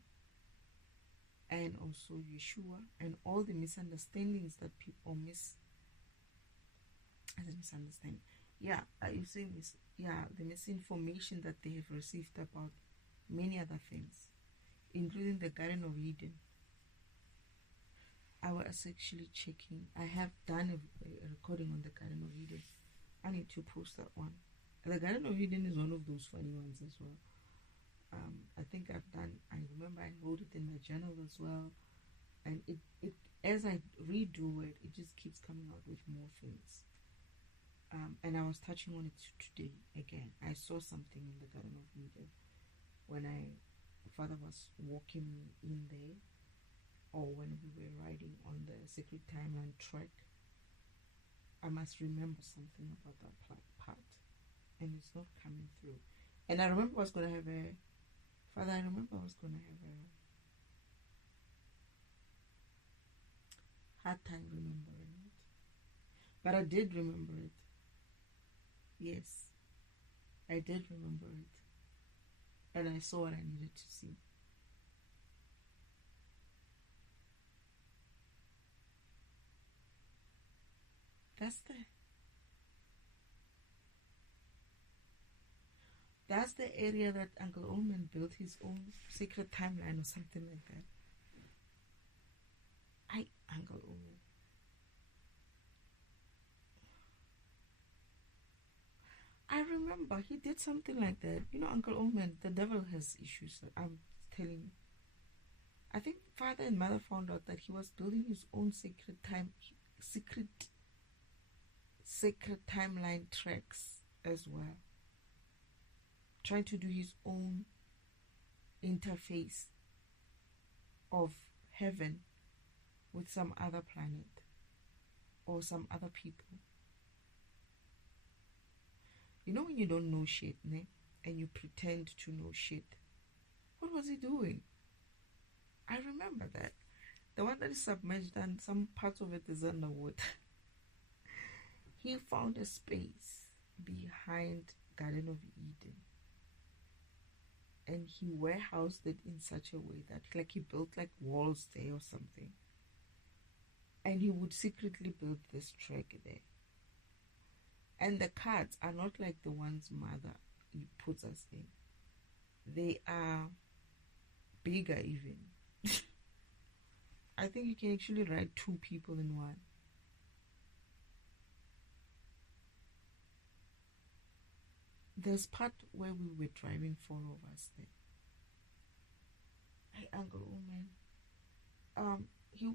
and also Yeshua and all the misunderstandings that people misunderstanding. Yeah, you say the misinformation that they have received about many other things, including the Garden of Eden. I was actually checking. I have done a recording on the Garden of Eden. I need to post that one. The Garden of Eden is one of those funny ones as well. I think I remember I wrote it in my journal as well. And it as I redo it, it just keeps coming out with more things. And I was touching on it today again. I saw something in the Garden of Eden when Father was walking me in there, or when we were riding on the Sacred Timeline track. I must remember something about that part, and it's not coming through. And I remember I was going to have a hard time remembering it, but I did remember it. Yes, I did remember it, and I saw what I needed to see. That's the area that Uncle Omen built his own secret timeline or something like that. Uncle Omen. I remember he did something like that. You know, Uncle Omen, the devil has issues. I'm telling you. I think Father and Mother found out that he was building his own secret timeline tracks as well. Trying to do his own interface of heaven with some other planet or some other people. You know when you don't know shit, ne? And you pretend to know shit. What was he doing? I remember that. The one that is submerged and some parts of it is underwater. He found a space behind Garden of Eden. And he warehoused it in such a way that he built like walls there or something. And he would secretly build this track there. And the cards are not like the ones Mother puts us in. They are bigger even. I think you can actually write 2 people in one. There's part where we were driving 4 of us there. Hey, Uncle Omen.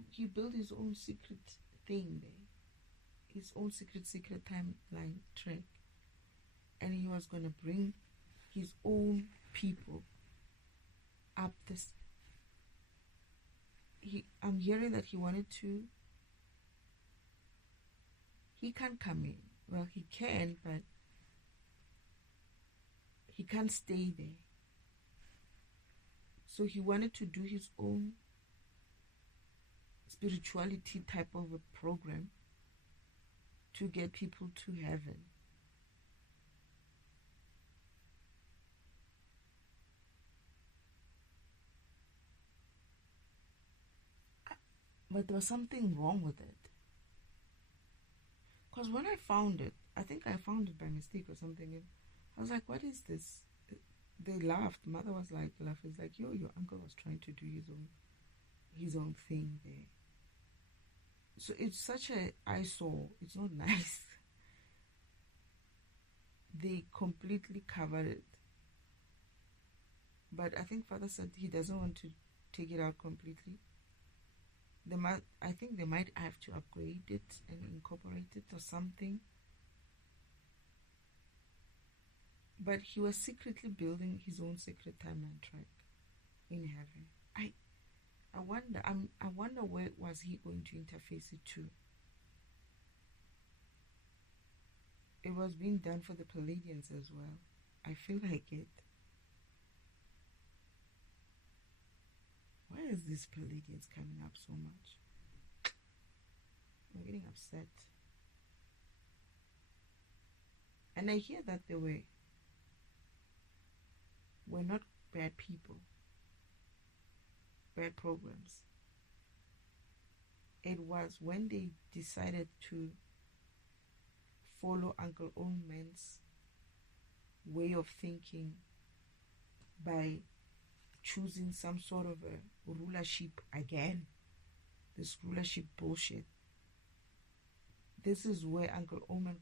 He built his own secret thing there. His own secret timeline track. And he was going to bring his own people up this. I'm hearing that he wanted to. He can't come in. Well, he can, but he can't stay there. So he wanted to do his own spirituality type of a program to get people to heaven. But there was something wrong with it. Because when I found it, I think I found it by mistake or something. And I was like, what is this? They laughed. Mother was like, laughing. Like, your uncle was trying to do his own thing there. So it's such a eyesore. It's not nice. They completely covered it. But I think Father said he doesn't want to take it out completely. I think they might have to upgrade it and incorporate it or something. But he was secretly building his own secret timeline track in heaven. I wonder where was he going to interface it to. It was being done for the Palladians as well. I feel like it. Why is this Palladians coming up so much? I'm getting upset. And I hear that they were not bad people, bad programs. It was when they decided to follow Uncle Oldman's way of thinking by choosing some sort of a rulership again. This rulership bullshit. This is where Uncle Oldman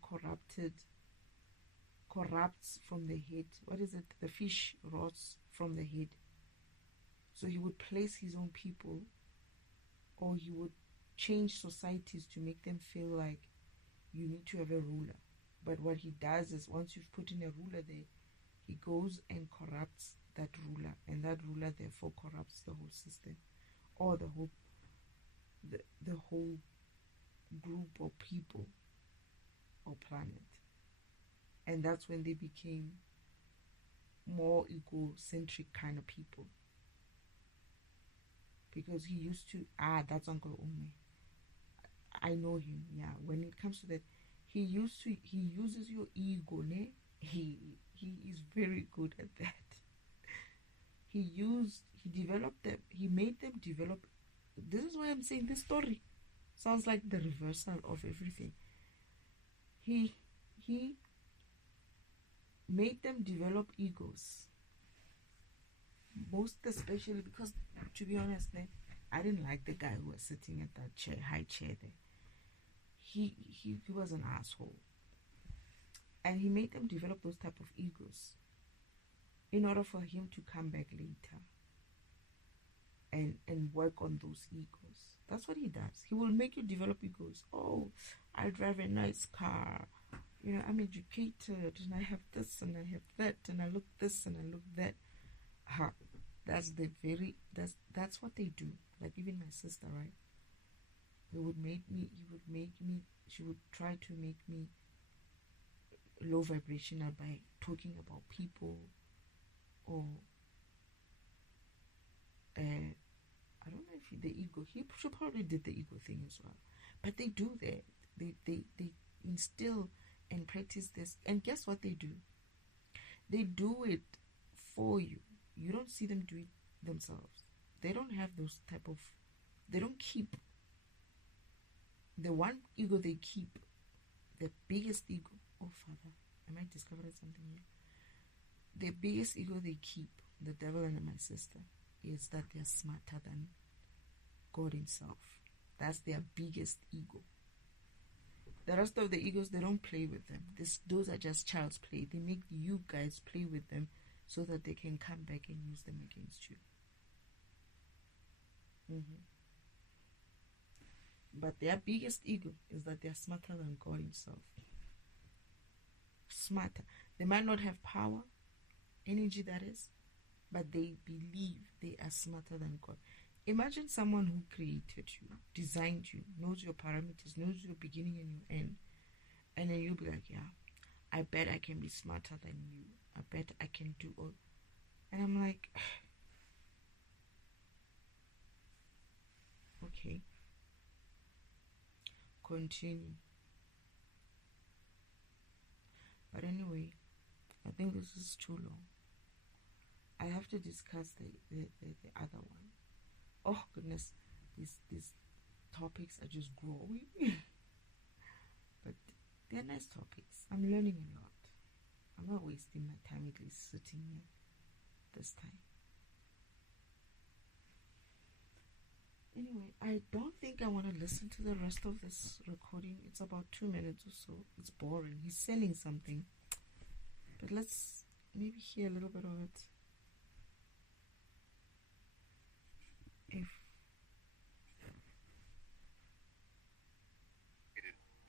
corrupts from the head. What is it? The fish rots from the head. So he would place his own people, or he would change societies to make them feel like you need to have a ruler. But what he does is, once you've put in a ruler there, he goes and corrupts that ruler, and that ruler therefore corrupts the whole system, or the whole group or people or planet. And that's when they became more egocentric kind of people. Because he used to, that's Uncle Ome. I know him, yeah. When it comes to that, he uses your ego, ne? He is very good at that. He developed them, he made them develop. This is why I'm saying this story sounds like the reversal of everything. He made them develop egos. Most especially because, to be honest, I didn't like the guy who was sitting at that chair, high chair there. He was an asshole. And he made them develop those type of egos in order for him to come back later and work on those egos. That's what he does. He will make you develop egos. Oh, I drive a nice car. You know, I'm educated and I have this and I have that and I look this and I look that. That's what they do. Like even my sister, right? She would try to make me low vibrational by talking about people, or I don't know if the ego. She probably did the ego thing as well. But they do that. They instill and practice this. And guess what they do? They do it for you. You don't see them do it themselves. They don't have those type of. They don't keep. The one ego they keep, the biggest ego. Oh, Father, am I discovering something here? The biggest ego they keep, the devil and my sister, is that they're smarter than God himself. That's their biggest ego. The rest of the egos, they don't play with them. Those are just child's play. They make you guys play with them so that they can come back and use them against you. But their biggest ego is that they're smarter than God himself. Smarter. They might not have power, energy that is, but they believe they are smarter than God. Imagine someone who created you, designed you, knows your parameters, knows your beginning and your end, and then you'll be like, yeah, I bet I can be smarter than you. I bet I can do all. And I'm like, okay. Continue. But anyway, I think this is too long. I have to discuss the other one. Oh goodness, these topics are just growing. But they're nice topics. I'm learning a lot. I'm not wasting my time at least sitting here this time. Anyway, I don't think I want to listen to the rest of this recording. It's about 2 minutes or so. It's boring. He's selling something. But let's maybe hear a little bit of it.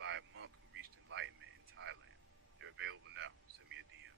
By a monk who reached enlightenment in Thailand. They're available now. Send me a DM.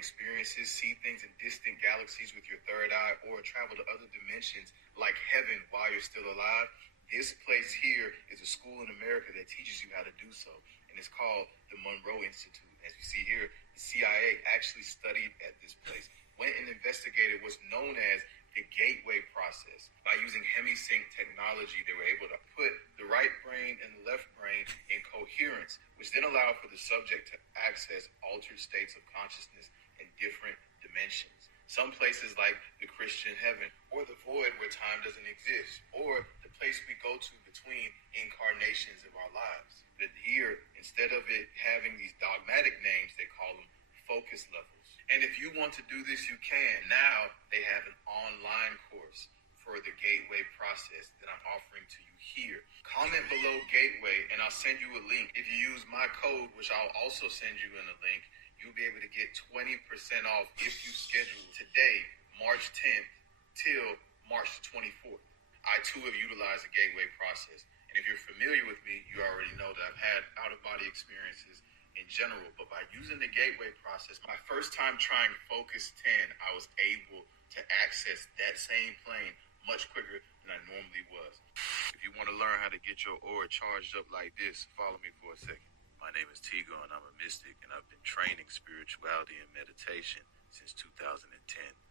experiences, see things in distant galaxies with your third eye, or travel to other dimensions like heaven while you're still alive, this place here is a school in America that teaches you how to do so. And it's called the Monroe Institute. As you see here, the CIA actually studied at this place, went and investigated what's known as the gateway process. By using hemisync technology, they were able to put the right brain and the left brain in coherence, which then allowed for the subject to access altered states of consciousness in different dimensions. Some places like the Christian heaven, or the void where time doesn't exist, or the place we go to between incarnations of our lives. But here, instead of it having these dogmatic names, they call them focus levels. And if you want to do this, you can. Now they have an online course for the gateway process that I'm offering to you here. Comment below gateway and I'll send you a link. If you use my code, which I'll also send you in a link, you'll be able to get 20% off if you schedule today, March 10th till March 24th. I too have utilized the gateway process. And if you're familiar with me, you already know that I've had out-of-body experiences in general, but by using the gateway process, my first time trying Focus 10, I was able to access that same plane much quicker than I normally was. If you want to learn how to get your aura charged up like this, follow me for a second. My name is Tigo and I'm a mystic, and I've been training spirituality and meditation since 2010.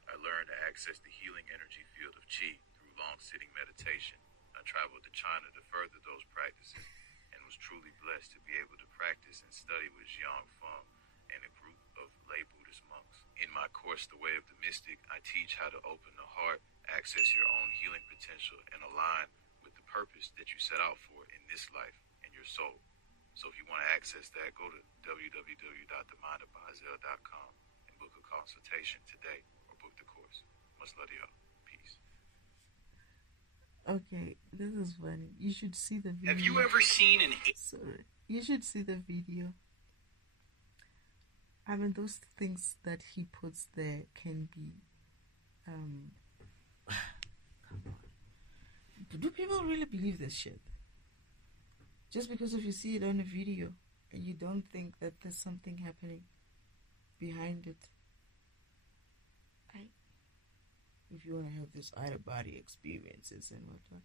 I learned to access the healing energy field of Qi through long-sitting meditation. I traveled to China to further those practices, and was truly blessed to be able to practice and study with Zhang Feng and a group of lay Buddhist monks. In my course, The Way of the Mystic, I teach how to open the heart, access your own healing potential, and align with the purpose that you set out for in this life and your soul. So if you want to access that, go to www.themindofbazel.com and book a consultation today, or book the course. Much love to y'all. Peace. Okay, this is funny. You should see the video. Have you ever seen an... Sorry. You should see the video. I mean, those things that he puts there can be... Come on. Do people really believe this shit? Just because if you see it on a video and you don't think that there's something happening behind it. If you want to have this out-of-body experiences and whatnot,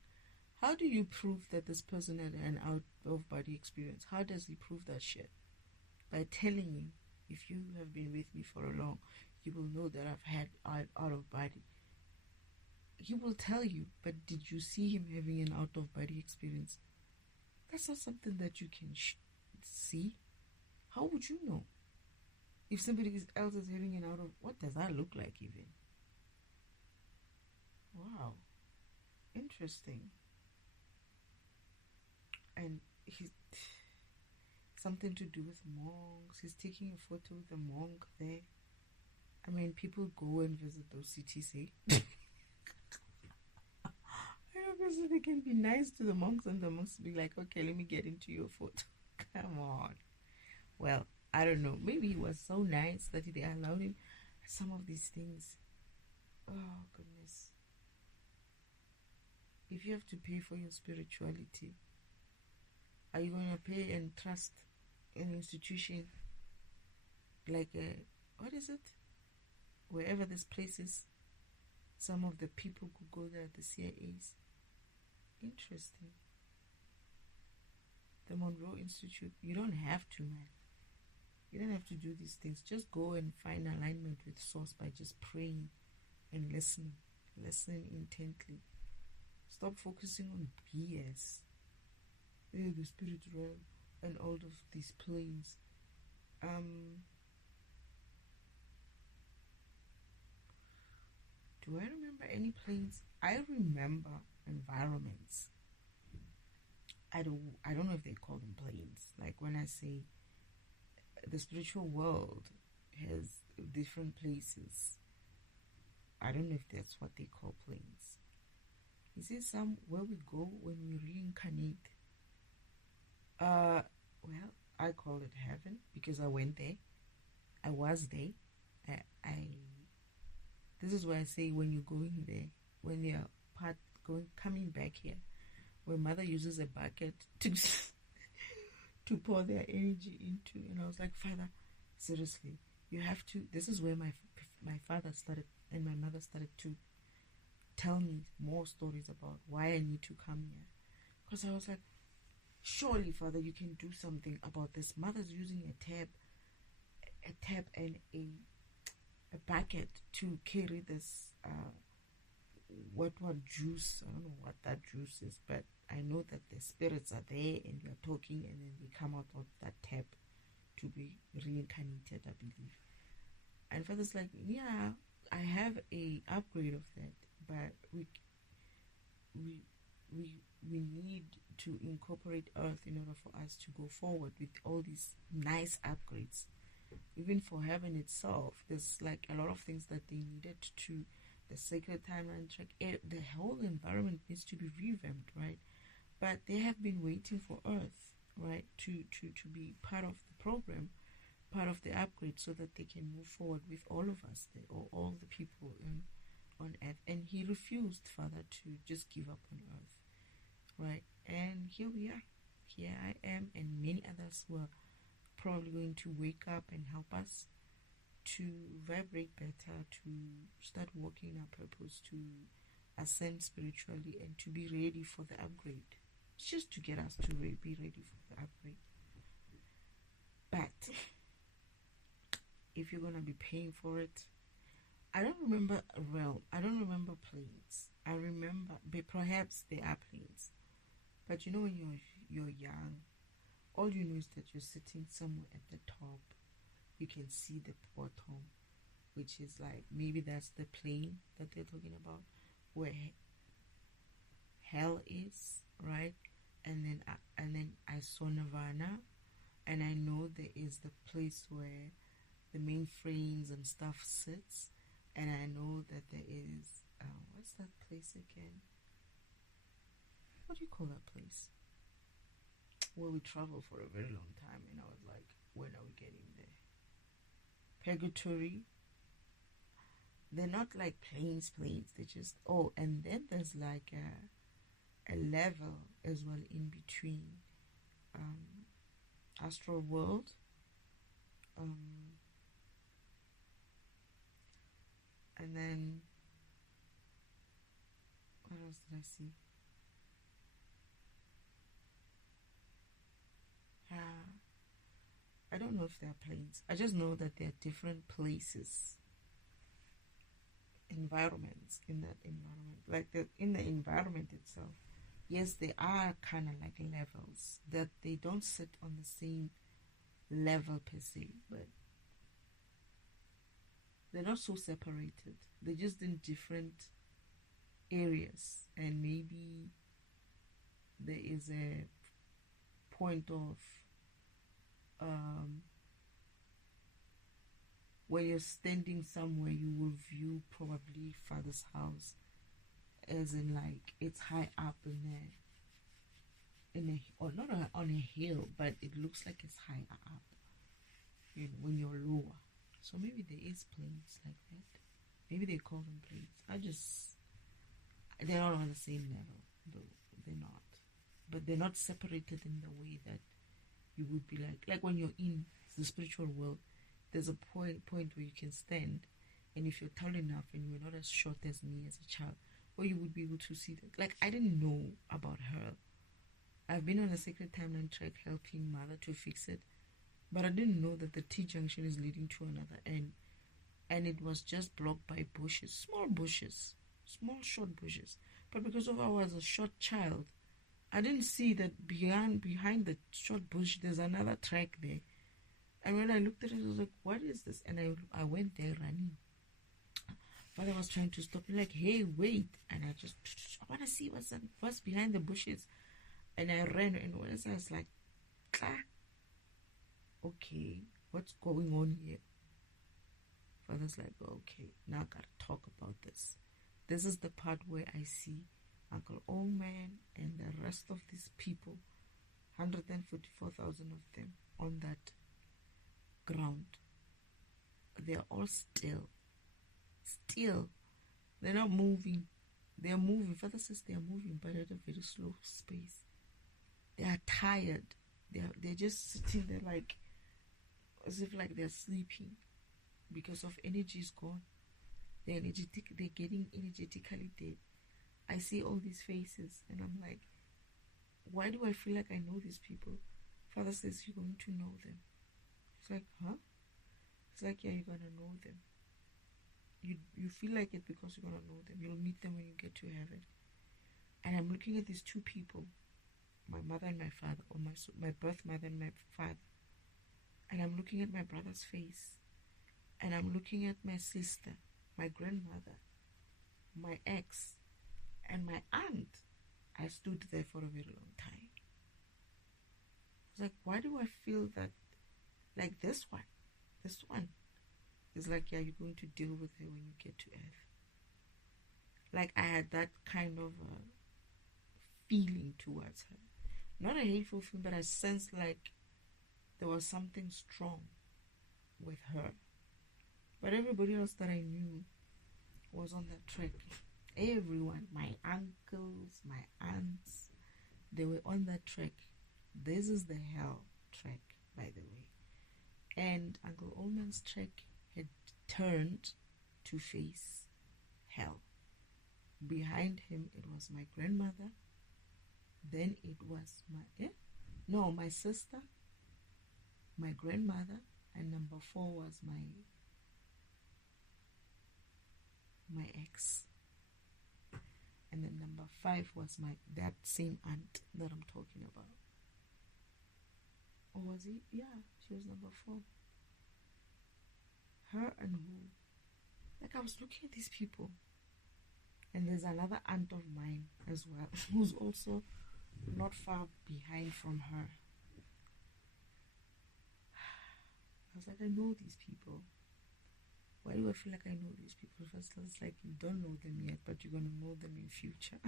how do you prove that this person had an out-of-body experience? How does he prove that shit? By telling you, if you have been with me for a long, you will know that I've had out-of-body. He will tell you, but did you see him having an out-of-body experience? That's not something that you can see. How would you know? If somebody else is having an what does that look like even? Wow, interesting. And he's something to do with monks. He's taking a photo with a monk there. I mean, people go and visit those cities, eh? Obviously, they can be nice to the monks, and the monks be like, okay, let me get into your photo. Come on. Well, I don't know. Maybe he was so nice that they allowed him some of these things. Oh, goodness. If you have to pay for your spirituality, are you going to pay and trust an institution like what is it? Wherever this place is, some of the people could go there, the CIAs. Interesting. The Monroe Institute. You don't have to, man. You don't have to do these things. Just go and find alignment with Source by just praying and listening. Listen intently. Stop focusing on BS. The spirit realm and all of these planes. Do I remember any planes? I remember environments. I don't know if they call them planes. Like when I say the spiritual world has different places, I don't know if that's what they call planes. Is it where we go when we reincarnate? Well, I call it heaven because I went there. I was there. This is why I say when you're going there, when you're coming back here, where mother uses a bucket to pour their energy into, and I was like, Father, seriously, You have to. This is where my father started and my mother started to tell me more stories about why I need to come here. Because I was like, surely, Father, you can do something about this. Mother's using a tap and a bucket to carry this what juice. I don't know what that juice is, but I know that the spirits are there and we are talking, and then they come out of that tap to be reincarnated, I believe. And Father's like, yeah, I have a upgrade of that, but we need to incorporate Earth in order for us to go forward with all these nice upgrades. Even for heaven itself, there's like a lot of things that they needed to, the sacred timeline track, the whole environment needs to be revamped, right? But they have been waiting for Earth, right, to be part of the program, part of the upgrade, so that they can move forward with all of us, or all the people on Earth. And he refused, Father, to just give up on Earth, right? And here we are. Here I am, and many others who are probably going to wake up and help us to vibrate better, to start walking in our purpose, to ascend spiritually, and to be ready for the upgrade. It's just to get us to be ready for the upgrade. But if you're going to be paying for it, I don't remember a realm. I don't remember planes. I remember, perhaps there are planes. But you know, when you're young, all you know is that you're sitting somewhere at the top. You can see the bottom, which is like, maybe that's the plane that they're talking about, where hell is, right? And then I saw Nirvana, and I know there is the place where the mainframes and stuff sits, and I know that there is what's that place again? What do you call that place? Well, we traveled for a very long time, and I was like, when are we getting there? Purgatory. They're not like planes. They just, and then there's like a level as well in between astral world, and then what else did I see? I don't know if there are planes. I just know that there are different places, environments in that environment. Like in the environment itself, yes, there are kind of like levels that they don't sit on the same level per se, but they're not so separated. They're just in different areas, and maybe there is a point of where you're standing somewhere, you will view probably Father's house as in like it's high up or not on a hill, but it looks like it's high up, you know, when you're lower. So maybe there is planes like that. Maybe they call them planes. They're not on the same level, though. They're not. But they're not separated in the way that you would be like when you're in the spiritual world, there's a point where you can stand, and if you're tall enough and you're not as short as me as a child, or you would be able to see that. Like, I didn't know about her. I've been on a sacred timeline track helping Mother to fix it, but I didn't know that the T-junction is leading to another end, and it was just blocked by bushes, small short bushes. But because I was a short child, I didn't see that behind the short bush there's another track there. And when I looked at it, I was like, what is this? And I went there running. Father was trying to stop me, like, hey, wait. And I want to see what's behind the bushes. And I ran, and when I was like, okay, what's going on here? Father's like, okay, now I gotta talk about this. This is the part where I see Uncle Old Man and the rest of these people, 144,000 of them on that ground. They're all still. They're not moving. They're moving. Father says they are moving, but at a very slow pace. They are tired. They're just sitting there like as if like they're sleeping. because of energy is gone. They're getting energetically dead. I see all these faces and I'm like, why do I feel like I know these people? Father says, you're going to know them. It's like, huh? It's like, yeah, you're going to know them. You feel like it because you're going to know them. You'll meet them when you get to heaven. And I'm looking at these two people, my mother and my father, or my birth mother and my father. And I'm looking at my brother's face. And I'm looking at my sister, my grandmother, my ex, and my aunt. I stood there for a very long time. I was like, why do I feel that, like this one is like, yeah, you're going to deal with her when you get to earth. Like I had that kind of feeling towards her. Not a hateful feeling, but I sensed like there was something strong with her. But everybody else that I knew was on that track. Everyone, my uncles, my aunts, they were on that track. This is the hell track, by the way. And Uncle Oldman's track had turned to face hell. Behind him, it was my grandmother. Then it was my sister, my grandmother, and number 4 was my ex. And then number 5 was that same aunt that I'm talking about. Or was he? Yeah, she was number 4. Her and who? Like I was looking at these people. And there's another aunt of mine as well, who's also not far behind from her. I was like, I know these people. Why do I feel like I know these people? First, it's like you don't know them yet, but you're going to know them in future.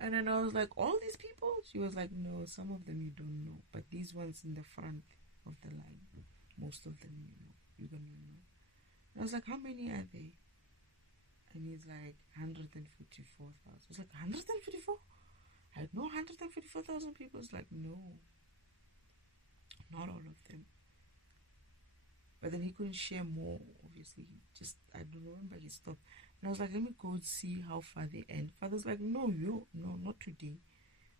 And then I was like, all these people? She was like, no, some of them you don't know. But these ones in the front of the line, most of them you know. You're going to know. And I was like, how many are they? And he's like, 154,000. I was like, 154? I know 154,000 people. It's like, no. Not all of them. But then he couldn't share more, obviously. I don't remember, he stopped. And I was like, let me go see how far they end. Father's like, no, not today.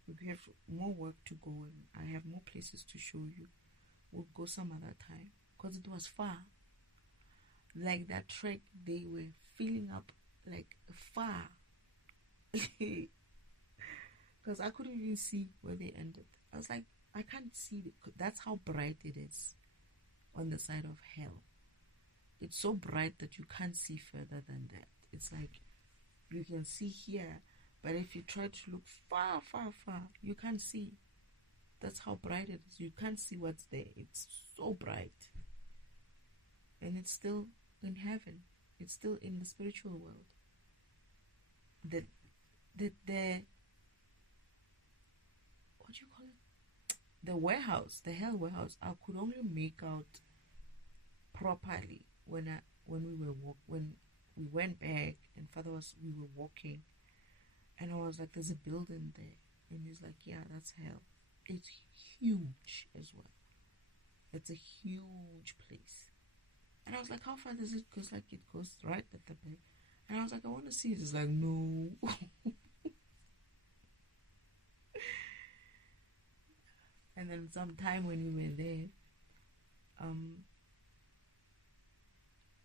We have more work to go and I have more places to show you. We'll go some other time. Because it was far. Like that trek, they were filling up like far. Because I couldn't even see where they ended. I was like, I can't see it. That's how bright it is on the side of hell. It's so bright that you can't see further than that. It's like you can see here, but if you try to look far, far, far, you can't see. That's how bright it is. You can't see what's there. It's so bright. And it's still in heaven. It's still in the spiritual world. The what do you call it? The warehouse, the hell warehouse. I could only make out properly when we went back and we were walking, and I was like, there's a building there, and he's like, yeah, that's hell. It's huge as well. It's a huge place. And I was like, how far does it go? Like, it goes right at the back. And I was like, I want to see it. It's like, no. And then sometime when we were there,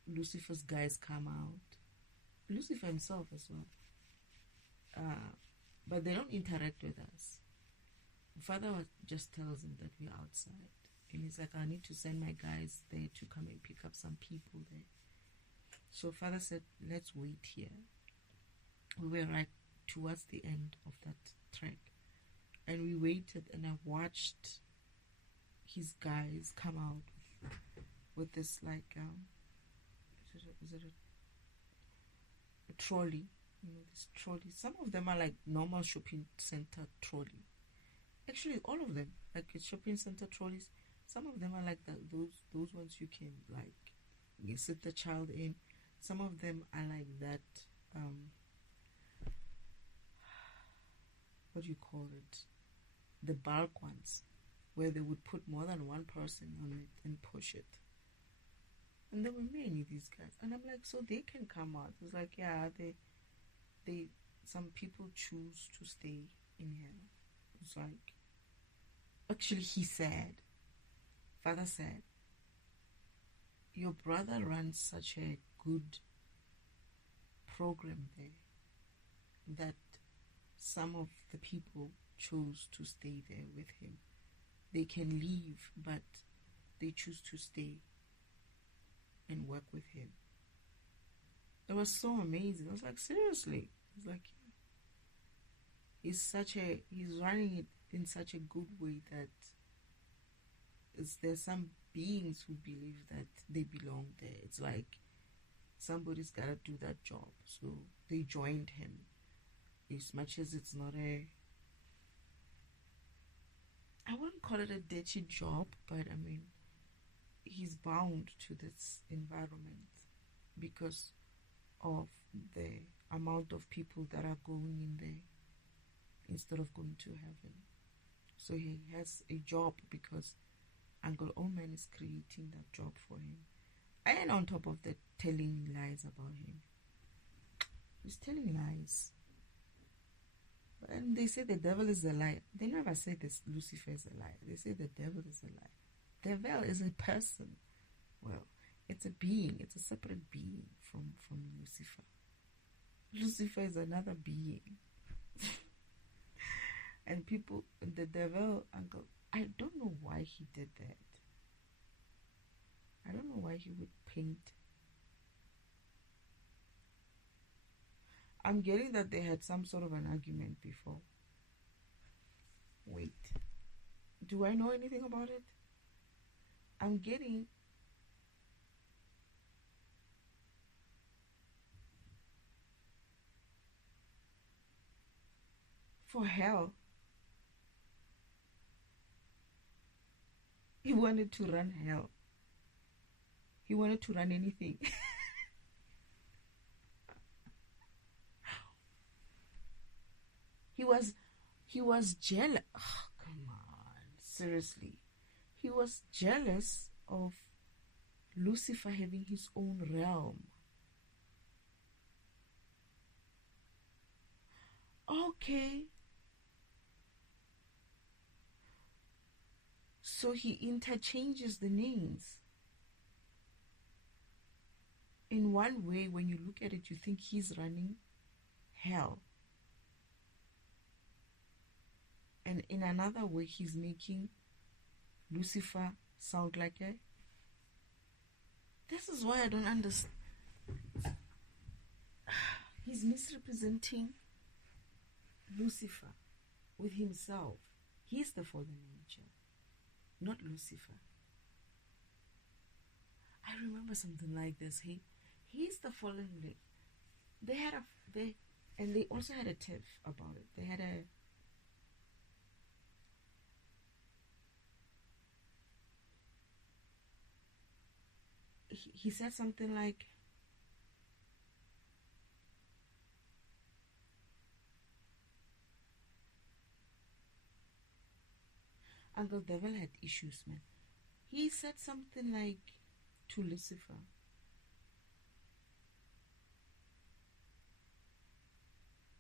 Lucifer's guys come out. Lucifer himself as well. But they don't interact with us. Father just tells him that we're outside. And he's like, I need to send my guys there to come and pick up some people there. So Father said, let's wait here. We were right towards the end of that trek. And we waited, and I watched his guys come out with this, like, is it a trolley? You know, this trolley. Some of them are like normal shopping center trolley. Actually, all of them, like shopping center trolleys. Some of them are like those ones you can, like, you sit the child in. Some of them are like that, what do you call it? The bulk ones, where they would put more than one person on it and push it. And there were many these guys, and I'm like, so they can come out. It's like, yeah, they some people choose to stay in hell. It's like, actually, he said, Father said, your brother runs such a good program there that some of the people chose to stay there with him. They can leave, but they choose to stay and work with him. It was so amazing. I was like, seriously? He's like, yeah. He's running it in such a good way that there's some beings who believe that they belong there. It's like somebody's got to do that job. So they joined him. As much as it's not I wouldn't call it a dirty job, but I mean, he's bound to this environment because of the amount of people that are going in there instead of going to heaven. So he has a job because Uncle Oman is creating that job for him. And on top of that, telling lies about him. He's telling lies. And they say the devil is a liar. They never say this Lucifer is a liar. They say the devil is a liar. The devil is a person. Well, it's a being. It's a separate being from Lucifer. Lucifer is another being. And people, the devil, Uncle, I don't know why he did that. I don't know why he would paint. I'm getting that they had some sort of an argument before. Wait. Do I know anything about it? I'm getting... For hell. He wanted to run hell. He wanted to run anything. He was jealous. Oh, come on. Seriously. He was jealous of Lucifer having his own realm. Okay. So he interchanges the names. In one way, when you look at it, you think he's running hell. And in another way, he's making Lucifer sound like a... This is why I don't understand. He's misrepresenting Lucifer with himself. He's the fallen nature, not Lucifer. I remember something like this. He's the fallen nature. They also had a tiff about it. They had a... He said something like, Uncle Devil had issues, man. He said something like to Lucifer,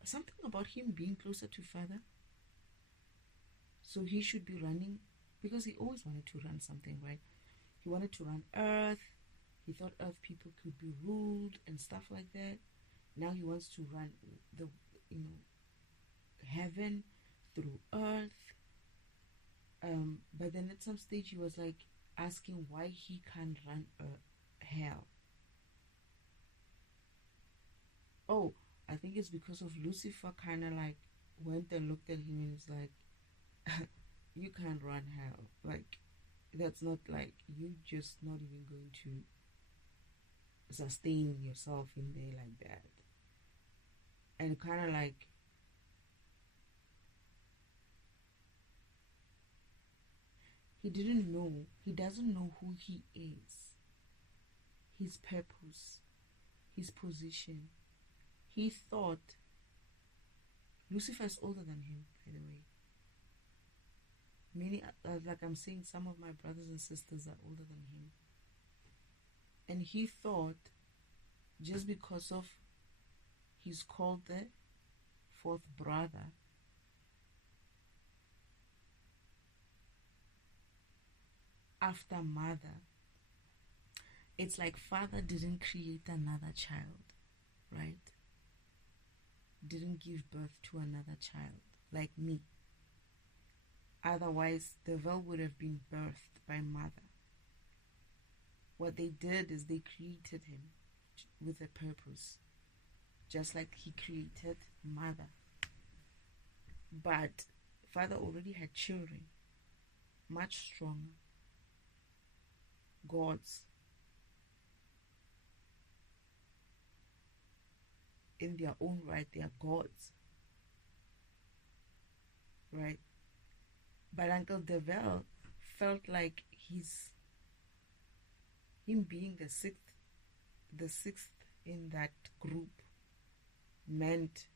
something about him being closer to Father. So he should be running, because he always wanted to run something, right? He wanted to run Earth. He thought Earth people could be ruled and stuff like that. Now he wants to run heaven through Earth. But then at some stage he was like asking why he can't run hell. Oh, I think it's because of Lucifer kind of like went and looked at him and was like, you can't run hell. Like, that's not like, you just not even going to sustain yourself in there like that. And kind of like, he didn't know, he doesn't know who he is, his purpose, his position. He thought Lucifer is older than him, by the way. Many, like I'm saying, some of my brothers and sisters are older than him. And he thought just because of he's called the fourth brother, after mother, it's like father didn't create another child, right? Didn't give birth to another child like me. Otherwise, Devel would have been birthed by mother. What they did is they created him with a purpose, just like he created mother. But father already had children, much stronger, gods. In their own right, they are gods, right? But Uncle Devel felt like him being the sixth in that group meant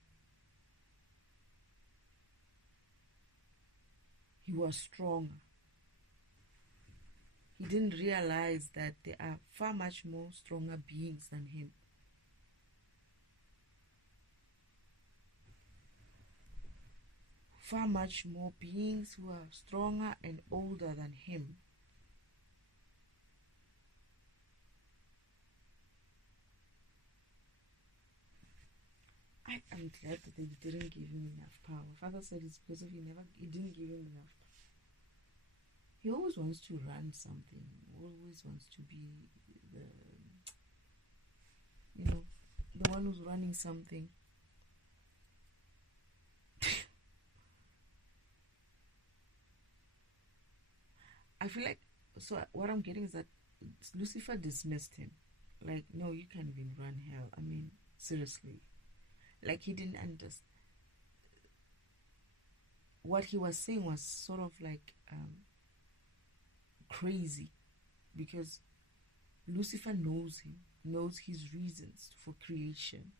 he was stronger. He didn't realize that there are far much more stronger beings than him. Far much more beings who are stronger and older than him. I am glad that they didn't give him enough power. Father said it's because he didn't give him enough power. He always wants to run something, always wants to be the one who's running something. I feel like, so what I'm getting is that Lucifer dismissed him. Like, no, you can't even run hell. I mean, seriously. Like, he didn't understand. What he was saying was sort of like crazy, because Lucifer knows him, knows his reasons for creation,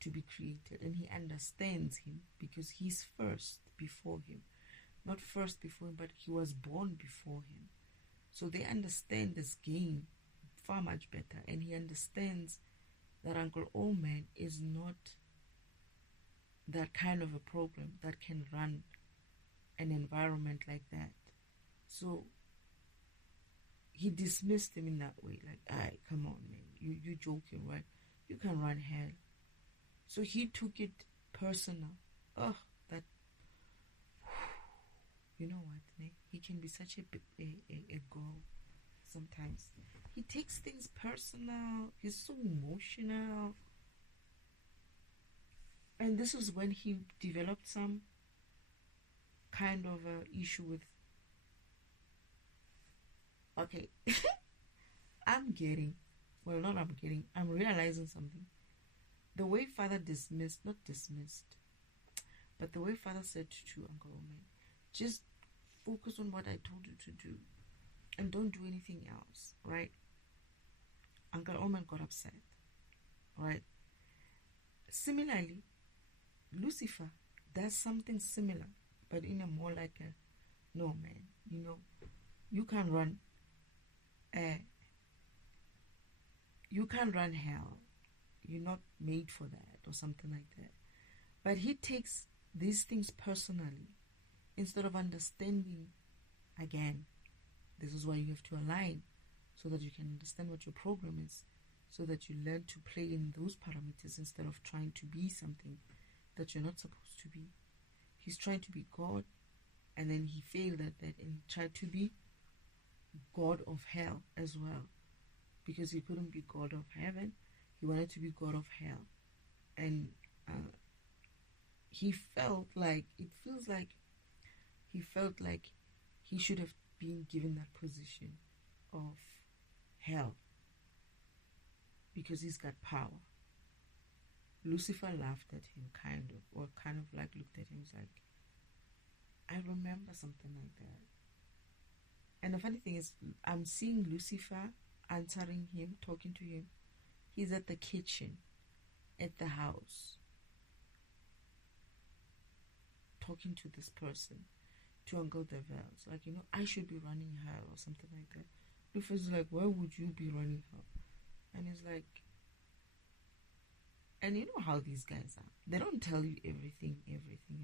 to be created, and he understands him because he's first before him. Not first before him, but he was born before him. So they understand this game far much better, and he understands that Uncle Oman is not that kind of a problem that can run an environment like that. So he dismissed him in that way, like, "Aye, come on, man, you joking, right? You can run hell." So he took it personal. Oh, that, you know what, Nick? He can be such a girl sometimes. He takes things personal. He's so emotional. And this was when he developed some kind of issue with... Okay. I'm realizing something. The way father not dismissed, but the way father said to Uncle Oman, just focus on what I told you to do and don't do anything else, right? Uncle Oman got upset, right? Similarly, Lucifer does something similar, but in a more like a, no, man, you can't run hell. You're not made for that, or something like that. But he takes these things personally instead of understanding. Again, this is why you have to align, so that you can understand what your program is, so that you learn to play in those parameters instead of trying to be something that you're not supposed to be. He's trying to be God, and then he failed at that and tried to be God of hell as well, because he couldn't be God of heaven. He wanted to be God of hell. And he felt like he should have been given that position of hell because he's got power. Lucifer laughed at him, kind of looked at him, was like, I remember something like that. And the funny thing is, I'm seeing Lucifer answering him, talking to him. He's at the kitchen, at the house, talking to this person, to Uncle Devel. It's like, I should be running hell or something like that. Lucifer's like, why would you be running hell? And he's like, and you know how these guys are. They don't tell you everything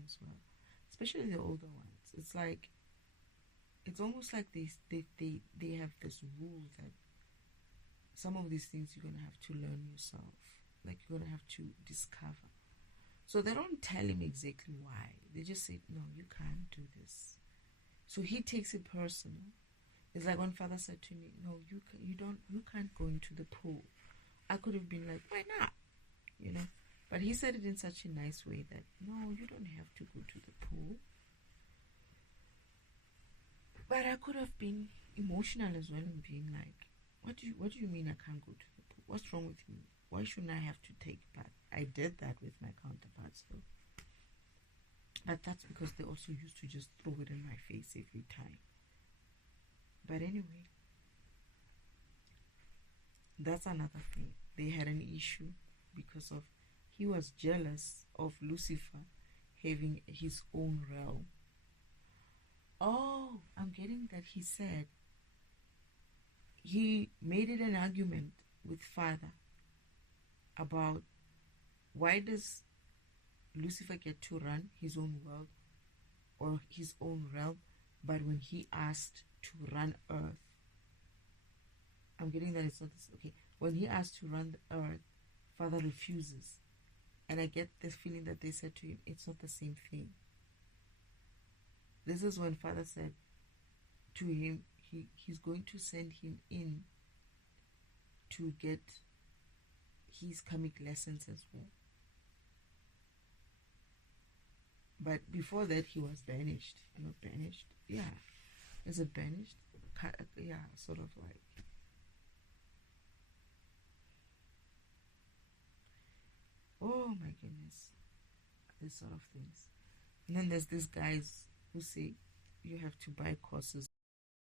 as well. Especially the older ones. It's like, it's almost like they have this rule that some of these things you're going to have to learn yourself. Like, you're going to have to discover. So they don't tell him exactly why. They just say, no, you can't do this. So he takes it personal. It's like when Father said to me, no, you can't go into the pool. I could have been like, why not? You know, but he said it in such a nice way that, no, you don't have to go to the pool. But I could have been emotional as well and being like, what do you mean I can't go to the pool? What's wrong with me? Why shouldn't I have to take part? I did that with my counterparts though. But that's because they also used to just throw it in my face every time. But anyway, that's another thing. They had an issue because of, he was jealous of Lucifer having his own realm. Oh, I'm getting that he said he made it an argument with Father about why does Lucifer get to run his own world or his own realm, but when he asked to run Earth, I'm getting that it's not this. Okay, when he asked to run the Earth, Father refuses, and I get this feeling that they said to him, it's not the same thing. This is when Father said to him, he's going to send him in to get his karmic lessons as well. But before that, he was banished. Not banished. Yeah. Is it banished? Yeah, sort of like. Oh my goodness. These sort of things. And then there's these guys who say you have to buy courses